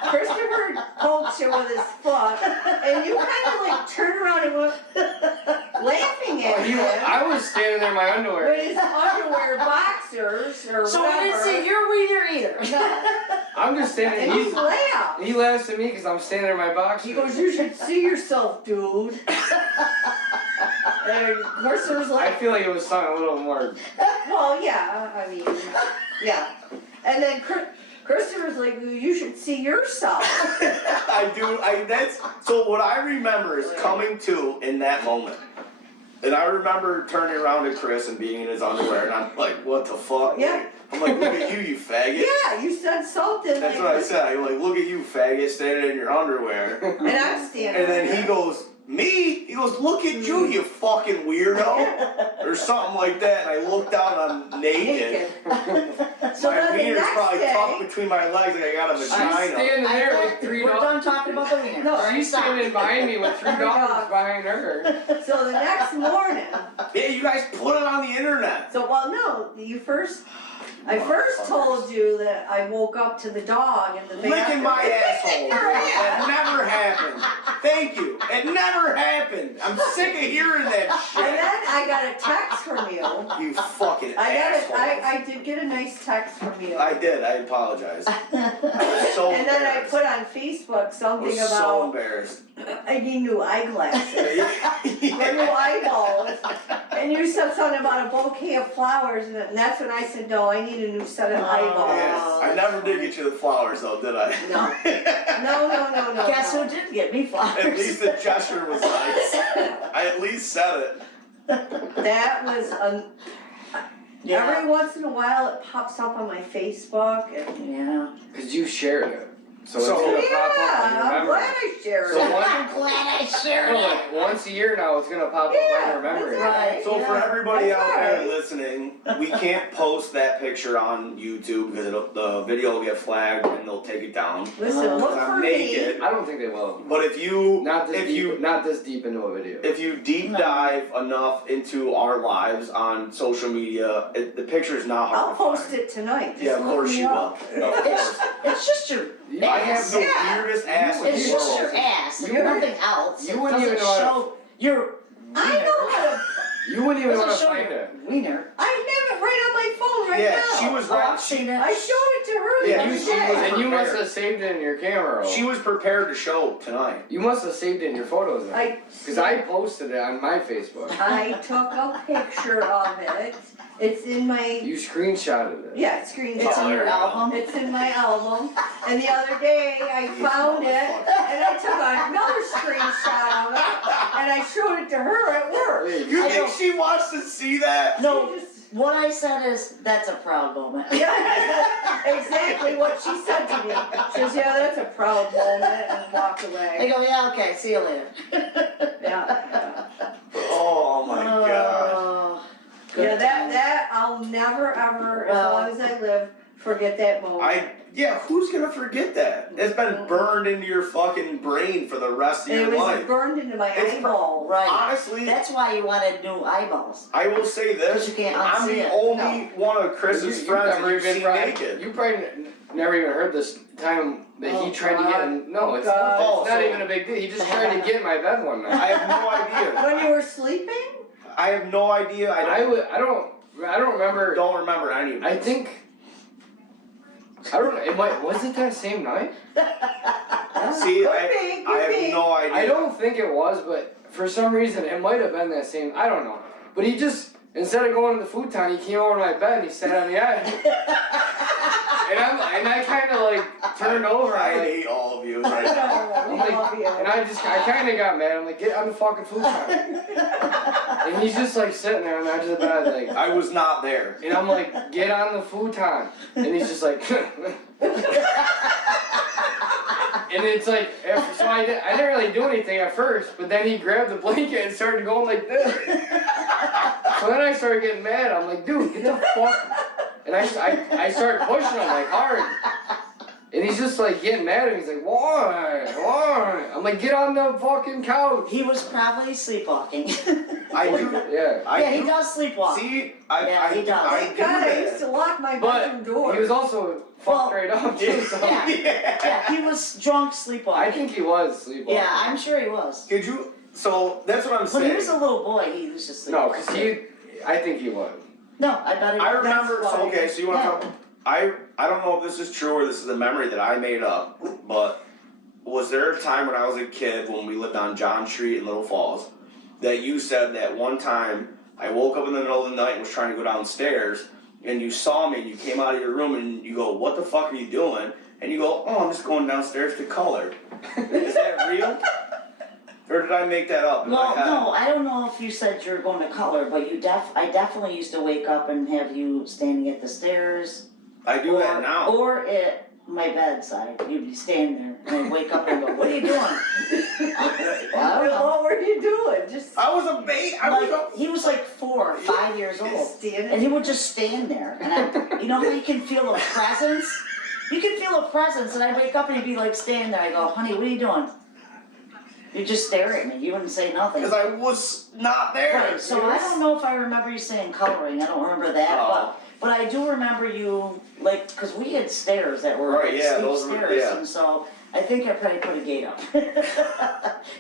Christopher poked you with his foot, and you kind of like turned around and went laughing at him I was standing there in my underwear. with his underwear boxers or So I didn't whatever. see your wiener either. No. I'm just standing And there. he laughed. He laughs at me because I'm standing there in my box. He goes, "You should see yourself, dude." And Mercer's I like, feel like it was something a little more. "Well, yeah, I mean, yeah." And then Christopher's like, "You should see yourself." I do. That's so. What I remember is coming to in that moment, and I remember turning around to Chris and being in his underwear, and I'm like, "What the fuck?" Yeah. I'm like, "Look at you, you faggot." Yeah, you said something That's like what I this, said. I'm like, "Look at you, faggot, standing in your underwear." and I'm standing And then there. he goes, "Me?" He goes, "Look at you, you fucking weirdo," or something like that. And I looked down, I'm naked. So My then the wiener's next probably day, tucked between my legs like I got a She's vagina. standing I there with thought 3 we're dogs. done talking about the wiener. No, All right, She's stop. standing behind me with 3 dogs behind her. so the next morning, Yeah, you guys put it on the internet. so well, no, I first told you that I woke up to the dog in the bathroom. Licking my asshole. Your ass. That never happened. Thank you. It never happened. I'm sick of hearing that And shit. then I got a text from you. You fucking asshole. I did get a nice text from you. I did. I apologize. I was so And then I embarrassed. put on Facebook I something was so about embarrassed. I need new eyeglasses. Or new Yeah. eyeballs. And you said something about a bouquet of flowers, and that's when I said, no, I need a new set of eyeballs. Yeah. I never did get you the flowers though, did I? No. Guess who did get me flowers? At least the gesture was nice. I at least said it. That was, Yeah. every once in a while it pops up on my Facebook, and Yeah. Because you shared it. So, So- it's gonna pop up on yeah, your I'm memory. glad I shared So it. what- I'm glad I shared No, it. like once a year now, it's gonna pop up on your memory. that's Right. So for Yeah. everybody That's out there right. listening, we can't post that picture on YouTube because the video will get flagged and they'll take it down. Listen, look I'm for me. naked. I don't think they will. But if you Not this if deep. you Not this deep into a video. if you deep No. dive enough into our lives on social media, the picture is not hard I'll to post find. it tonight. Just Yeah, of look course me you will. up. Of course. It's just your I have ass. the Yeah. weirdest ass in It's the just world. your ass. You You're wouldn't- nothing else. you It wouldn't even doesn't know how to- show your I wiener. know how to. You wouldn't even want to Doesn't show find your it. wiener. I have it right on my phone right Yeah, now. she was Oh, right. I've seen it. I showed it to her the Yeah, other you- day. And you must prepared. have saved it in your camera roll. She was prepared to show tonight. You must have saved it in your photos then. Because I posted it on my Facebook. I took a picture of it. It's in my, You screenshotted it. yeah, screenshot. It's in your there. album. It's in my album. And the other day I found it and I took another screenshot of it and I showed it to her at work. You I think don't- she wants to see that? No, She just- what I said is that's a proud moment. Yeah, exactly what she said to me. She says, yeah, that's a proud moment, and walked I away. go, yeah, okay, see you later. Yeah. Oh my god. Oh, Yeah, good that I'll never ever, as Well- long as I live, forget that moment. Yeah, who's gonna forget that? It's been burned into your fucking brain for the rest of And your it was life. burned into my It's eyeball. Right. Honestly, That's why you wanted new eyeballs. I will say this. 'Cause you can't I'm unsee the it. only one of Chris's friends that you've seen probably, naked. You probably never even heard this time that Oh, he tried to get in. No, it's God. not, it's not Oh, so- even a big deal. He just tried to get in my bed one I night. have no idea. When you were sleeping? I have no idea. I don't remember. don't remember any of I this. think. I don't know. Was it that same night? See, Could I be, could have be. no idea. I don't think it was, but for some reason it might have been that same. I don't know. But he just, instead of going to the futon, he came over to my bed and he sat on the edge. and I kind of like turned over. I I'm like, hate all of you right now. Oh, I'm like, love you. and I kind of got mad. I'm like, get on the fucking futon. And he's just like sitting there on the edge of the bed, like, I was not there. and I'm like, get on the futon. And he's just like, and it's like, so I didn't really do anything at first, but then he grabbed the blanket and started going like this. So then I started getting mad. I'm like, dude, get the fuck. And I started pushing him like hard. And he's just like getting mad at me. He's like, why? I'm like, get on the fucking couch. He was probably sleepwalking. I do. Yeah. He does sleepwalk. See, he does. I do God, I used that. to lock my But bedroom door. he was also fucked right up too. So Yeah, he was drunk sleepwalking. I think he was sleepwalking. Yeah, I'm sure he was. Could you? So that's what I'm When saying. he was a little boy, he was just No, sleepwalking. I think he was. No, I bet he I was. remember. That's So why- okay, so you want to talk? I don't know if this is true or this is a memory that I made up, but was there a time when I was a kid when we lived on John Street in Little Falls that you said that one time I woke up in the middle of the night and was trying to go downstairs and you saw me and you came out of your room and you go, what the fuck are you doing? And you go, oh, I'm just going downstairs to color. Is that real? Or did I make that up in my head? No, I don't know if you said you were going to color, but I definitely used to wake up and have you standing at the stairs. I do that now. Or at my bedside. You'd be standing there and I'd wake up and go, what are you doing? I don't know. What were you doing? Just I was a baby. He was like 4 or 5 years old. standing. And he would just stand there. And you know how you can feel a presence? You can feel a presence and I'd wake up and he'd be like standing there. I go, honey, what are you doing? You'd just stare at me. You wouldn't say nothing. Because I was not there. Right, so I don't know if I remember you saying coloring. I don't remember that. Oh. But I do remember you, like, because we had stairs that were Right, like yeah, steep those were- stairs. yeah. And so I think I probably put a gate up.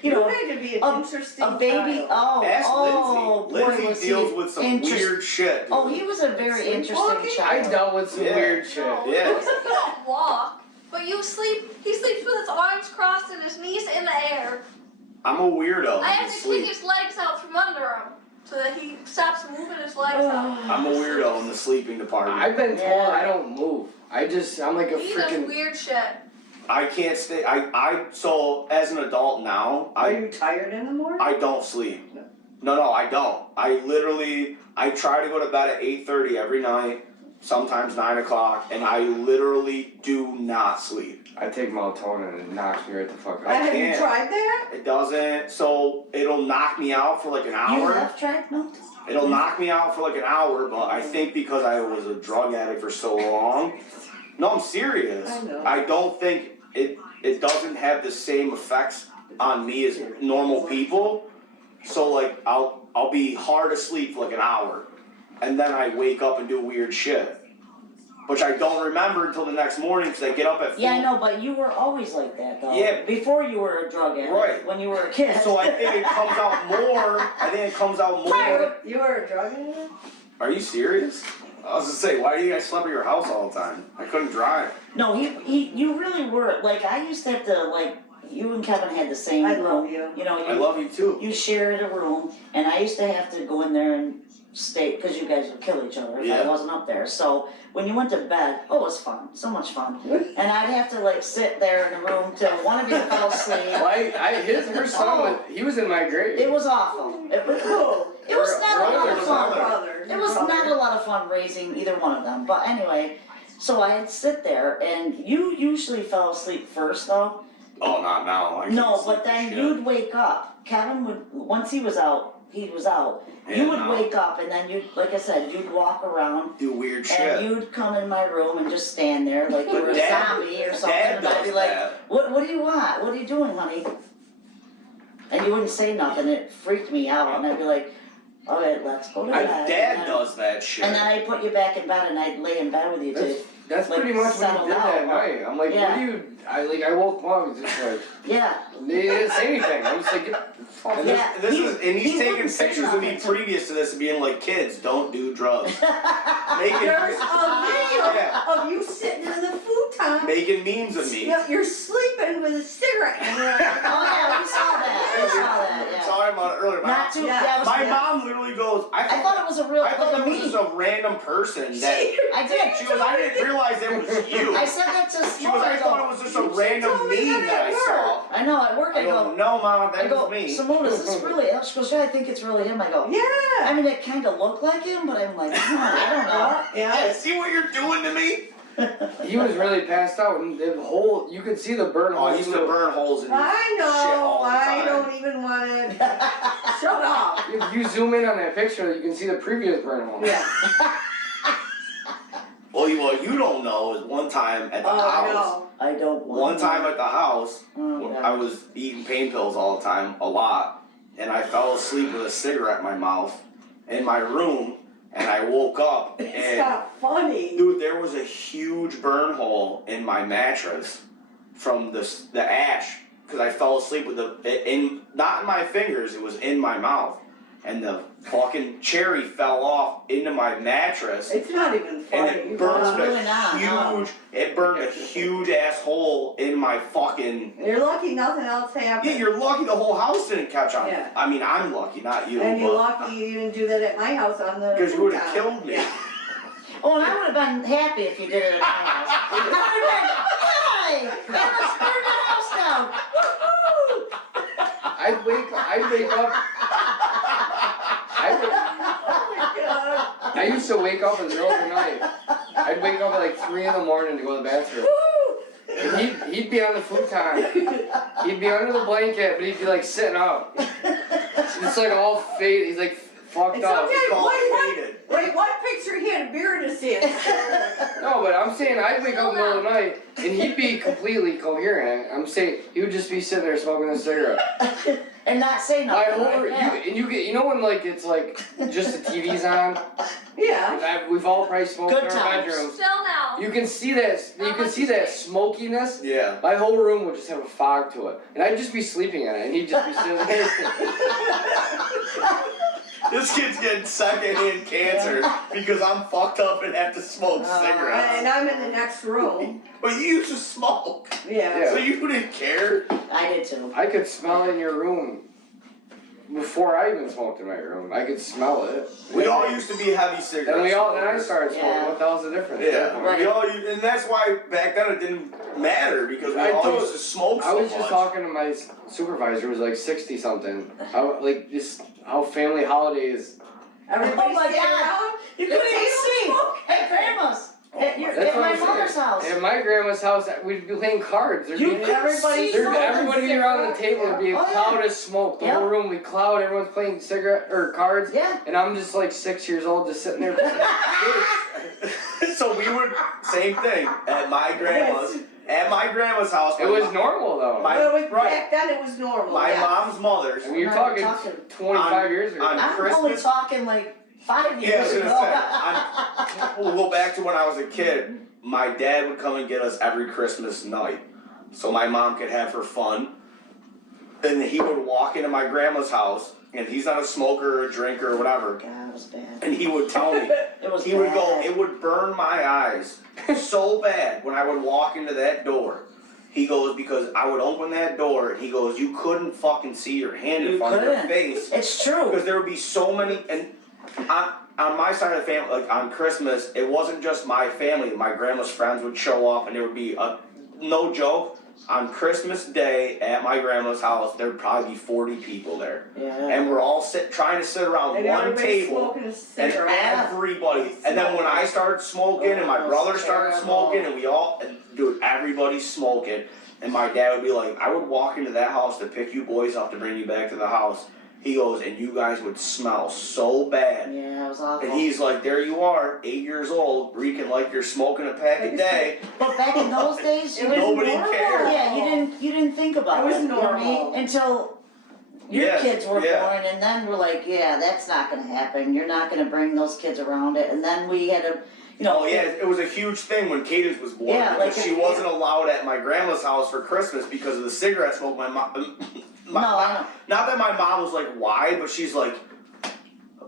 You know, had to be an interesting a baby. child. Ask Oh, boy, Lindsay. was Lindsay deals he with some interest- weird shit. Dude. Oh, he was a very interesting Sleepwalking? I child. dealt with some Yeah. weird shit. No, Yeah. you don't walk, but you sleep. He sleeps with his arms crossed and his knees in the air. I'm a weirdo. I have to Sleep. kick his legs out from under him so that he stops moving his legs out. I'm a weirdo in the sleeping department. I've been told Yeah. I don't move. I'm like a He does freaking. weird shit. I can't stay. So as an adult now, Are you tired in the morning? I don't sleep. No, I don't. I try to go to bed at 8:30 every night, sometimes 9 o'clock, and I literally do not sleep. I take melatonin and it knocks me right the fuck I out. Have you can't. tried that? It doesn't. So it'll knock me out for like an You hour. have tried milk? It'll knock me out for like an hour, but I think because I was a drug addict for so long. No, I'm serious. I know. I don't think it doesn't have the same effects on me as normal people. So like I'll be hard asleep for like an hour, and then I wake up and do weird shit, which I don't remember until the next morning because I get up at 4. Yeah, I know, but you were always like that, though. Yeah. Before you were a drug addict. Right. When you were a kid. So I think it comes out more. You were a drug addict? Are you serious? I was gonna say, why do you guys sleep at your house all the time? I couldn't drive. No, you really were. Like, I used to have to, like, you and Kevin had the same I room. love you. You know, I love you too. you shared a room, and I used to have to go in there and stay, because you guys would kill each other if I Yeah. wasn't up there. So when you went to bed, it was fun, so much fun. And I'd have to, like, sit there in the room till one of you fell asleep. Her son he was in my grade. It was awful. It was not a lot of fun. Brother. It was not a lot of fun raising either one of them. But anyway, so I'd sit there, and you usually fell asleep first, though. Oh, not now. I can't No, sleep but for then shit. you'd wake up. Kevin would, once he was out. Yeah, You would no. wake up, and then like I said, you'd walk around, do weird and shit. you'd come in my room and just stand there like you were a Dad- zombie or something, Dad and I'd be does like, that. what do you want? What are you doing, honey? And you wouldn't say nothing. It freaked me out, and I'd be like, all right, let's go to My bed. dad And does that shit. And then I'd put you back in bed, and I'd lay in bed with you too. That's like, pretty much what he settled did out. that night. I'm like, Yeah. what do you? I woke him up. He's just like, Yeah. he didn't say anything. I'm just like, get the fuck And Yeah. this he- is, and he's he taking wouldn't say pictures of me nothing to me. previous to this and being like, kids, don't do drugs. making, There's a video Yeah. of you sitting in the futon. making memes of me. You're sleeping with a cigarette. Oh yeah, we saw that. We saw that. We were Yeah. talking about it earlier. Not too. Yeah. Yeah, it was, My mom literally goes, I thought it was a real I thought like it a was meme. just a random person that I did. she goes, I didn't realize it was you. I said that to She goes, I thought it was just a random told me meme that that I at saw. I know, at work I I go, go, no, mom, that I go, was me. Simone, is this really him? She goes, yeah, I think it's really him. I go, Yeah. I mean, it kind of looked like him, but I'm like, I don't know. Yeah, see what you're doing to me? He was really passed out, and the whole you could see the burn Oh, holes. I used to burn holes in I shit know. all the I time. don't even want to. Shut up. If you zoom in on that picture, you can see the previous burn hole. Yeah. Well, what you don't know is one time at the house. No. I don't want One time at the house, Oh, I was eating pain pills all the time, a lot, and I fell asleep with a cigarette in my mouth in my room, and I woke up It's and not funny. dude, there was a huge burn hole in my mattress from the ash because I fell asleep with not in my fingers, it was in my mouth, and the fucking cherry fell off into my mattress. It's not even funny. And it burned really not, no. it burned a huge ass hole in my fucking. You're lucky nothing else happened. Yeah, you're lucky the whole house didn't catch on. Yeah. I mean, I'm lucky, not you. And you're lucky you didn't do that at my house on the. Because you would have futon. killed me. Yeah. Oh, and I would have been happy if you did it at my house. I would have been, hey, let's burn the house down. Woo-hoo! I'd wake up. Oh my God. I used to wake up in the middle of the night. I'd wake up at like 3 in the morning to go to the bathroom. And he'd be on the futon. He'd be under the blanket, but he'd be like sitting up. It's like all faded. He's like fucked It's up. okay. It's all Wait, faded. Wait, one picture he had a beer in his hand. No, but I'm saying I'd wake up in the middle of the night and he'd be completely coherent. I'm saying he would just be sitting there smoking a cigarette. And not say My nothing. whole, Right? you know when like it's like just the TV's on. Yeah. We've all probably smoked Good in our times. bedrooms. Still now. You can see that. You can see that smokiness. Yeah. My whole room would just have a fog to it, and I'd just be sleeping in it, and he'd just be sitting there. This kid's getting secondhand cancer because I'm fucked up and have to smoke cigarettes. And I'm in the next room. But you used to smoke. Yeah. So you didn't care? I did too. I could smell it in your room before I even smoked in my room. I could smell it. We all used to be heavy cigarettes. Then I started smoking. Yeah. What the hell's the difference? Yeah, Right. we all used, and that's why back then it didn't matter because we I all told- used to smoke so I was just much. talking to my supervisor, who was like 60 something. How like just how family holidays. Everybody Oh my stay God. around. You couldn't even see. At grandma's. At my That's my what I'm mother's saying. house. At my grandma's house, we'd be playing cards. There'd You be couldn't everybody- see. everybody be around the table. There'd be a Oh, yeah. cloud of smoke. The Yeah. whole room would be cloud. Everyone's playing cigarette or cards. Yeah. And I'm just like 6 years old, just sitting there. So we were same thing at my grandma's. At my grandma's house. It was normal though. Right. Back then it was normal. My yeah. mom's mother's. I mean, you're I'm talking, talking 25 years ago. on I'm only Christmas. talking like 5 Yeah, I years was ago. gonna say. We'll go back to when I was a kid. My dad would come and get us every Christmas night, so my mom could have her fun. And he would walk into my grandma's house, and he's not a smoker or a drinker or whatever. God, it was bad. And he would tell me, It was he would go, bad. it would burn my eyes so bad when I would walk into that door. He goes, because I would open that door, and he goes, you couldn't fucking see your hand in You front of your couldn't. face. It's true. Because there would be so many, and on my side of the family, like on Christmas, it wasn't just my family. My grandma's friends would show up, and there would be no joke, on Christmas Day at my grandma's house, there would probably be 40 people there, Yeah. and we're all trying to sit around And one everybody's table, smoking a and cigarette. everybody. And then when I started smoking, and my Oh, brother started terrible. smoking, and we all, dude, everybody's smoking. And my dad would be like, I would walk into that house to pick you boys up to bring you back to the house. He goes, and you guys would smell so bad. Yeah, it was awful. And he's like, there you are, 8 years old, reeking like you're smoking a pack a day. But back in those days, you It was didn't. Nobody normal. cared. Yeah, you didn't think about It was it. You know what I mean? normal. Until your Yeah, kids were yeah. born, and then we're like, yeah, that's not gonna happen. You're not gonna bring those kids around it. And then we had to, you know. Oh yeah, it was a huge thing when Cadence was born, Yeah, because like she wasn't allowed at my grandma's house for Christmas because of the cigarette smoke. My mom, No, I know. not that my mom was like, why, but she's like,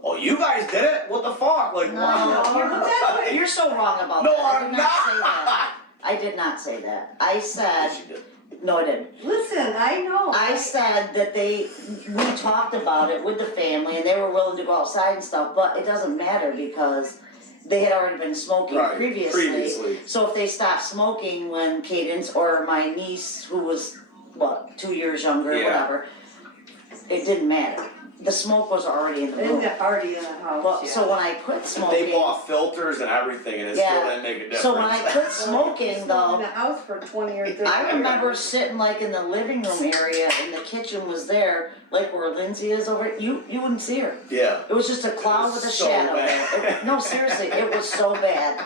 oh, you guys did it? What the fuck? Like, No, why? you're so wrong about No, that. I I'm did not say not. that. I did not say that. I said, She did. no, I didn't. Listen, I know. I said that we talked about it with the family, and they were willing to go outside and stuff, but it doesn't matter because they had already been smoking Right, previously. So if they stopped smoking when Cadence or my niece, who was, 2 years younger, Yeah. whatever, it didn't matter. The smoke was already in the In room. the party in the house. But, yeah. so when I quit smoking. They bought filters and everything, and it Yeah. still didn't make a difference. So when I quit smoking In though, the house for 20 or 30 I remember years. sitting like in the living room area and the kitchen was there, like where Lindsay is over, you wouldn't see her. Yeah. It was just a cloud with a So shadow. bad. No, seriously, it was so bad.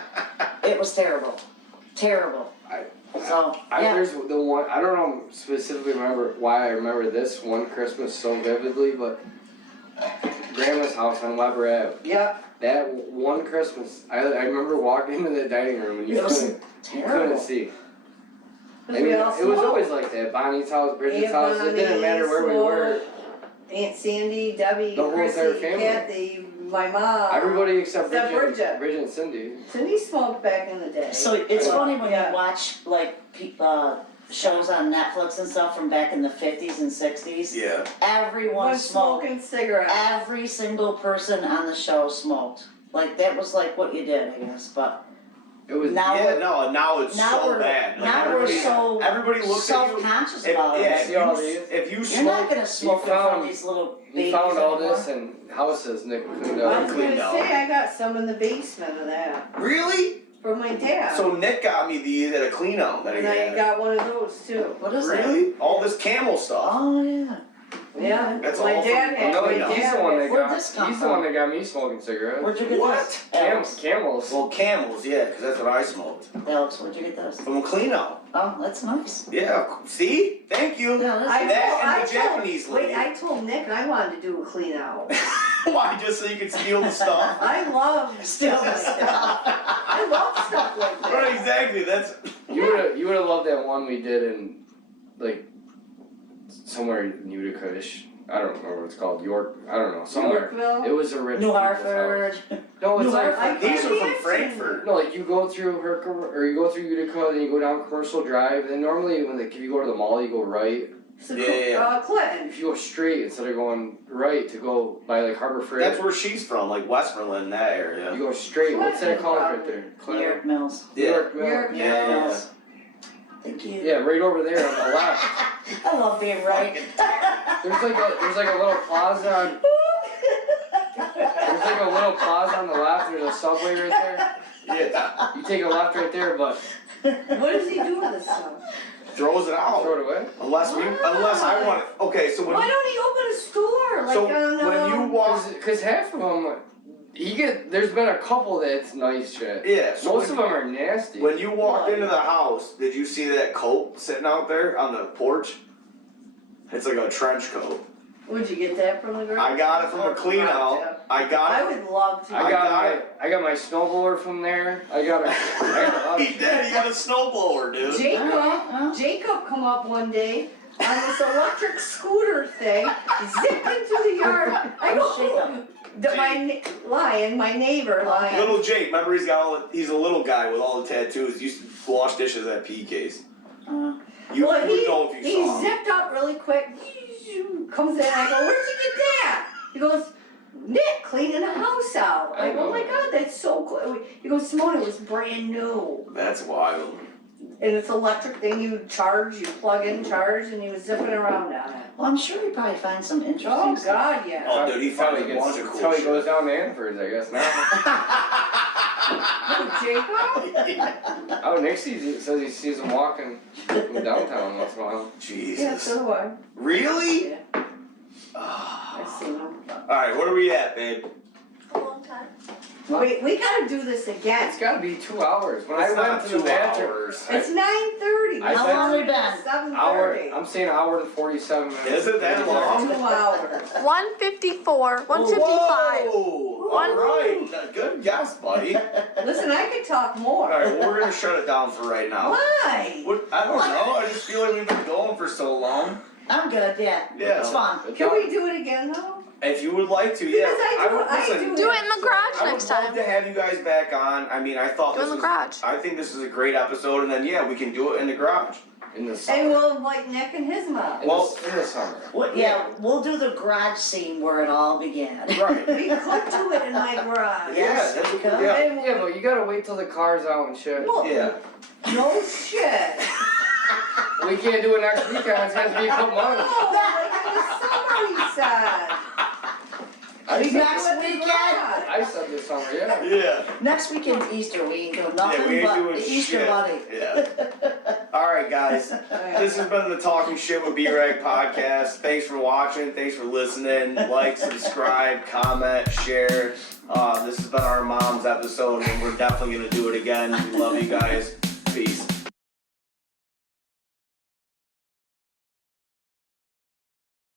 It was terrible. Terrible. So, yeah. There's the one, I don't know specifically remember why I remember this one Christmas so vividly, but Grandma's house on Weber Ave. Yep. That one Christmas, I remember walking into the dining room and you couldn't see. I mean, it was always like that. Bonnie's house, Bridget's house, it didn't matter where we were. Aunt Sandy, Debbie, The whole Chrissy, entire family. Kathy, my mom. Everybody except Bridget. Bridget and Cindy. Cindy smoked back in the day. So it's funny when Yeah. you watch like shows on Netflix and stuff from back in the 50s and 60s. Yeah. Everyone One smoked. smoking cigarettes. Every single person on the show smoked. Like that was like what you did, I guess. But It was now now it's now so we're bad. Like, now we're so everybody looks at you. self-conscious If, about yeah, it. if you You're smoke, not gonna smoke in front of found- these little You babies found all anymore. this in houses Nick cleaned I up. was cleaned gonna out. say, I got some in the basement of that, really? from my dad. So Nick got me these at a clean out that And he I had. got one of those too. What is that? Really? All this camel stuff. Oh yeah. Yeah, That's my all from- dad had, No, my Where'd dad he's the one that Where'd got. this come He's the one from? that got me smoking cigarettes. Where'd you get What? this? Alex. Camels. Well, camels, yeah, because that's what I smoked. Alex, where'd you get this? From a clean out. Oh, that's nice. Yeah, see? Thank you. Yeah, that's I nice. That and told, the Japanese wait, lady. I told Nick I wanted to do a clean out. Why? Just so you could steal the stuff? I love Still stuff like that. I love stuff like that. Right, exactly. That's You would have loved that one we did in like somewhere in Utica-ish. I don't remember what it's called. York. I don't know. Somewhere. Yorkville? It was a rich New people's Hartford. house. No, it's New like Hartford. these are from Fancy. Frankfurt. no, like you go through or you go through Utica, then you go down Commercial Drive. And normally if you go to the mall, you go right. So, Yeah. Clinton. If you go straight instead of going right to go by like Harbor Freight, That's where she's from, like Westmoreland, that area. you go straight. What's that called right there? New York Mills. Yeah. York Mill. York Yeah. Mills. Thank you. Yeah, right over there on the left. I love being right. There's like a little plaza on. There's like a little plaza on the left. There's a subway right there. Yeah. You take a left right there, but What does he do with this stuff? Throws it out. throw it away. Unless I want it. Okay, so when Why don't he open a store? Like so on, when you walk, Cause half of them, there's been a couple that's nice shit. yeah. So Most of them are nasty. when you walked into the house, did you see that coat sitting out there on the porch? It's like a trench coat. Would you get that from the grocery? I got it from a clean out. I got I it. would love to. I got got my snowblower from there. I got a lot of He did. He got a snowblower, dude. Jacob come up one day on this electric scooter thing, zipped into the yard. I Who's go, my neighbor, Lion. Little Jake, remember he's a little guy with all the tattoos. He used to wash dishes at PK's. You Well, would know if you he saw him. zipped up really quick, comes in, I go, where'd you get that? He goes, Nick cleaning the house out. I go, oh my God, that's so cool. He goes, Simone, it was brand new. That's wild. And it's electric thing, you charge, you plug in, charge, and he was zipping around on it. Well, I'm sure he probably finds some interesting Oh stuff. God, yeah. Oh, dude, he found a Probably bunch of That's cool how he goes shit. down to Anford, I guess now. Jacob? Oh, Nick says he sees him walking from downtown once in a while. Jesus. Yeah, so do I. Really? Yeah, I've seen him. Alright, what are we at, babe? A long time. Wait, we gotta do this again. It's gotta be 2 hours. When It's I went not to the 2 bathroom, hours. It's 9:30. I How said- long we been? 7:30. I'm saying an hour and 47 minutes. Is it that long? 2 hours. 154, 155. Whoa! Alright, good guess, buddy. Listen, I could talk more. Alright, well, we're gonna shut it down for right now. Why? What, I don't know, I just feel like we've been going for so long. I'm good, yeah. Yeah. It's fun. Can we do it again though? If you would like to, yeah. Because I do Do it in the garage I would next love time. to have you guys back on. I mean, I thought Do it this in the was, garage. I think this is a great episode, and then yeah, we can do it in the garage. In the summer. And we'll invite Nick and his mom. In the summer. Well, yeah, we'll do the garage scene where it all began. Right. We could do it in my garage. Yes, that's we could. yeah. And Yeah, but you gotta wait till the car's out and shit. well, Yeah. no shit. We can't do it next weekend. It's has to be a couple months. Oh, like in the summer, he said. I We said, could do it in the weekend? garage. I said this summer, yeah. Yeah. Next weekend's Easter, we ain't doing nothing Yeah, we ain't but doing the Easter shit. bunny. Yeah. Alright, guys. This has been the Talking Shit with B-Rag podcast. Thanks for watching. Thanks for listening. Like, subscribe, comment, share. This has been our mom's episode, and we're definitely going to do it again. We love you guys.